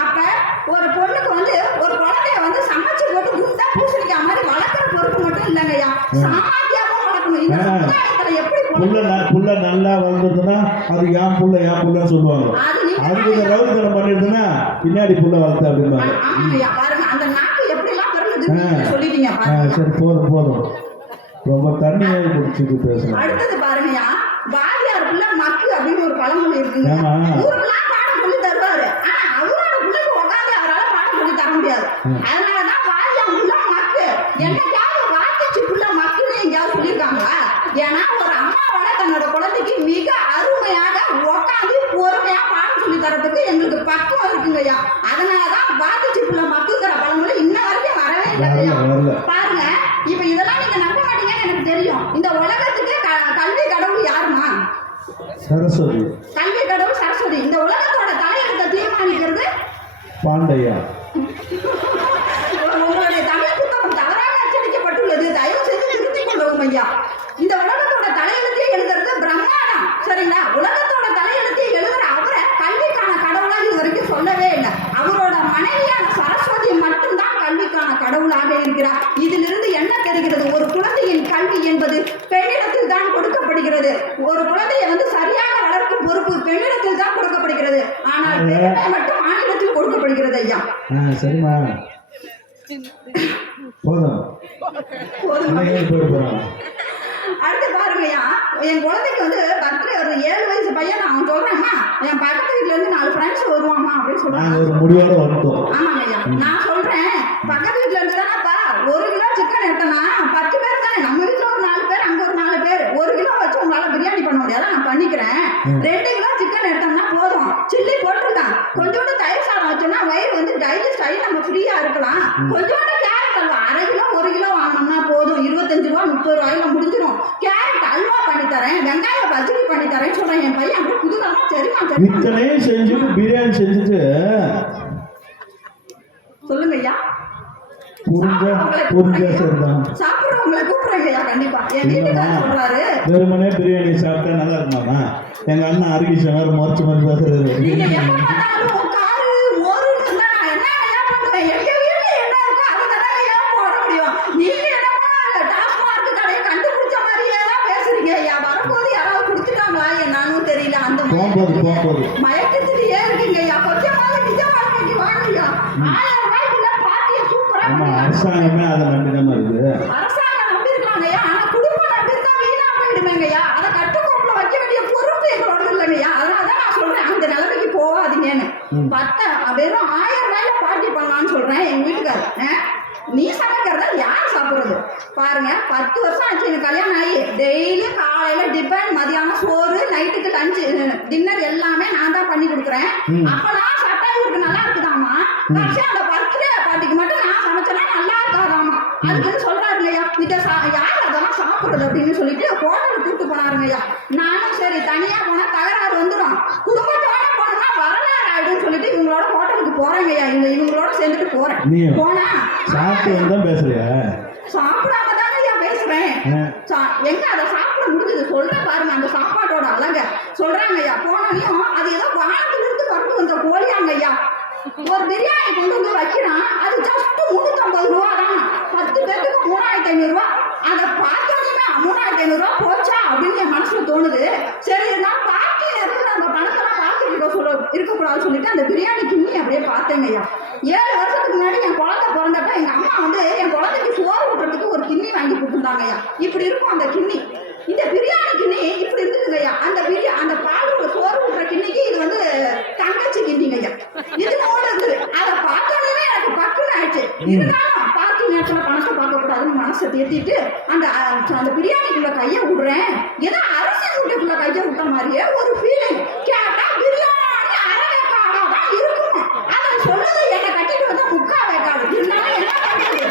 அப்ப ஒரு பொண்ணுக்கு வந்து ஒரு குழந்தைய வந்து சமைச்சு போட்டு குண்டா பூசணிக்காய் மாதிரி வளர்க்குற பொறுப்பு மட்டும் இல்லைங்கய்யா, சாமர்த்தியாவும் வளர்க்கணும். இந்த சமுதாயத்துல எப்படி புள்ள நல்லா வளர்ந்ததுன்னா அது ஏன் புள்ள சொல்லுவாங்க. அதுக்கு ரவுடித்தனம் பண்ணிருந்ததுன்னா பின்னாடி புள்ள வளர்த்த அப்படிம்பாங்க. பாருங்க அந்த நாக்கு எப்படி எல்லாம் வருது சொல்லிட்டீங்க. சரி போதும் ரொம்ப தண்ணியை குடிச்சிட்டு பேசணும். அடுத்தது பாருங்கய்யா, வாரியார் புள்ள மக்கு அப்படின்னு ஒரு பழமொழி இருக்குங்க. ஊருக்குலாம் பாடம் சொல்லி தருவாரு, ஆனா அவரோட பிள்ளைக்கு உட்காந்து அவரால் பாடம் சொல்லி தர முடியாது. அதனாலதான் வாரியார் புள்ள மக்கு. என்னைக்காவது வாத்திச்சு புள்ள மக்குன்னு எங்கேயாவது சொல்லியிருக்காங்களா? ஏன்னா ஒரு அம்மாவோட தன்னோட குழந்தைக்கு மிக அருமையாக உட்காந்து பொறுமையா பாடம் சொல்லி தரதுக்கு எங்களுக்கு பக்குவம் இருக்குங்கய்யா. அதனாலதான் வாத்திச்சு புள்ள மக்குங்கிற பழமொழி இன்ன வரைக்கும் வரவே இல்லையா. பாருங்க, இப்ப இதெல்லாம் நீங்க நம்ப மாட்டீங்கன்னு எனக்கு தெரியும். இந்த உலகத்துக்கு கல்வி கடவுள் யாருமா? சரஸ்வதி. கல்வி கடவுள் சரஸ்வதி. இந்த உலகத்தோட தலையெழுத்தை தீர்மானிக்கிறது பாண்டையா. போகிறார். இதிலிருந்து என்ன தெரிகிறது? ஒரு குழந்தையின் கல்வி என்பது பெண்ணிடத்தில் தான் கொடுக்கப்படுகிறது. ஒரு குழந்தையை சரியாக வளர்க்கும் பொறுப்பு பெண்ணிடத்தில் தான் கொடுக்கப்படுகிறது. ஆனால் பெண்ணிடம் மட்டும் ஆணிடத்தில் கொடுக்கப்படுகிறது ஐயா. சரிம்மா, போதும். அடுத்து பாருங்கய்யா, என் குழந்தைக்கு பர்த்டே வருது. 7 வயசு பையன். அவன் சொல்றேன்மா, என் பக்கத்து வீட்டுல இருந்து 4 ஃப்ரெண்ட்ஸ் வருவாமா அப்படின்னு சொல்றாங்க. ஆமாங்க ஐயா, நான் சொல்றேன் பக்கத்து வீட்டுல இருந்து தானப்பா 1 கிலோ சிக்கன் எடுத்தனா 10 பேர் தானே, நம்ம வீட்டுல ஒரு 4 பேர், அங்க ஒரு 4 பேர், 1 கிலோ வச்சு உங்களால பிரியாணி பண்ண முடியாது, நான் பண்ணிக்கிறேன். 2 கிலோ சிக்கன் எடுத்தோம்னா போதும். சில்லி போட்டிருக்கான், கொஞ்சோண்டு தயிர் சாதம் வச்சோம்னா வயிறு டைஜஸ்ட் ஆகி நம்ம ஃப்ரீயா இருக்கலாம். கொஞ்சோண்டு கேரட் அல்வா 1/2 கிலோ 1 கிலோ வாங்கினோம்னா போதும், 25 ரூபா 30 ரூபாயில முடிஞ்சிடும். கேரட் அல்வா பண்ணி தரேன், வெங்காய பஜ்ஜி பண்ணி தரேன்னு சொல்றேன். என் பையன் அப்படியே புதுகாமா சரிமா சரி இத்தனையும் செஞ்சுட்டு பிரியாணி செஞ்சுட்டு சொல்லுங்க ஐயா. சாப்பிடுறவங்களை கூப்பிடுறேங்க ஐயா. கண்டிப்பா என் வீட்டுக்காரர் சொல்றாரு வெறுமனே பிரியாணி சாப்பிட்டா நல்லா இருக்குமாமா. எங்க அண்ணன் அருகிஷன் முறைச்சு மாதிரி பேசுறாரு. நீங்க எப்ப பார்த்தாலும் காரு மோருன்னு இருந்தா நான் என்ன ஐயா பண்ணுவேன்? எங்க வீட்டுல என்ன இருக்கோ அதை தானே ஐயா போட முடியும். நீங்க என்னமோ டாஸ்மார்க் கடையை கண்டுபிடிச்ச மாதிரியே தான் பேசுறீங்க ஐயா. வரும்போது யாராவது கொடுத்துட்டாங்களா என்னன்னு தெரியல. அந்த மயக்கத்திலேயே இருக்கீங்க ஐயா. கொஞ்சமாவது நிஜ வாழ்க்கைக்கு வாங்க ஐயா. 1000 ரூபாய்க்குள்ள பார்ட்டியை சூப்பரா அரசாங்கமே அதை நம்பினமா இருக்குது. அரசாங்கம் நம்பி இருக்காங்க ஐயா. ஆனா குடும்பம் நம்பி இருந்தா வீணா போயிடுமேங்க ஐயா. அதை கட்டுக்கோப்புல வைக்க வேண்டிய பொறுப்பு எங்களோட இல்லைங்க ஐயா. அதனாலதான் நான் சொல்றேன் அந்த நிலைமைக்கு போகாதீங்கன்னு. வெறும் 1000 ரூபாயில பார்ட்டி பண்ணலாம்னு சொல்றேன். எங்க வீட்டுக்காரர் நீ சமைக்கிறதா யார் சாப்பிடுறது? பாருங்க 10 வருஷம் ஆச்சு எனக்கு கல்யாணம் ஆகி. டெய்லி காலையில டிபன், மதியானம் சோறு, நைட்டுக்கு லஞ்ச் டின்னர் எல்லாமே நான் தான் பண்ணி கொடுக்குறேன். அப்பெல்லாம் சாப்பிட்டா இவருக்கு நல்லா இருக்குதாமா. கடைசியா அந்த பர்த்டே பார்ட்டிக்கு மட்டும் நான் சமைச்சேன்னா நல்லா இருக்காதாமா. அதுக்குன்னு சொல்றாரு இல்லையா, இதை யார் அதெல்லாம் சாப்பிடுறது அப்படின்னு சொல்லிட்டு ஹோட்டலுக்கு கூப்பிட்டு போனாருங்க ஐயா. நானும் சரி தனியா போனா தகராறு வந்துடும், குடும்பத்தோட போனோம்னா வரலாறு ஆயிடும்னு சொல்லிட்டு இவங்களோட ஹோட்டலுக்கு போறேங்க ஐயா. இவங்களோட சேர்ந்துட்டு போறேன். போனா பேசுறியா? சாப்பிடாம தானே ஐயா பேசுறேன். எங்க அதை சாப்பிட முடிஞ்சது சொல்றேன் பாருங்க. அந்த சாப்பாட்டோட அழக சொல்றாங்க ஐயா. போனோனையும் அது ஏதோ வானத்துல இருந்து பறந்து வந்த கோழியாங்க ஐயா. ஒரு பிரியாணி கொண்டு வைக்கிறான், அது ஜஸ்ட் 350 ரூபா தான். 10 பேருக்கு 3500 ரூபா. அதை பார்த்தோன்னே 3500 ரூபா போச்சா அப்படின்னு என் மனசுல தோணுது. சரி நான் பார்ட்டி நேரத்தில் அந்த பணத்தெல்லாம் பார்த்துட்டு இருக்கக்கூடாதுன்னு சொல்லிட்டு அந்த பிரியாணி கிண்ணி அப்படியே பார்த்தேங்க ஐயா. 7 வருஷத்துக்கு முன்னாடி என் குழந்தை பிறந்தப்ப எங்க அம்மா என் குழந்தைக்கு சோறு ஊட்டுறதுக்கு ஒரு கிண்ணி வாங்கி கொடுத்துருந்தாங்க ஐயா. இப்படி இருக்கும் அந்த கிண்ணி. இந்த பிரியாணி கிண்ணி இப்படி இருக்குதுங்க ஐயா. அந்த பாலோட சோறு ஊட்டுற கிண்ணிக்கு இது தங்கச்சி கிண்ணிங்க ஐயா. இது போல இருக்குது. அதை பார்த்தோன்னே எனக்கு பக்குன்னு ஆயிடுச்சு. இருந்தாலும் பார்ட்டி நேரத்தில் பணத்தை பார்க்க கூடாதுன்னு மனசை தேத்திட்டு அந்த பிரியாணிக்குள்ள கையை விடுறேன். ஏதோ அரிசி மூட்டைக்குள்ள கையை விட்ட மாதிரியே ஒரு ஃபீலிங். கேட்டா பிரியாணி அரைவேக்காடா தான் இருக்கும். அதை சொல்லுது என்னை கட்டிட்டு வந்தா 3/4 வேக்காடு. இருந்தாலும் என்ன பண்றது,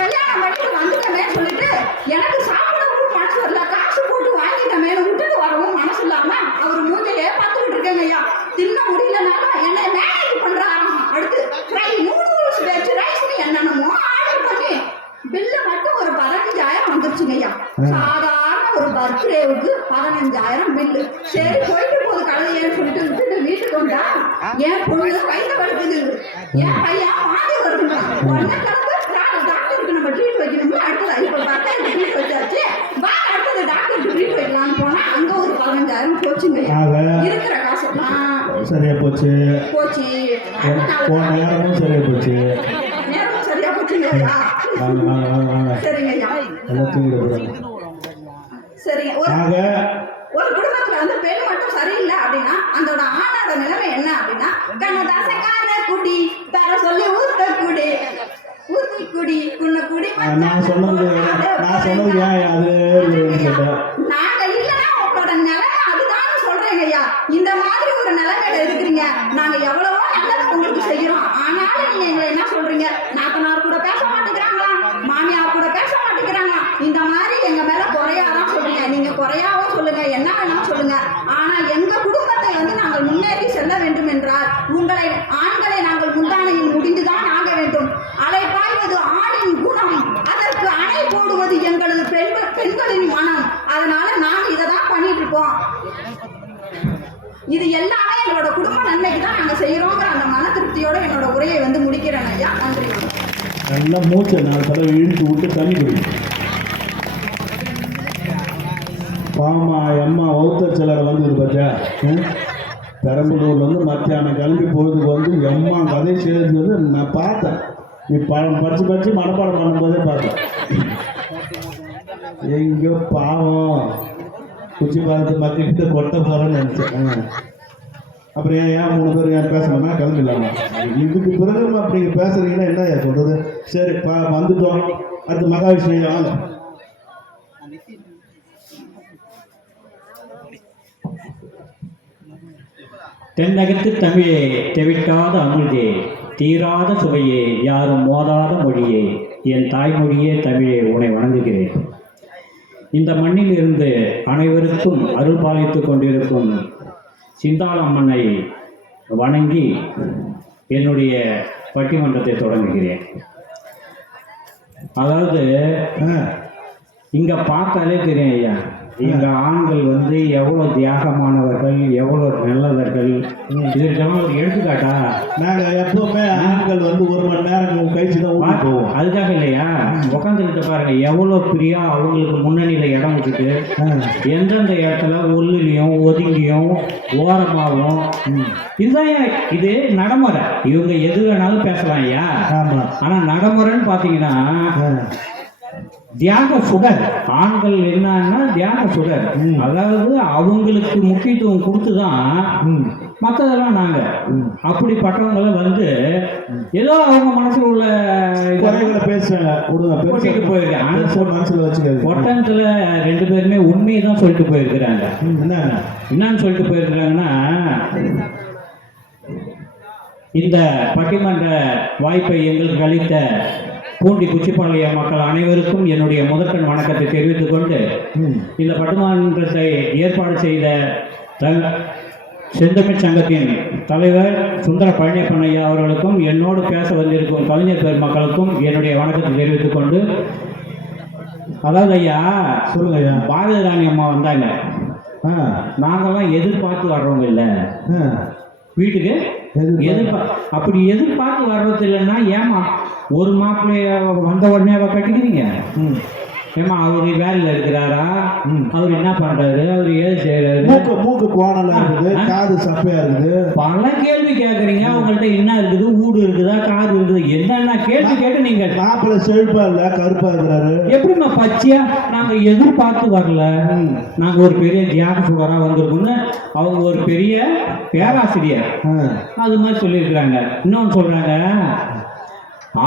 கல்யாணம் பண்ணிட்டு வந்துட்டமே சொல்லிட்டு எனக்கு சாப்பிடவும் மனசு வரல. காசு போட்டு வாங்கிட்டமே விட்டுட்டு வரவும் மனசு இல்லாம அவர் மூஞ்சிலே பார்த்துக்கிட்டு இருக்கேங்க ஐயா. தின்ன முடியலனாலும் என்னை மேனேஜ் பண்றாராம். அடுத்து ஃப்ரை நூடுல்ஸ் வெஜ் ரைஸ் என்னென்னமோ ஆர்டர் பண்ணி பில்லு மட்டும் ஒரு 15,000 வந்துருச்சுங்க ஐயா. சாதாரண ஒரு பர்த்டேவுக்கு 15,000 பில்லு. சரி போயிட்டு போகுது கழுதையேன்னு சொல்லிட்டு விட்டுட்டு வீட்டுக்கு வந்தா என் பொண்ணு வயிற்று வலிக்குது, என் பையன் வாந்தி வருதுங்க. உடனே கிளம்பு டாக்டருக்கு நம்ம ட்ரீட் வைக்கணும்னு அடுத்தது இப்போ பர்த்டேக்கு ட்ரீட் வச்சாச்சு, வா அடுத்தது டாக்டருக்கு ட்ரீட் வைக்கலாம்னு போனா அங்க ஒரு 15,000 போச்சுங்க. இருக்கிற காசுலாம் சரியா போச்சு. நேரமும் சரியா போச்சு. சரியா போச்சுங்க ஐயா. சரிங்க ஐயா. சரிங்க. ஒரு குடும்பத்துல பெண் மட்டும் சரியில்லை அப்படின்னா அதோட ஆணோட நிலைமை என்ன அப்படின்னா கண்ணதாசக்கார குடி தர சொல்லி ஊத்த குடி ஊத்தி குடி குன்ன குடி நான் சொன்னது நாங்க இல்லைன்னா உங்களோட நிலைமை அதுதான் சொல்றேங்க ஐயா. இந்த மாதிரி ஒரு நிலைமையில இருக்கிறீங்க. நாங்க எவ்வளவோ நல்லது உங்களுக்கு செய்யறோம். ஆனாலும் நீங்க எங்களை என்ன சொல்றீங்க, நாத்தனார் கூட பேச மாட்டேங்கிறாங்களா, மாமியார் கூட பேச மாட்டேங்கிறாங்களா, இந்த மாதிரி எங்க மேல குறையாதான் சொல்றீங்க. நீங்க குறையாவும் சொல்லுங்க, என்ன வேணாலும் சொல்லுங்க. ஆனா எங்க குடும்பத்தை நாங்கள் முன்னேறி செல்ல வேண்டும் என்றால் ஆண்களை நாங்கள் முந்தானையில் முடிந்துதான் ஆக வேண்டும். அலைபாய்வது ஆணின் குணம், அதற்கு அணை போடுவது எங்களது பெண்களின் மனம். அதனால நாங்க இதை தான் பண்ணிட்டு இருக்கோம். இது எல்லாமே எங்களோட குடும்ப நன்மைக்கு தான் நாங்க செய்யறோங்கிற அந்த மன திருப்தியோட என்னோட உரையை முடிக்கிறேன் ஐயா. நன்றி. நல்லா மூச்சை 4 தடவை இழுத்து விட்டு தண்ணி குடி. பாமா அம்மா வௌத்தர் சிலரை வந்து பார்த்தா பெரம்பலூர்லேருந்து மத்தியானம் கிளம்பி பொழுதுக்கு வந்து எம்மா கதை சேர்ந்து வந்து நான் பார்த்தேன். நீ படித்து மனப்பாடம் பண்ணும்போதே பார்த்தேன். எங்கேயோ பாவம் குச்சி பாலத்து மக்கள்கிட்ட கொட்ட போகிறேன்னு நினச்சேன். அப்புறம் ஏன் 3 பேர் ஏன் பேசணும்னா கிளம்பிடலாமா? இதுக்கு பிறகு அப்படி பேசுறீங்கன்னா என்ன சொல்கிறது? சரி வந்துட்டோம். அடுத்து மகாவிஷ்ணு வாங்க. தென்னகத்து தமிழே தெவிட்டாத அமுதே தீராத சுவையே யாரும் மோதாத மொழியே என் தாய்மொழியே தமிழே உன்னை வணங்குகிறேன். இந்த மண்ணில் இருந்து அனைவருக்கும் அருள் பாலித்துக் கொண்டிருக்கும் சிந்தாளம்மனை வணங்கி என்னுடைய பட்டிமன்றத்தை தொடங்குகிறேன். அதாவது இங்கே பார்த்தாலே தெரியும் ஐயா, எங்க ஆண்கள் வந்து எவ்வளவு தியாகமானவர்கள், எவ்வளவு நல்லவர்கள். இதற்கெல்லாம் ஒரு எடுத்துக்காட்டா? நாங்கள் எப்பவுமே ஆண்கள் வந்து 1 மணி நேரம் கழிச்சு தான் ஊருக்கு போவோம். அதுக்காக இல்லையா, உட்காந்துக்கிட்ட பாருங்க எவ்வளவு பிரியா அவங்களுக்கு முன்னணியில இடம் விட்டுட்டு எந்தெந்த இடத்துல உள்ளிலையும் ஒதுங்கியும் ஓரமாகவும் இதுதான் இது நடைமுறை. இவங்க எது வேணாலும் பேசலாம் ஐயா. ஆனா நடைமுறைன்னு பாத்தீங்கன்னா தியாக சுடர். ஆண்கள் என்னன்னா தியாக சுடர். அதாவது அவங்களுக்கு முக்கியத்துவம் கொடுத்துதான் மற்றதெல்லாம் நாங்க அப்படிப்பட்டவங்களை வந்து ஏதோ அவங்க மனசுல உள்ள பேசிட்டு போயிருக்காங்க. ஒட்டத்துல 2 பேருமே உண்மையை தான் சொல்லிட்டு போயிருக்கிறாங்க. என்னன்னு சொல்லிட்டு போயிருக்கிறாங்கன்னா, இந்த பட்டிமன்ற வாய்ப்பை எங்களுக்கு அளித்த பூண்டி குச்சிப்பாளைய மக்கள் அனைவருக்கும் என்னுடைய முதற்கண் வணக்கத்தை தெரிவித்துக் கொண்டு, இந்த பட்டிமன்றத்தை ஏற்பாடு செய்த செந்தமிழ் சங்கத்தின் தலைவர் சுந்தர பழனியப்பன் ஐயா அவர்களுக்கும் என்னோடு பேச வந்திருக்கும் கவிஞர் பெருமக்களுக்கும் என்னுடைய வணக்கத்தை தெரிவித்துக் கொண்டு, அதாவது ஐயா சொல்லுங்க ஐயா, பாரதி ராணி அம்மா வந்தாங்க. நாங்கள்லாம் எதிர்பார்த்து வர்றவங்க இல்லை வீட்டுக்கு. அப்படி எதிர்பார்த்து வர்றது இல்லைன்னா ஏமா ஒரு மாப்பிள்ளைய வந்த உடனே அவ கட்டிக்கிறீங்க? ஏமா அவரு வேலையில் இருக்கிறாரா? அவர் என்ன பண்றாரு? அவர் ஏது செய்யறாரு? மூக்கு கோணலா இருக்குது, காது சப்பையா இருக்குது. பல கேள்வி கேட்குறீங்க. அவங்கள்ட்ட என்ன இருக்குது? வீடு இருக்குதா, காது இருக்குது, என்னென்ன கேள்வி கேட்டு நீங்க மாப்பிள்ளை செழிப்பா இல்ல கருப்பா இருக்கிறாரு. எப்படிமா பச்சையா? நாங்க எதிர்பார்த்து வரல. நாங்க ஒரு பெரிய தியாக சுகரா வந்திருக்கோம்னு அவங்க ஒரு பெரிய பேராசிரியர் அது மாதிரி சொல்லியிருக்கிறாங்க. இன்னொன்று சொல்றாங்க,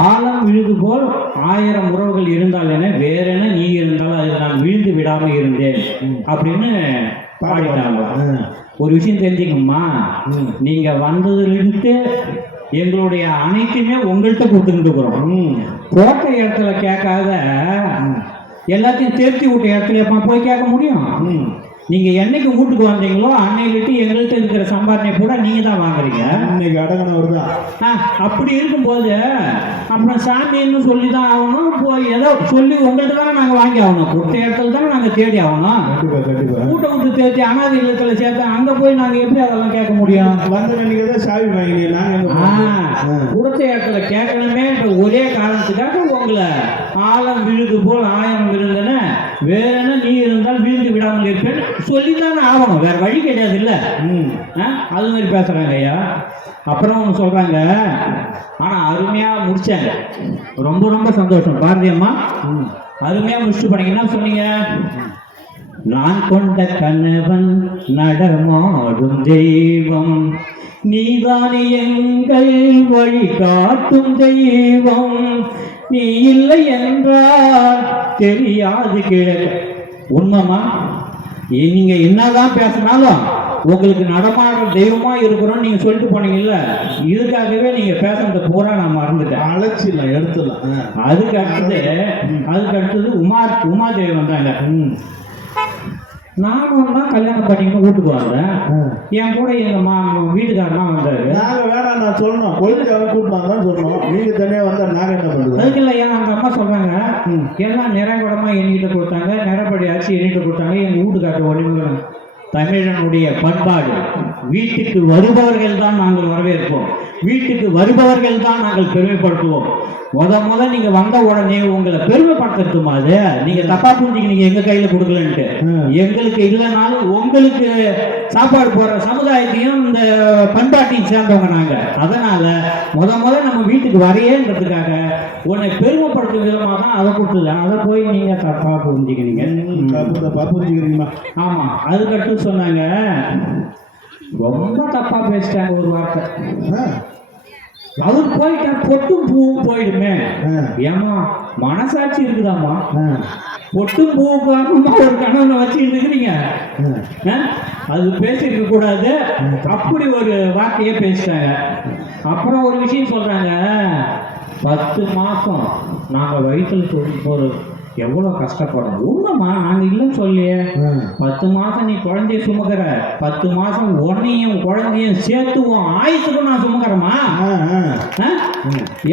ஆழம் விழுது போல் 1000 உறவுகள் இருந்தால் என்ன, வேற என்ன நீ இருந்தாலும் அது நான் விழுந்து விடாம இருந்தேன் அப்படின்னு பாடிட்டாங்க. ஒரு விஷயம் தெரிஞ்சுக்கணுமா, நீங்க வந்ததுலேருந்து எங்களுடைய அனைத்துமே உங்கள்கிட்ட கொடுத்துட்டு இருக்கிறோம். போட்ட இடத்துல கேட்காத எல்லாத்தையும் தேர்த்தி விட்ட இடத்துல போய் கேட்க முடியும்? நீங்க என்னைக்கு வீட்டுக்கு வந்தீங்களோ அன்னைக்கு எங்கள்கிட்ட இருக்கிற சம்பாதனை கூட நீங்க தான் வாங்குறீங்க. இன்னைக்கு அடங்கினவர் தான். அப்படி இருக்கும்போது அப்புறம் சாமின்னு சொல்லி தான் ஆகணும். போய் ஏதோ சொல்லி உங்கள்கிட்ட தானே நாங்கள் வாங்கி ஆகணும். கொடுத்த இடத்துல தானே நாங்கள் தேடி ஆகணும். கூட்ட விட்டு தேடி அனாதை இல்லத்துல சேர்த்து அங்கே போய் நாங்கள் எப்படி அதெல்லாம் கேட்க முடியும்? வந்து சாவி கொடுத்த இடத்துல கேட்கணுமே ஒரே காரணத்துக்காக உங்களை ஆழம் விழுது போல் 1000 இருந்தன வேற என்ன நீ இருந்தால் வீழ்ந்து விடாமல் இருப்பேன் சொல்லித்தானே ஆகணும். வேற வழி கிடையாது இல்ல. அது மாதிரி பேசுறாங்க ஐயா. அப்புறம் அவங்க சொல்றாங்க, ஆனா அருமையா முடிச்சாங்க. ரொம்ப ரொம்ப சந்தோஷம். பாரதி அம்மா அருமையா முடிச்சுட்டு போனீங்க. என்ன சொன்னீங்க? நான் கொண்ட கணவன் நடமாடும் தெய்வம் நீதானே எங்கள் வழி காட்டும் தெய்வம், நீ இல்லை என்றால் தெரியாது கிழக்கு. உண்மைமா? நீங்க என்னதான் பேசினாலும் உங்களுக்கு நடமாடுற தெய்வமா இருக்கிறோம் நீங்க சொல்லிட்டு போனீங்கல்ல, இதுக்காகவே நீங்க பேசுறத பூரா நான் மறந்துட்டேன். அழைச்சிடலாம், எடுத்துடலாம். அதுக்கு அடுத்தது உமாதேவி வந்தாங்க. நானும் தான் கல்யாணம் பண்ணிக்கணும் வீட்டுக்கு வந்தேன். என் கூட எங்க வீட்டுக்காரலாம் வந்தாரு. நாங்க வேணாம் நான் சொல்லணும், கோயிலுக்கு அவன் கூப்பிட்டு தான் சொல்லணும். நீங்க தனியா வந்தா நாங்க என்ன பண்றது? அதுக்கு இல்லை. ஏன்னா அந்த அம்மா சொல்றாங்க, எல்லாம் நிறைகுடமா என்கிட்ட கொடுத்தாங்க, நிறப்படி ஆச்சு என்கிட்ட கொடுத்தாங்க. எங்க வீட்டுக்காரர் ஒளிவுகள் தமிழனுடைய பண்பாடு வீட்டுக்கு வருபவர்கள் தான் நாங்கள் வரவேற்போம், வீட்டுக்கு வருபவர்கள் தான் நாங்கள் பெருமைப்படுத்துவோம். முத நீங்க வந்த உடனே உங்களை பெருமைப்படுத்துமா அது நீங்க தப்பா புரிஞ்சுக்க, நீங்க எங்க கையில கொடுக்கலன்ட்டு. எங்களுக்கு இல்லைனாலும் உங்களுக்கு சாப்பாடு போடுற சமுதாயத்தையும் இந்த பண்பாட்டையும் சேர்ந்தவங்க நாங்க. அதனால முத நம்ம வீட்டுக்கு வரையேன்றதுக்காக உன்னை பெருமைப்படுத்தும் விதமா தான் அதை கொடுத்தது. அதை போய் நீங்க தப்பா புரிஞ்சுக்கிறீங்க. ஆமா, அதுக்கடுத்து சொன்னாங்க, ரொம்ப தப்பா பேசிட்டாங்க ஒரு வார்த்தை. அவர் போயிட்டா பொட்டும் பூவும் போயிடுமே. ஏமா மனசாட்சி இருக்குதாம்மா? பொட்டும் பூவுக்காகமா ஒரு கணவனை வச்சுட்டு இருக்கிறீங்க? அது பேசிருக்க கூடாது. அப்படி ஒரு வார்த்தையே பேசிட்டாங்க. அப்புறம் ஒரு விஷயம் சொல்றாங்க, 10 மாசம் நாங்க வயிற்றுல சொல்லும் போது எவ்வளவு கஷ்டப்படும். உண்மைமா, நாங்க இல்லைன்னு சொல்லியே. 10 மாசம் நீ குழந்தைய சுமக்கிற, 10 மாசம் உன்னையும் குழந்தையும் சேர்த்துவோம் ஆயுசுக்கும் நான் சுமக்கிறேமா?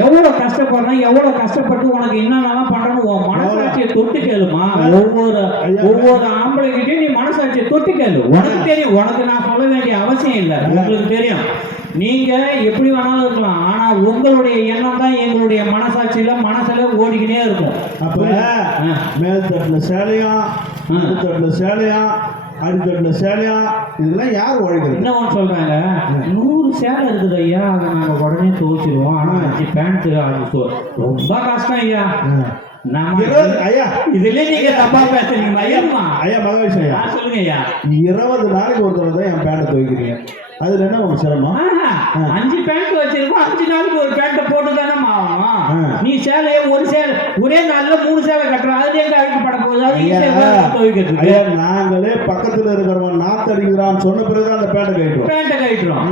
எவ்வளவு கஷ்டப்படுறேன், எவ்வளவு கஷ்டப்பட்டு உனக்கு என்னென்னலாம் பண்றேன்னு உன் மனசாட்சியை தொட்டு கேளுமா. ஒவ்வொரு ஆம்பளைகிட்டையும் நீ மனசாட்சியை தொட்டு கேளு. உனக்கு தெரியும், உனக்கு நான் சொல்ல வேண்டிய அவசியம் இல்லை. உங்களுக்கு தெரியும், நீங்க எப்படி வேணாலும் இருக்கலாம். ஆனா உங்களுடைய எண்ணம் தான் எங்களுடைய மனசுல ஓடிக்கிட்டே இருக்கும். அப்ப மேல் தட்டுல சேலையும், தட்டுல சேலையும், அடித்தட்டுல சேலையும், இதெல்லாம் யார் உழைக்கிறது? என்ன ஒன்று சொல்றாங்க, 100 சேலை இருக்குது ஐயா, அதை நாங்க உடனே துவச்சிடுவோம். ஆனா 5 பேண்ட் அது ரொம்ப கஷ்டம் ஐயா. ஐயா, இதுல நீங்க தப்பா பேசுறீங்க ஐயா. மகேஷ் ஐயா, சொல்லுங்க ஐயா. 20 நாளைக்கு ஒரு தடவை தான் என் பேண்டை துவைக்கிறீங்க. அதுல என்ன உங்களுக்கு சிரமம்? 5 பேண்ட் வச்சிருக்கோம், 5 நாளைக்கு ஒரு பேண்ட போட்டு தானே ஆகணும். நீ சேலையை ஒரே நாள்ல 3 சேலை கட்டுற, அதுல எங்க அழுக்கப்பட போகுது? நாங்களே பக்கத்துல இருக்கிறவன் நாத்தடிக்கிறான்னு சொன்ன பிறகு அந்த பேண்ட கழிக்கிறோம்.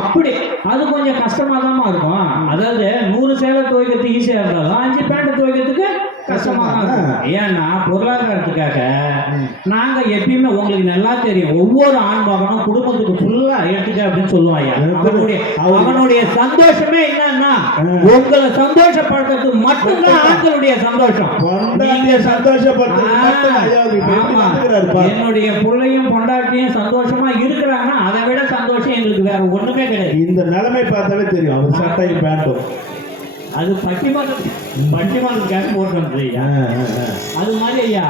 அப்படி அது கொஞ்சம் கஷ்டமா தான் இருக்கும். அதாவது 100 சேலை துவைக்கிறதுக்கு ஈஸியா இருந்தாலும் 5 பேண்ட் துவைக்கிறதுக்கு கஷ்டமா தான் இருக்கும். ஏன்னா பொருளாதாரத்துக்காக நாங்க எப்பயுமே, உங்களுக்கு நல்லா தெரியும், ஒவ்வொரு ஆண் மகனும் குடும்பத்துக்கு ஃபுல்லா எடுத்துக்க அப்படின்னு சொல்லுவாங்க. அவனுடைய சந்தோஷமே என்னன்னா உங்களை சந்தோஷப்படுத்துறது மட்டும்தான் ஆண்களுடைய சந்தோஷம். என்னுடைய பிள்ளையும் பொண்டாட்டியும் சந்தோஷமா இருக்கிறாங்கன்னா அதை விட சந்தோஷம் எங்களுக்கு வேற ஒண்ணுமே கிடையாது. இந்த நிலைமை பார்த்தாலே தெரியும், அவர் சட்டையும் பேண்ட்டும் அது பட்டிமானுக்காக போட்டு அது மாதிரி ஐயா.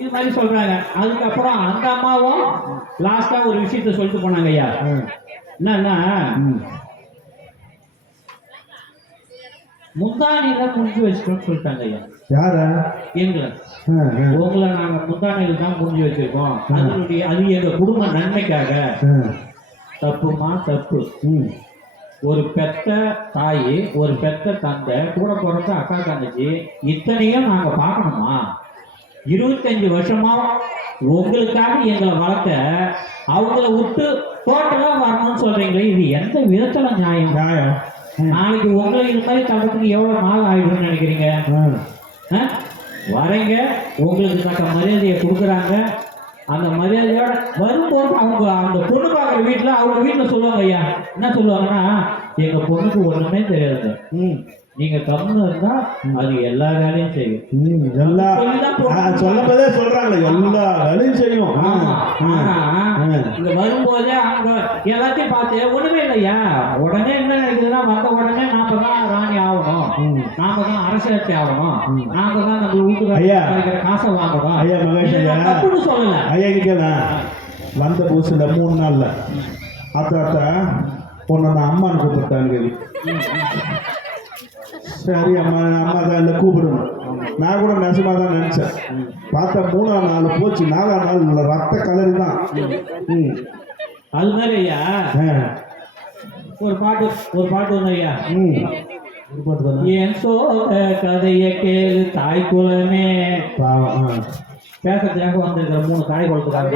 இது மாதிரி சொல்றாங்க. அதுக்கப்புறம் அந்த அம்மாவும் லாஸ்டா ஒரு விஷயத்த சொல்லிட்டு போனாங்க ஐயா. என்னன்னா, முந்தானியில முடிஞ்சு வச்சுக்கோன்னு சொல்லிட்டாங்க ஐயா. யாரா? எங்களை உங்களை நாங்க முந்தானியில தான் முடிஞ்சு வச்சிருக்கோம். அது எங்க குடும்ப நன்மைக்காக. தப்புமா தப்பு. ஒரு பெத்த தாய், ஒரு பெத்த தந்தை, கூட பிறந்த அக்கா தங்கச்சி, இத்தனையும் நாங்க பார்க்கணுமா? 25 வருஷமா உங்களுக்காக எங்களை வளர்த்த அவங்கள விட்டு டோட்டலா வரணும்னு சொல்றீங்களே, இது எந்த விதத்துல நியாயம்? நாளைக்கு உங்களை இது மாதிரி தளத்துக்கு எவ்வளவு நாள் ஆயிடும்னு நினைக்கிறீங்க? வரீங்க, உங்களுக்கு தக்க மரியாதையை கொடுக்குறாங்க. அந்த மரியாதையோட வரும்போது அவங்க அந்த பொண்ணு பார்க்குற வீட்டில் அவங்க வீட்டில் சொல்லுவாங்க ஐயா, என்ன சொல்லுவாங்கன்னா, எங்க பொண்ணுக்கு ஒண்ணுமே தெரியாது, நீங்க கம்முன்னு இருந்தா அது எல்லா வேலையும் செய்யும். சொல்லும்போதே சொல்றாங்க எல்லா வேலையும் செய்யும். இங்க வரும்போதே அவங்க எல்லாத்தையும் பார்த்து ஒண்ணுமே இல்லையா, உடனே என்ன நினைக்குதுன்னா, வந்த உடனே நாம தான் ராணி ஆகணும், நாம தான் அரசாட்சி ஆகணும், நாம தான் நம்ம வீட்டுக்கு காசை வாங்கணும். ஐயா மகேஷ் ஐயா, தப்புன்னு சொல்லல ஐயா. கேட்கல, வந்த புதுசுல 3 நாள்ல அத்தா பொண்ணு அம்மான்னு கூப்பிட்டாங்க. சரி அம்மா தான் இல்லை கூப்பிடணும். நான் கூட நெசமா தான் நினைச்சேன். பார்த்தா 3ஆம் நாள் போச்சு, 4ஆம் நாள் ரத்த கலரி தான். அது மாதிரி ஐயா ஒரு பாட்டு வந்து ஐயா, என் சோக கதைய கேளு தாய் குலமே. பேசுறதுக்காக வந்திருக்கிற 3 தாய் குலத்துக்காக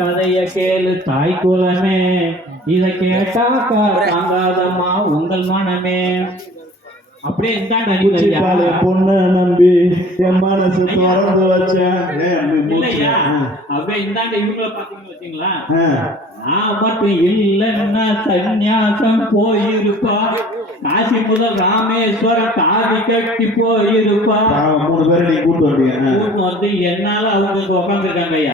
கதைய கேளு தாய் குலமே, இதை கேட்டாக்கா தாங்காதம்மா உங்கள் மனமே. அப்படியே இந்தாண்ட பொண்ணு நம்பி என் மனசு திறந்து வச்சேன். அப்படியே இந்தாண்ட இவங்களை பாத்தீங்கன்னு வச்சீங்களா, நான் மட்டும் இல்லைன்னா சன்னியாசம் போயிருப்பா, காசி முதல் ராமேஸ்வரம் காதி கட்டி போயிருப்பா. 3 பேரை நீ கூட்டு வந்து என்னால அவங்க உட்காந்துருக்காங்க ஐயா.